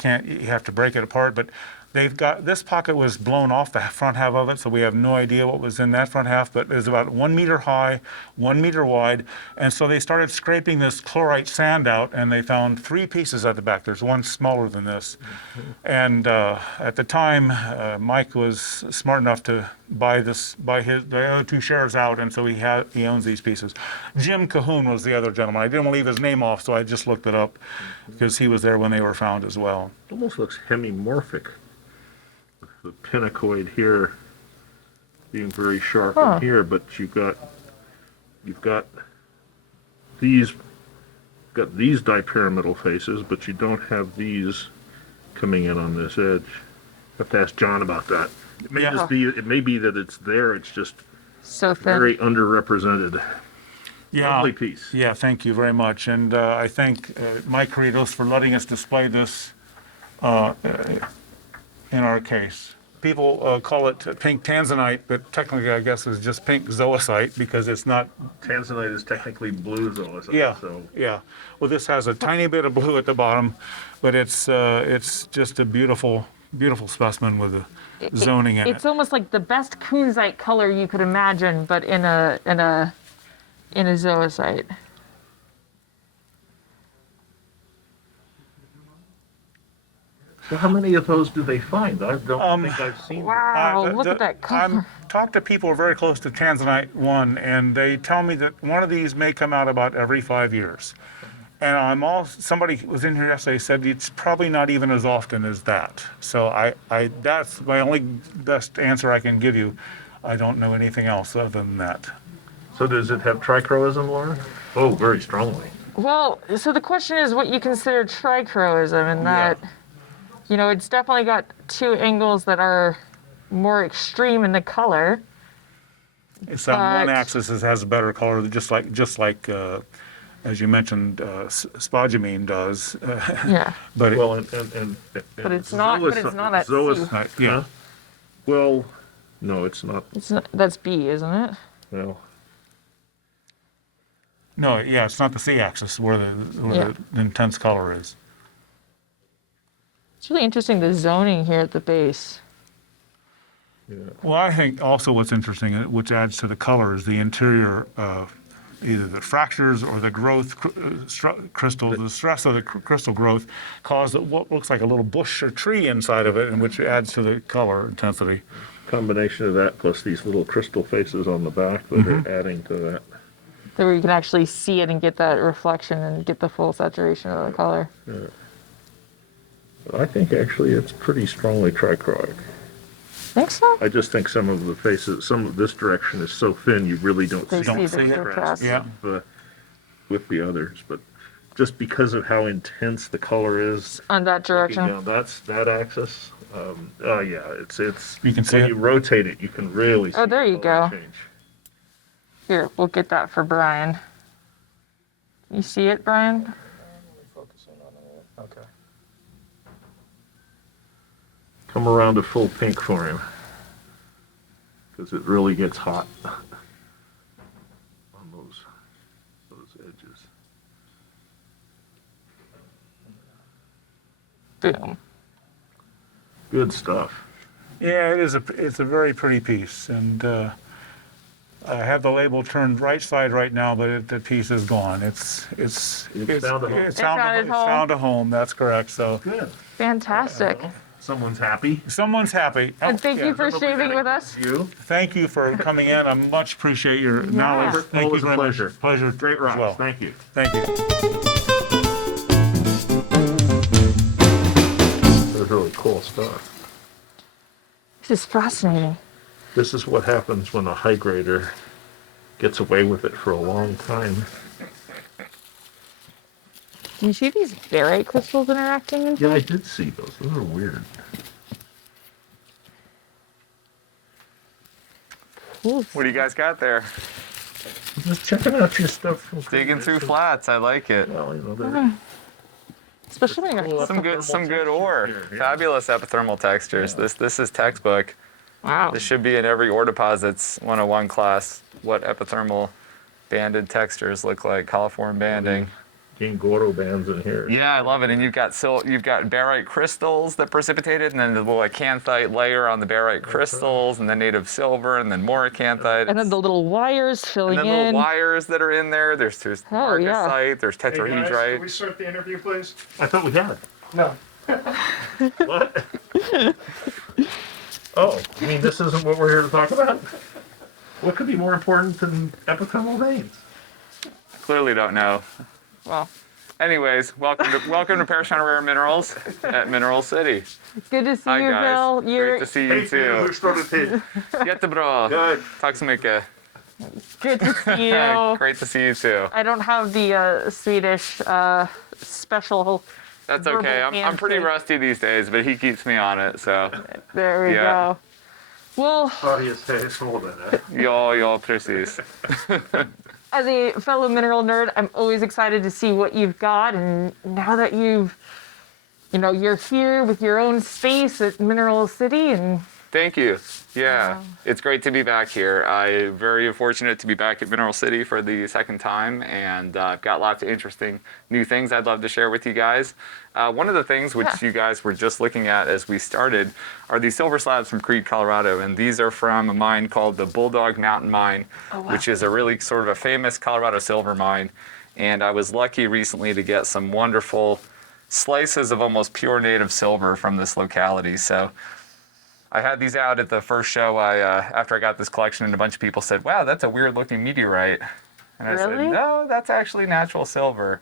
have to break it apart. But this pocket was blown off the front half of it, so we have no idea what was in that front half, but it was about 1 meter high, 1 meter wide. And so they started scraping this chlorite sand out, and they found 3 pieces at the back. There's one smaller than this. And at the time, Mike was smart enough to buy the other 2 shares out, and so he owns these pieces. Jim Cahoon was the other gentleman. I didn't want to leave his name off, so I just looked it up because he was there when they were found as well. It almost looks hemimorphic. The pinacoid here being very sharp in here, but you've got these dipyramidal faces, but you don't have these coming in on this edge. Have to ask John about that. It may just be. It may be that it's there. It's just so thin. Very underrepresented. Yeah. Lovely piece. Yeah, thank you very much. And I thank Mike Carritos for letting us display this in our case. People call it pink tanzanite, but technically I guess it's just pink zoisite because it's not. Tanzanite is technically blue zoisite. Yeah, So. yeah. Well, this has a tiny bit of blue at the bottom, but it's just a beautiful, beautiful specimen with the zoning in it. It's almost like the best kunzite color you could imagine, but in a zoisite. So how many of those do they find? I don't think I've seen. Wow, look at that color. I've talked to people who are very close to Tanzanite 1, and they tell me that one of these may come out about every 5 years. And somebody was in here yesterday said it's probably not even as often as that. So that's my only best answer I can give you. I don't know anything else other than that. So does it have trichroism, Laura? Oh, very strongly. Well, so the question is what you consider trichroism, and that, you know, it's definitely got 2 angles that are more extreme in the color. It's on one axis it has a better color, just like as you mentioned, spodumene does. Yeah. But but it's not. But it's not at C. Yeah. Well, no, it's not. It's not. That's B, isn't it? Well. No, yeah, it's not the C-axis where the intense color is. It's really interesting, the zoning here at the base. Yeah. Well, I think also what's interesting, which adds to the color, is the interior, either the fractures or the growth crystal, the stress of the crystal growth caused what looks like a little bush or tree inside of it, and which adds to the color intensity. Combination of that plus these little crystal faces on the back that are adding to that. So where you can actually see it and get that reflection and get the full saturation of the color. Yeah. I think actually it's pretty strongly trichroic. Think so? I just think some of the faces, some of this direction is so thin you really don't see the contrast with the others. But just because of how intense the color is on that direction, down, that's that axis. Yeah, it's you can see when it. you rotate it, you can really see. Oh, there you go. Change. Here, we'll get that for Brian. You see it, Brian? Okay. Come around to full pink for him, because it really gets hot on those edges. Boom. Good stuff. Yeah, it's a very pretty piece, and I have the label turned right side right now, but the piece is gone. It's found a home. It's found a home. That's correct. So good. Fantastic. Someone's happy. Someone's happy. And thank you for shaving with us. Thank you for coming in. I much appreciate your knowledge. Thank Always you a very pleasure. much. Pleasure. Great rocks. Well. Thank you. Thank you. That's really cool stuff. This is fascinating. This is what happens when a high grader gets away with it for a long time. Do you see these barite crystals interacting? In Yeah, I did see those. Those are weird. What do you guys got there? Just checking out your stuff from Digging through flats. I like it. Well, you know, they're Especially when you're Some good ore. here, yeah. Fabulous epithermal textures. This is textbook. wow. This should be in every ore deposits 101 class. What epithermal banded textures look like, coliform banding. Goro bands in here. Yeah, I love it. And you've got barite crystals that precipitated, and then the little acanthite layer on the barite crystals, and then native silver, and then more acanthite. And then the little wires and filling then in. little wires that are in there. There's Oh, yeah. marcasite, there's tetrahedrite. Can we start the interview, please? I thought we had. No. What? Oh, you mean this isn't what we're here to talk about? What could be more important than epithermal veins? Clearly don't know. Well, Anyways, welcome to Parashon Rare Minerals at Mineral City. good to see Hi you, guys. Bill. Great to see you too. Jättebra. Good. Tack så mycket. Good to see you. Great to see you too. I don't have the Swedish special. That's okay. verbal I'm pretty handshake. rusty these days, but he keeps me on it, so There we Yeah. go. Well, ja, precis. as a fellow mineral nerd, I'm always excited to see what you've got. And now that you're here with your own space at Mineral City, and Thank you. Yeah, it's great to be back here. I'm very fortunate to be back at Mineral City for the second time, and I've got lots of interesting new things I'd love to share with you guys. One of the things which you guys were just looking at as we started are these silver slabs from Creede, Colorado, and these are from a mine called the Bulldog Mountain Mine, which is a really sort of a famous Colorado silver mine. And I was lucky recently to get some wonderful slices of almost pure native silver from this locality. So I had these out at the first show. After I got this collection, and a bunch of people said, "Wow, that's a weird-looking meteorite." And I Really? said, "No, that's actually natural silver."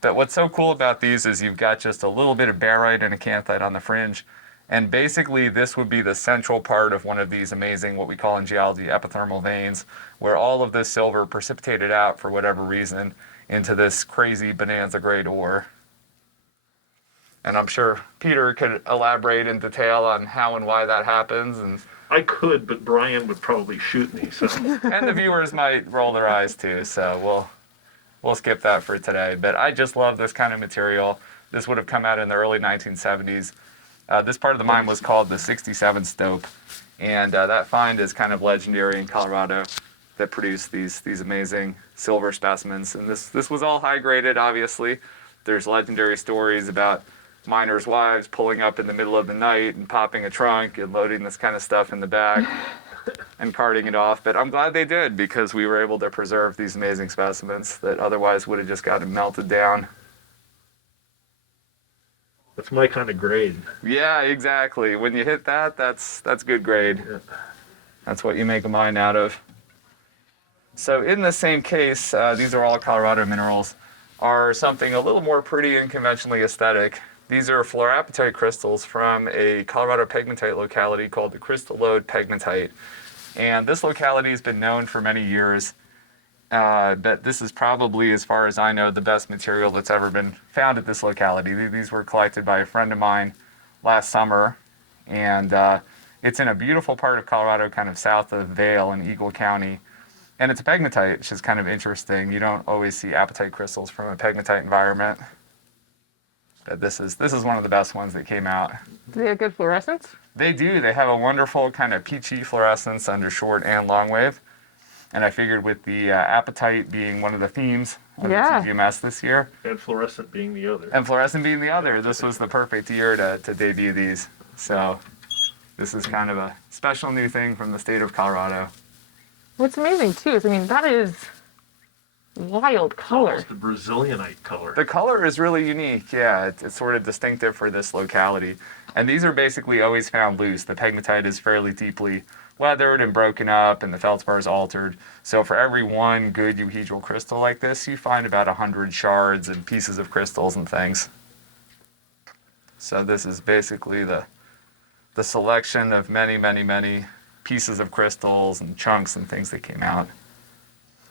But what's so cool about these is you've got just a little bit of barite and acanthite on the fringe, and basically this would be the central part of one of these amazing, what we call in geology, epithermal veins, where all of this silver precipitated out for whatever reason into this crazy bonanza-grade ore. And I'm sure Peter could elaborate in detail on how and why that happens. And I could, but Brian would probably shoot me. So. and the viewers might roll their eyes too. So we'll skip that for today. But I just love this kind of material. This would have come out in the early 1970s. This part of the mine was called the 67 Stope. And that find is kind of legendary in Colorado that produced these amazing silver specimens. And this was all high graded, obviously. There's legendary stories about miners' wives pulling up in the middle of the night and popping a trunk and loading this kind of stuff in the back and carting it off. But I'm glad they did, because we were able to preserve these amazing specimens that otherwise would have just gotten melted down. That's my kind of grade. Yeah, exactly. When you hit that, that's good grade. Yeah. That's what you make a mine out of. So in the same case, these are all Colorado minerals, are something a little more pretty and conventionally aesthetic. These are fluorapatite crystals from a Colorado pegmatite locality called the Crystal Lode Pegmatite. And this locality has been known for many years, but this is probably, as far as I know, the best material that's ever been found at this locality. These were collected by a friend of mine last summer, and it's in a beautiful part of Colorado, kind of south of Vail in Eagle County. And it's a pegmatite, which is kind of interesting. You don't always see apatite crystals from a pegmatite environment. But this is one of the best ones that came out. Do they have good fluorescence? They do. They have a wonderful kind of peachy fluorescence under short and long wave. And I figured with the apatite being one of the themes of the TGMS this year. And fluorescent being the other. And fluorescent being the other. This was the perfect year to debut these. So this is kind of a special new thing from the state of Colorado. What's amazing too is, that is wild color. Almost the Brazilianite color. The color is really unique, yeah. It's sort of distinctive for this locality. And these are basically always found loose. The pegmatite is fairly deeply weathered and broken up, and the feldspar is altered. So for every one good euhedral crystal like this, you find about 100 shards and pieces of crystals and things. So this is basically the selection of many, many, many pieces of crystals and chunks and things that came out.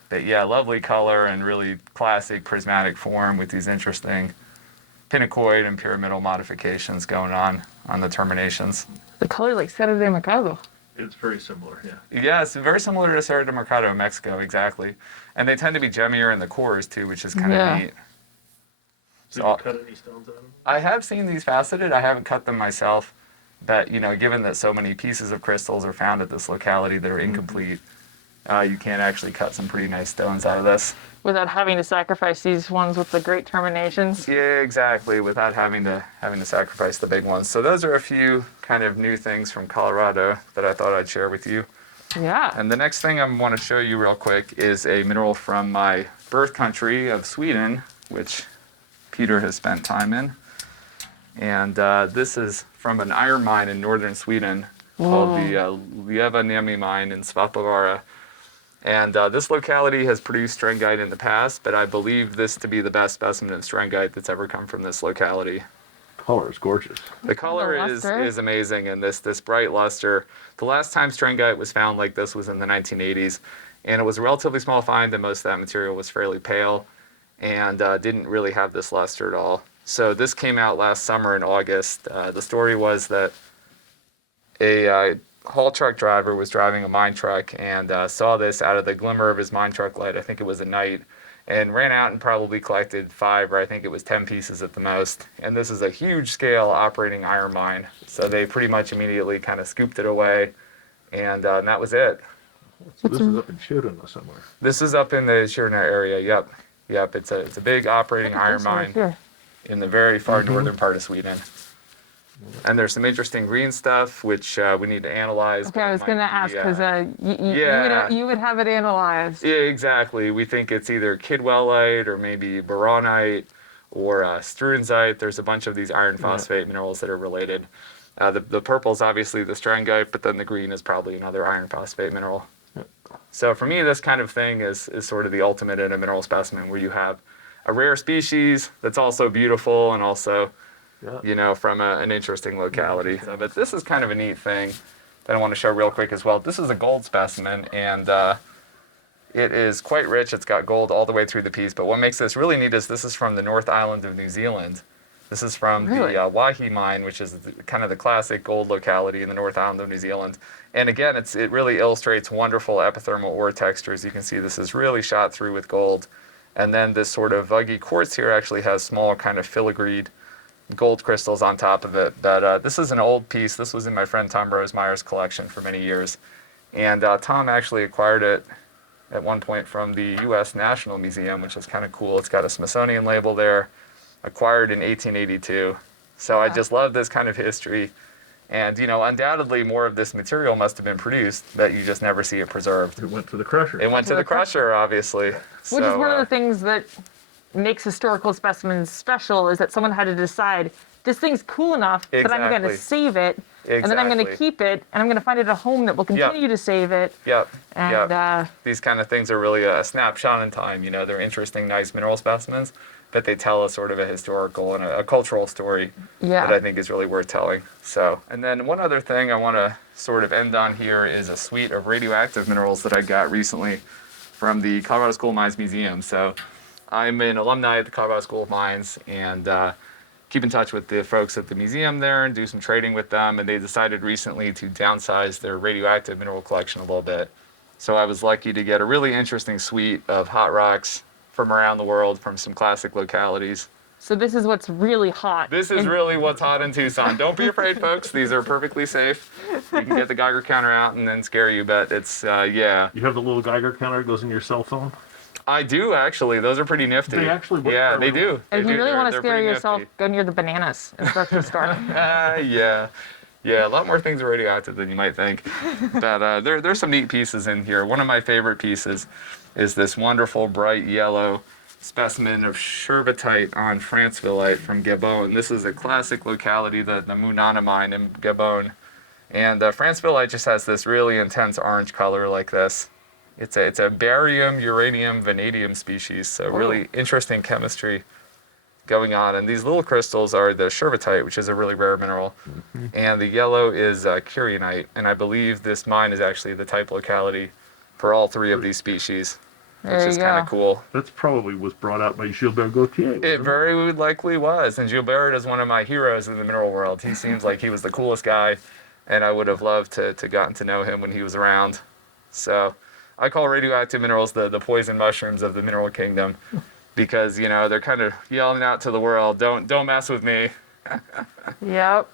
But yeah, lovely color and really classic prismatic form with these interesting pinacoid and pyramidal modifications going on the terminations. The color like Cerro de Mercado. It's very similar, yeah. Yeah, it's very similar to Cerro de Mercado in Mexico, exactly. And they tend to be gemmier in the cores too, which is kind of Yeah. neat. Did you cut any stones out of them? I have seen these faceted. I haven't cut them myself, but given that so many pieces of crystals are found at this locality that are incomplete, you can actually cut some pretty nice stones out of this. Without having to sacrifice these ones with the great terminations. Yeah, exactly. Without having to sacrifice the big ones. So those are a few kind of new things from Colorado that I thought I'd share with you. Yeah. And the next thing I want to show you real quick is a mineral from my birth country of Sweden, which Peter has spent time in. And this is from an iron mine in northern Sweden called the Leivaniemi mine in Svappavaara. And this locality has produced strengite in the past, but I believe this to be the best specimen of strengite that's ever come from this locality. Color is gorgeous. The color is amazing, and this bright luster. The last time strengite was found like this was in the 1980s, and it was a relatively small find, and most of that material was fairly pale and didn't really have this luster at all. So this came out last summer in August. The story was that a haul truck driver was driving a mine truck and saw this out of the glimmer of his mine truck light. I think it was at night, and ran out and probably collected 5, or I think it was 10 pieces at the most. And this is a huge scale operating iron mine. So they pretty much immediately kind of scooped it away, and that was it. So this is up in Kiruna somewhere. This is up in the Kiruna area. Yep. It's a big operating iron mine in the very far northern part of Sweden. And there's some interesting green stuff which we need to analyze. Okay, I was going to ask because you would have it analyzed. Yeah, exactly. We think it's either kidwellite or maybe boronite or strunzite. There's a bunch of these iron phosphate minerals that are related. The purple is obviously the strangite, but then the green is probably another iron phosphate mineral. So for me, this kind of thing is sort of the ultimate in a mineral specimen, where you have a rare species that's also beautiful and also from an interesting locality. But this is kind of a neat thing that I want to show real quick as well. This is a gold specimen, and it is quite rich. It's got gold all the way through the piece. But what makes this really neat is this is from the North Island of New Zealand. This is from the Waihi mine, which is kind of the classic gold locality in the North Island of New Zealand. And again, it really illustrates wonderful epithermal ore textures. You can see this is really shot through with gold. And then this sort of vuggy quartz here actually has small kind of filigreed gold crystals on top of it. But this is an old piece. This was in my friend Tom Rosemeyer's collection for many years. And Tom actually acquired it at one point from the U.S. National Museum, which is kind of cool. It's got a Smithsonian label there, acquired in 1882. So I just love this kind of history. And, undoubtedly more of this material must have been produced, but you just never see it preserved. It went to the crusher. It went to the crusher, obviously. Which is one of the things that makes historical specimens special, is that someone had to decide, this thing's cool enough that I'm going to save it, and then I'm going to keep it, and I'm going to find it a home that will continue to save it. And these kind of things are really a snapshot in time. They're interesting, nice mineral specimens, but they tell a sort of a historical and a cultural story that I think is really worth telling. So, and then one other thing I want to sort of end on here is a suite of radioactive minerals that I got recently from the Colorado School of Mines Museum. So I'm an alumni at the Colorado School of Mines, and keep in touch with the folks at the museum there and do some trading with them. And they decided recently to downsize their radioactive mineral collection a little bit. So I was lucky to get a really interesting suite of hot rocks from around the world, from some classic localities. So this is what's really hot. This is really what's hot in Tucson. Don't be afraid, folks. These are perfectly safe. You can get the Geiger counter out and then scare you, but it's, You have the little Geiger counter that goes in your cell phone? I do, actually. Those are pretty nifty. They actually work. Yeah, they do. And if you really want to scare pretty yourself, nifty. go near the bananas in the grocery store. Yeah, a lot more things are radioactive than you might think. But there's some neat pieces in here. One of my favorite pieces is this wonderful bright yellow specimen of sherbetite on Francevilleite from Gabon. This is a classic locality, the Munana mine in Gabon. And Francevilleite just has this really intense orange color like this. It's a barium, uranium, vanadium species, so really interesting chemistry. going on. And these little crystals are the sherbetite, which is a really rare mineral. And the yellow is kyanite. And I believe this mine is actually the type locality for all three of these species, which There is you kind go. of cool. That's probably was brought out by Gilbert Gaultier. It very likely was. And Gilbert is one of my heroes in the mineral world. He seems like he was the coolest guy, and I would have loved to gotten to know him when he was around. So I call radioactive minerals the poison mushrooms of the mineral kingdom, because, you know, they're kind of yelling out to the world, don't mess with me. Yep.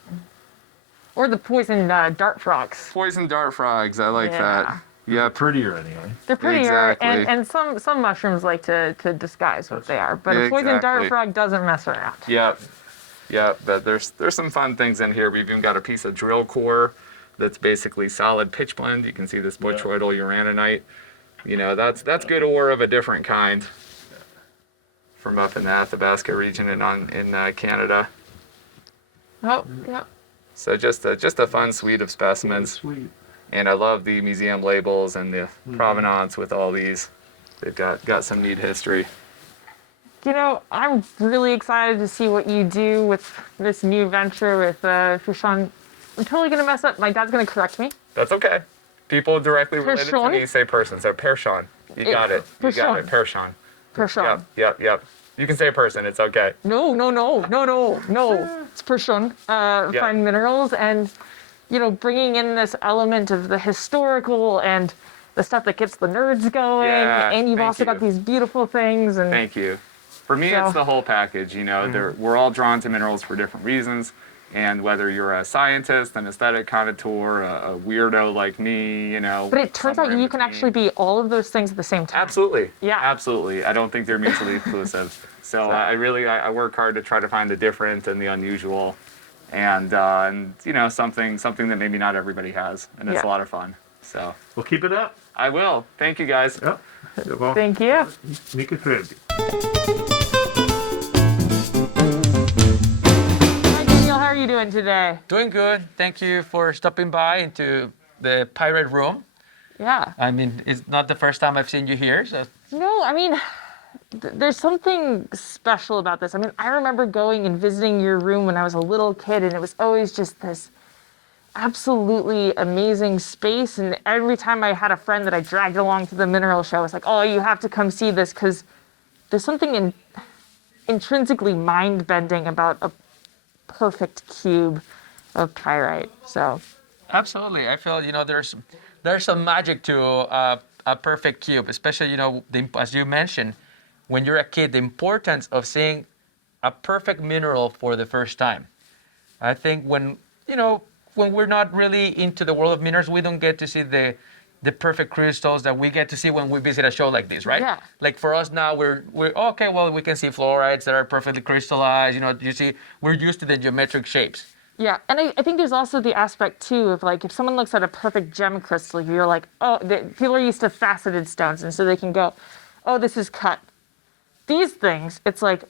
Or the poison dart frogs. Poison dart frogs, I like that. Yeah, Prettier anyway. They're prettier, Exactly. and some mushrooms like to disguise what they are. But a poison dart Exactly. frog doesn't mess around. Yep. Yep, but there's some fun things in here. We've even got a piece of drill core that's basically solid pitch blende. You can see this botryoidal uraninite. You know, that's good ore of a different kind from up in the Athabasca region in Canada. Oh, yeah. So just a fun suite of specimens. Sweet. And I love the museum labels and the provenance with all these. They've got some neat history. You know, I'm really excited to see what you do with this new venture with Tucson. I'm totally gonna mess up. My dad's gonna correct me. That's okay. People directly related to Pershon? me say person, so Pershon. You got it. You got it. Pershon. Pershon. Yep. You can say person, it's okay. No. It's Pershon. Fine minerals, and you know, bringing in this element of the historical and the stuff that gets the nerds going. Yeah, And you've thank also got you. these beautiful things. And Thank you. For me, So- it's the whole package. You know, we're all drawn to minerals for different reasons. And whether you're a scientist, an aesthetic connoisseur, a weirdo like me, you know. But it turns out somewhere in you can between. actually be all of those things at the same time. Absolutely. Yeah. Absolutely. I don't think they're mutually exclusive. So I work hard to try to find the different and the unusual, and you know, something that maybe not everybody has, and it's a lot of fun. So Well, keep it up. I will. Thank you guys. Yep. Well, Thank you. Mycket trevligt. Hi, Daniel. How are you doing today? Doing good. Thank you for stopping by into the pirate room. Yeah. I mean, it's not the first time I've seen you here. So No, I mean, there's something special about this. I mean, I remember going and visiting your room when I was a little kid, and it was always just this absolutely amazing space. And every time I had a friend that I dragged along to the mineral show, I was like, oh, you have to come see this, because there's something intrinsically mind-bending about a perfect cube of pyrite. So absolutely, I feel there's some magic to a perfect cube, especially as you mentioned, when you're a kid, the importance of seeing a perfect mineral for the first time. I think when we're not really into the world of minerals, we don't get to see the perfect crystals that we get to see when we visit a show like this, right? Yeah. Like for us now, we're okay. Well, we can see fluorides that are perfectly crystallized. You see, we're used to the geometric shapes. yeah, and I think there's also the aspect too of like if someone looks at a perfect gem crystal, you're like, oh, people are used to faceted stones, and so they can go, oh, this is cut. These things, it's like,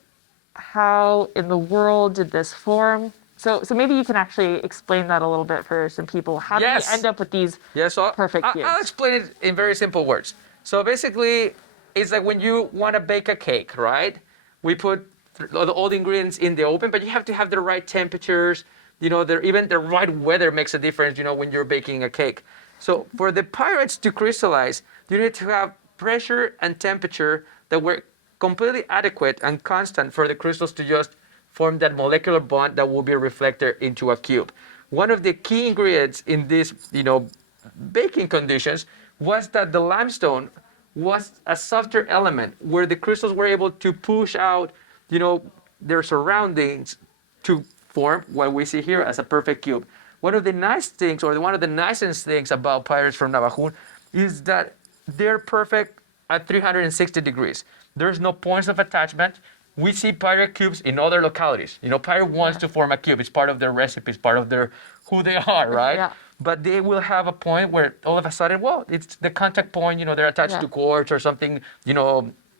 how in the world did this form? So maybe you can actually explain that a little bit for some people. How do you end up with these perfect cubes? I'll explain it in very simple words. So basically, it's like when you want to bake a cake, right? We put all the ingredients in the oven, but you have to have the right temperatures. Even the right weather makes a difference, when you're baking a cake. So for the pyrites to crystallize, you need to have pressure and temperature that were completely adequate and constant for the crystals to just form that molecular bond that will be reflected into a cube. One of the key ingredients in this, baking conditions was that the limestone was a softer element where the crystals were able to push out, their surroundings to form what we see here as a perfect cube. One of the nice things, or one of the nicest things about pyrites from Navajo is that they're perfect at 360 degrees. There's no points of attachment. We see pyrite cubes in other localities. Pyrite wants to form a cube. It's part of their recipe. It's part of who they are, right? Yeah. But they will have a point where all of a sudden, well, it's the contact point. They're attached to quartz or something.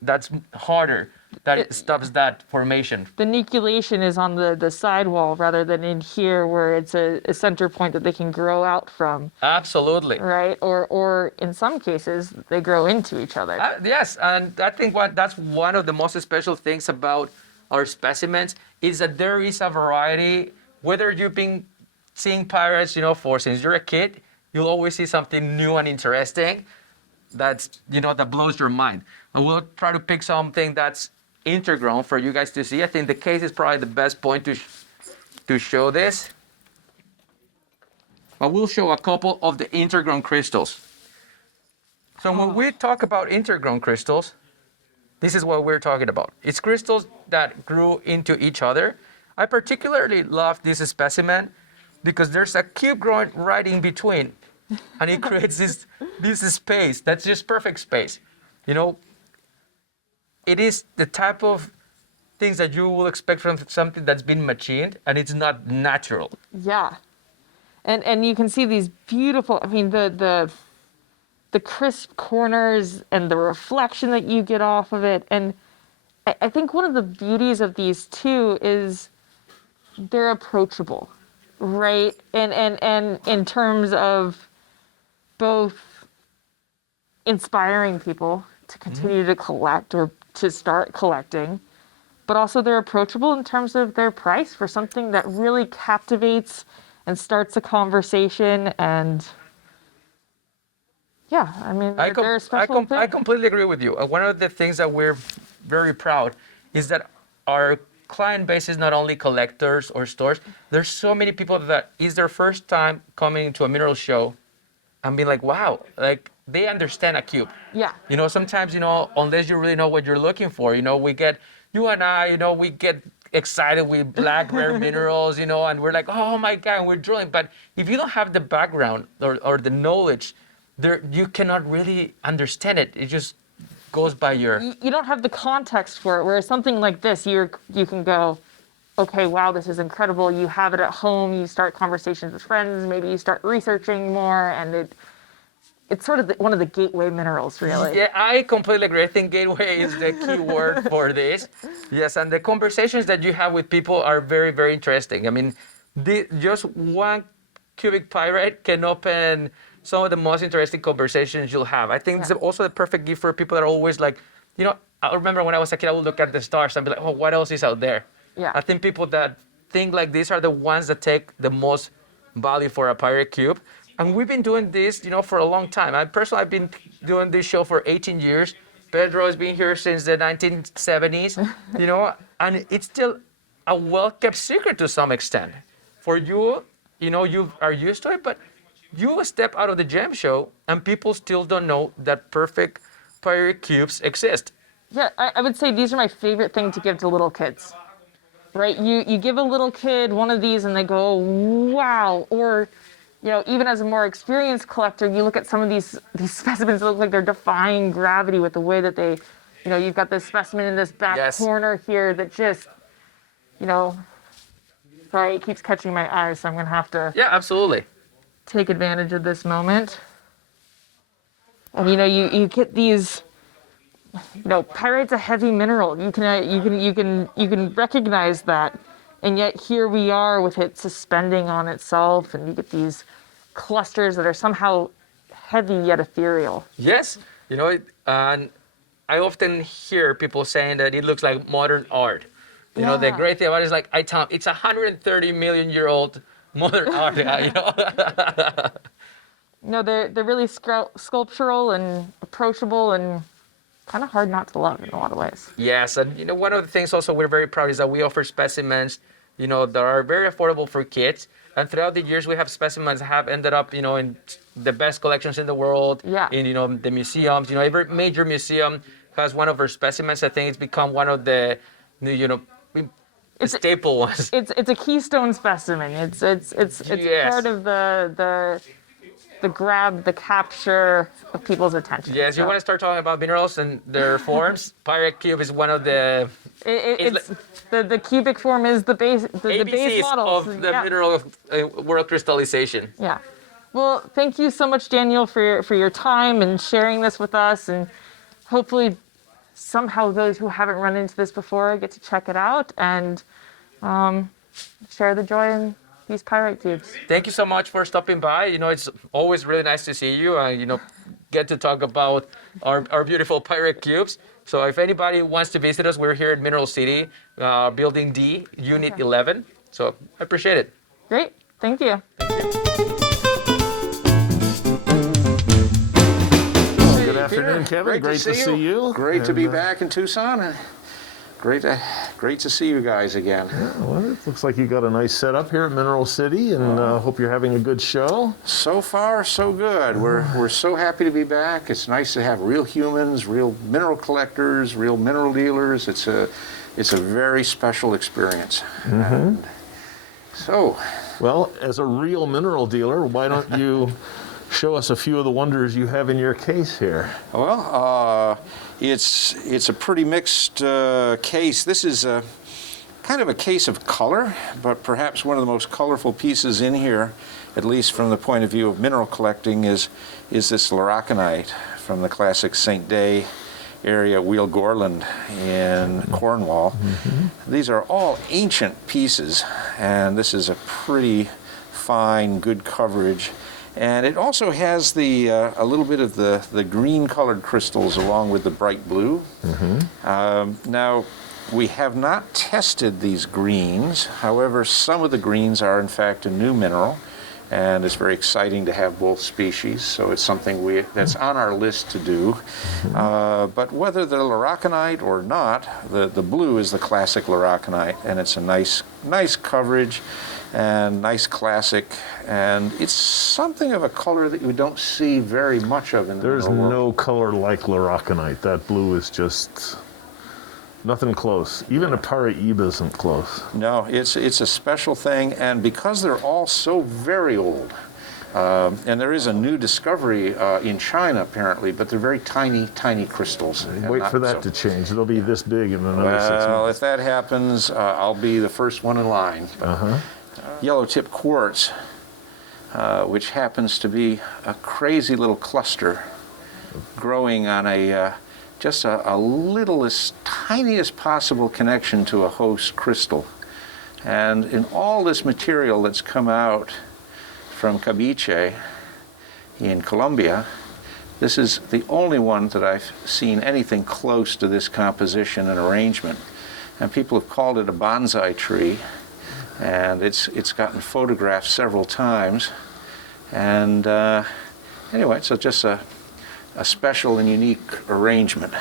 That's harder. It stops that formation. The nucleation is on the sidewall rather than in here where it's a center point that they can grow out from. Absolutely. Right? Or in some cases, they grow into each other. Yes, and I think that's one of the most special things about our specimens is that there is a variety. Whether you've been seeing pirates, since you're a kid, you'll always see something new and interesting that blows your mind. And we'll try to pick something that's intergrown for you guys to see. I think the case is probably the best point to show this. But we'll show a couple of the intergrown crystals. So when we talk about intergrown crystals, this is what we're talking about. It's crystals that grew into each other. I particularly love this specimen because there's a cube growing right in between, and it creates this space that's just perfect space. It is the type of things that you will expect from something that's been machined, and it's not natural. Yeah. And you can see these beautiful, the crisp corners and the reflection that you get off of it. And I think one of the beauties of these too is they're approachable, right? And in terms of both inspiring people to continue to collect or to start collecting, but also they're approachable in terms of their price for something that really captivates and starts a conversation. And yeah, they're a special thing. I completely agree with you. One of the things that we're very proud is that our client base is not only collectors or stores. There's so many people that is their first time coming to a mineral show and being like, wow, like they understand a cube. Yeah. Sometimes, unless you really know what you're looking for, we get excited with black rare minerals, and we're like, oh my God, and we're drilling. But if you don't have the background or the knowledge, you cannot really understand it. It just goes by your... You don't have the context for it, whereas something like this, you can go, okay, wow, this is incredible. You have it at home, you start conversations with friends, maybe you start researching more, and it's sort of one of the gateway minerals, really. Yeah, I completely agree. I think gateway is the key word for this. Yes, and the conversations that you have with people are very, very interesting. Just one cubic pyrite can open some of the most interesting conversations you'll have. I think it's also the perfect gift for people that are always like, I remember when I was a kid, I would look at the stars and be like, oh, what else is out there? Yeah. I think people that think like these are the ones that take the most value for a pyrite cube. And we've been doing this, for a long time. I've been doing this show for 18 years. Pedro has been here since the 1970s, and it's still a well-kept secret to some extent. For you, you are used to it, but you step out of the gem show and people still don't know that perfect pyrite cubes exist. Yeah, I would say these are my favorite thing to give to little kids, right? You give a little kid one of these and they go, wow, or... even as a more experienced collector, you look at some of these specimens that look like they're defying gravity with the way that they, you've got this specimen in this back corner here that just, sorry, it keeps catching my eye, so I'm going to have to... Yeah, absolutely. Take advantage of this moment. And, you get these, pyrite's a heavy mineral. You can recognize that. And yet here we are with it suspending on itself, and you get these clusters that are somehow heavy yet ethereal. Yes, and I often hear people saying that it looks like modern art. The great thing about it is like, it's 130 million year old modern art. They're really sculptural and approachable and kind of hard not to love in a lot of ways. Yes, and one of the things also we're very proud is that we offer specimens, that are very affordable for kids. And throughout the years, we have specimens that have ended up, in the best collections in the world. Yeah. In, the museums. Every major museum has one of our specimens. I think it's become one of the, staple ones. It's a keystone specimen. It's part of the grab, the capture of people's attention. Yes, you want to start talking about minerals and their forms. Pyrite cube is one of the... The cubic form is the base model of the mineral world crystallization. Yeah. Well, thank you so much, Daniel, for your time and sharing this with us, and hopefully somehow those who haven't run into this before get to check it out and share the joy in these pyrite cubes. Thank you so much for stopping by. It's always really nice to see you and, get to talk about our beautiful pyrite cubes. So if anybody wants to visit us, we're here at Mineral City, Building D, Unit 11. So I appreciate it. Great. Thank you. Good afternoon, Kevin. Great to see you. Great to be back in Tucson, and great to see you guys again. Yeah, well, it looks like you got a nice setup here at Mineral City, and hope you're having a good show. So far, so good. We're so happy to be back. It's nice to have real humans, real mineral collectors, real mineral dealers. It's a very special experience. And so, well, as a real mineral dealer, why don't you show us a few of the wonders you have in your case here? Well, it's a pretty mixed case. This is kind of a case of color, but perhaps one of the most colorful pieces in here, at least from the point of view of mineral collecting, is this laracanite from the classic St. Day area, Wheel Gorland in Cornwall. These are all ancient pieces, and this is a pretty fine, good coverage. And it also has a little bit of the green-colored crystals along with the bright blue. Now, we have not tested these greens. However, some of the greens are in fact a new mineral, and it's very exciting to have both species. So it's something that's on our list to do. But whether they're laracanite or not, the blue is the classic laracanite, and it's a nice coverage and nice classic, and it's something of a color that you don't see very much of in the There's mineral world. no color like laracanite. That blue is just nothing close. Even a Paraíba isn't close. No, it's a special thing, and because they're all so very old, and there is a new discovery in China apparently, but they're very tiny crystals. Wait for that to change. It'll be this big in another 6 months. Well, if that happens, I'll be the first one in line. Yellow tip quartz, which happens to be a crazy little cluster growing on just a little, as tiny as possible connection to a host crystal. And in all this material that's come out from Cabiche in Colombia, this is the only one that I've seen anything close to this composition and arrangement. And people have called it a bonsai tree. And it's gotten photographed several times, and anyway, so just a special and unique arrangement.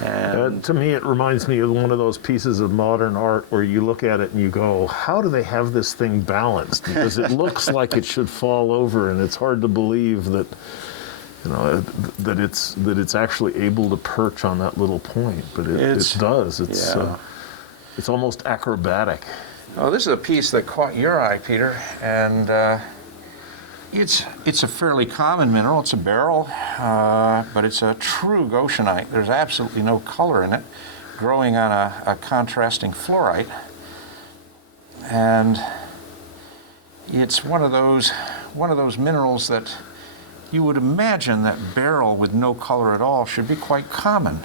And To me, it reminds me of one of those pieces of modern art where you look at it and you go, how do they have this thing balanced? Because it looks like it should fall over, and it's hard to believe that, you know, that it's actually able to perch on that little point, but it does. It's almost acrobatic. Oh, this is a piece that caught your eye, Peter, and it's a fairly common mineral. It's a beryl, but it's a true goshenite. There's absolutely no color in it, growing on a contrasting fluorite, and it's one of those minerals that you would imagine that beryl with no color at all should be quite common,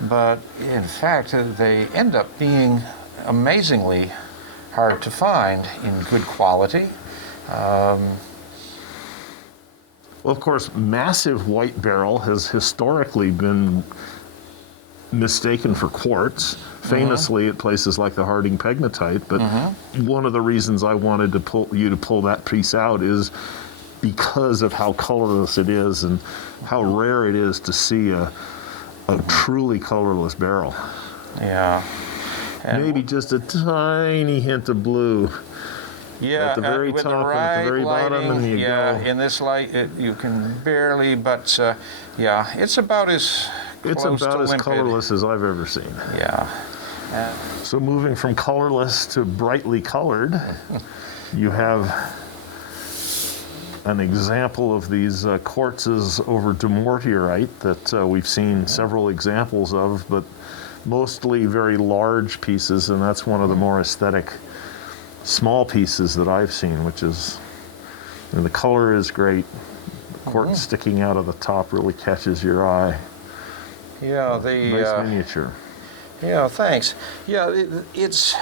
but in fact they end up being amazingly hard to find in good quality. Well, of course, massive white beryl has historically been mistaken for quartz, famously at places like the Harding pegmatite. But one of the reasons I wanted to pull that piece out is because of how colorless it is and how rare it is to see a truly colorless beryl. Yeah. And maybe just a tiny hint of blue. Yeah, at the very with top the and right at the very bottom, lighting, and you go. in this light, you can barely, but yeah, it's about as It's close about to as limpid. colorless as I've ever seen. Yeah. So moving from colorless to brightly colored, you have an example of these quartzes over dumortierite that we've seen several examples of, but mostly very large pieces, and that's one of the more aesthetic small pieces that I've seen, which is, and the color is great. The quartz sticking out of the top really catches your eye. Yeah, nice miniature. Yeah, thanks. Yeah, it's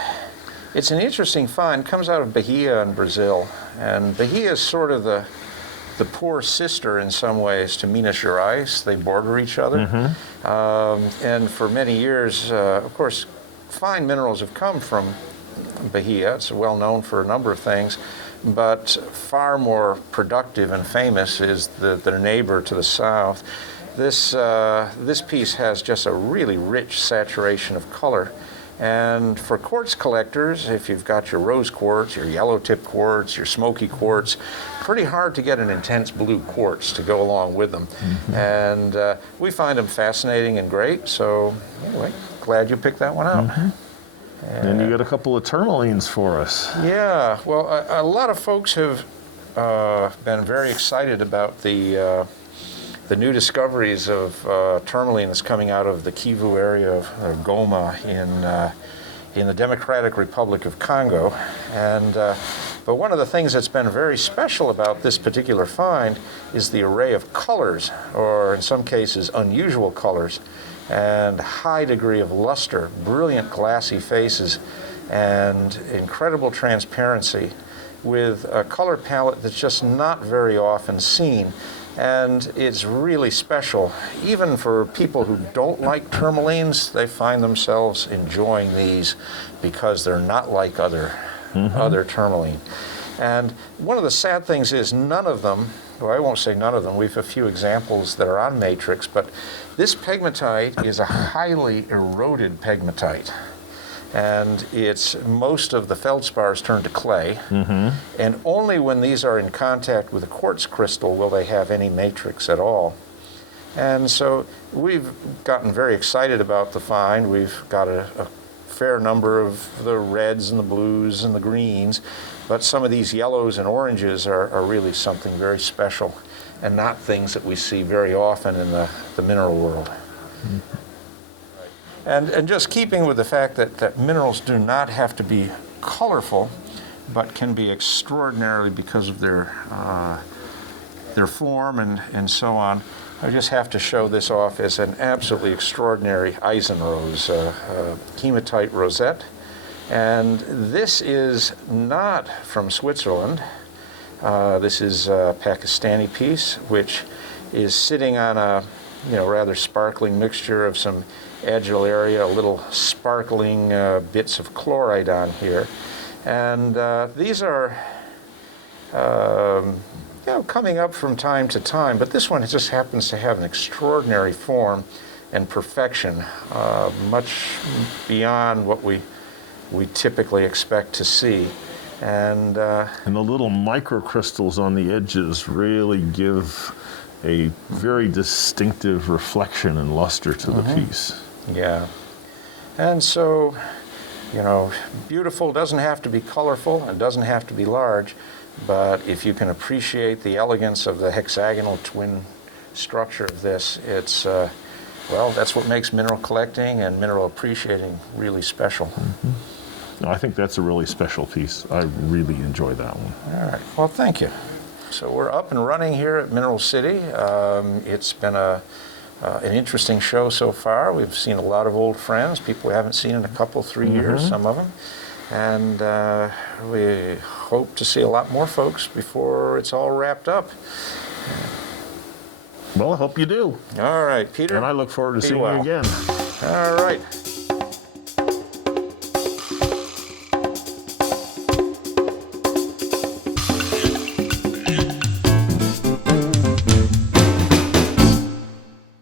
an interesting find. It comes out of Bahia in Brazil, and Bahia is sort of the the poor sister in some ways to Minas Gerais. They border each other. And for many years, of course, fine minerals have come from Bahia. It's well known for a number of things, but far more productive and famous is their neighbor to the south. This piece has just a really rich saturation of color. And for quartz collectors, if you've got your rose quartz, your yellow tip quartz, your smoky quartz, pretty hard to get an intense blue quartz to go along with them. And we find them fascinating and great. So anyway, glad you picked that one out. And you got a couple of tourmalines for us. Yeah, well, a lot of folks have been very excited about the new discoveries of tourmaline that's coming out of the Kivu area of Goma in the Democratic Republic of Congo. And but one of the things that's been very special about this particular find is the array of colors, or in some cases unusual colors, and high degree of luster, brilliant glassy faces, and incredible transparency with a color palette that's just not very often seen. And it's really special. Even for people who don't like tourmalines, they find themselves enjoying these because they're not like other tourmaline. And one of the sad things is none of them, well, I won't say none of them, we have a few examples that are on matrix, but this pegmatite is a highly eroded pegmatite. And most of the feldspars turn to clay, and only when these are in contact with a quartz crystal will they have any matrix at all. And so we've gotten very excited about the find. We've got a fair number of the reds and the blues and the greens, but some of these yellows and oranges are really something very special and not things that we see very often in the mineral world. And just keeping with the fact that minerals do not have to be colorful, but can be extraordinary because of their form and so on, I just have to show this off as an absolutely extraordinary Eisenrose, hematite rosette. And this is not from Switzerland. This is a Pakistani piece, which is sitting on a rather sparkling mixture of some adularia, a little sparkling bits of chloride on here. And these are coming up from time to time, but this one just happens to have an extraordinary form and perfection, much beyond what we typically expect to see. And the little microcrystals on the edges really give a very distinctive reflection and luster to the piece. Yeah. And so, beautiful doesn't have to be colorful and doesn't have to be large, but if you can appreciate the elegance of the hexagonal twin structure of this, it's, that's what makes mineral collecting and mineral appreciating really special. I think that's a really special piece. I really enjoy that one. All right. Well, thank you. So we're up and running here at Mineral City. It's been an interesting show so far. We've seen a lot of old friends, people we haven't seen in a couple, 3 years, some of them. And we hope to see a lot more folks before it's all wrapped up. Well, I hope you do. All right, Peter. And I look forward to seeing you again. All right.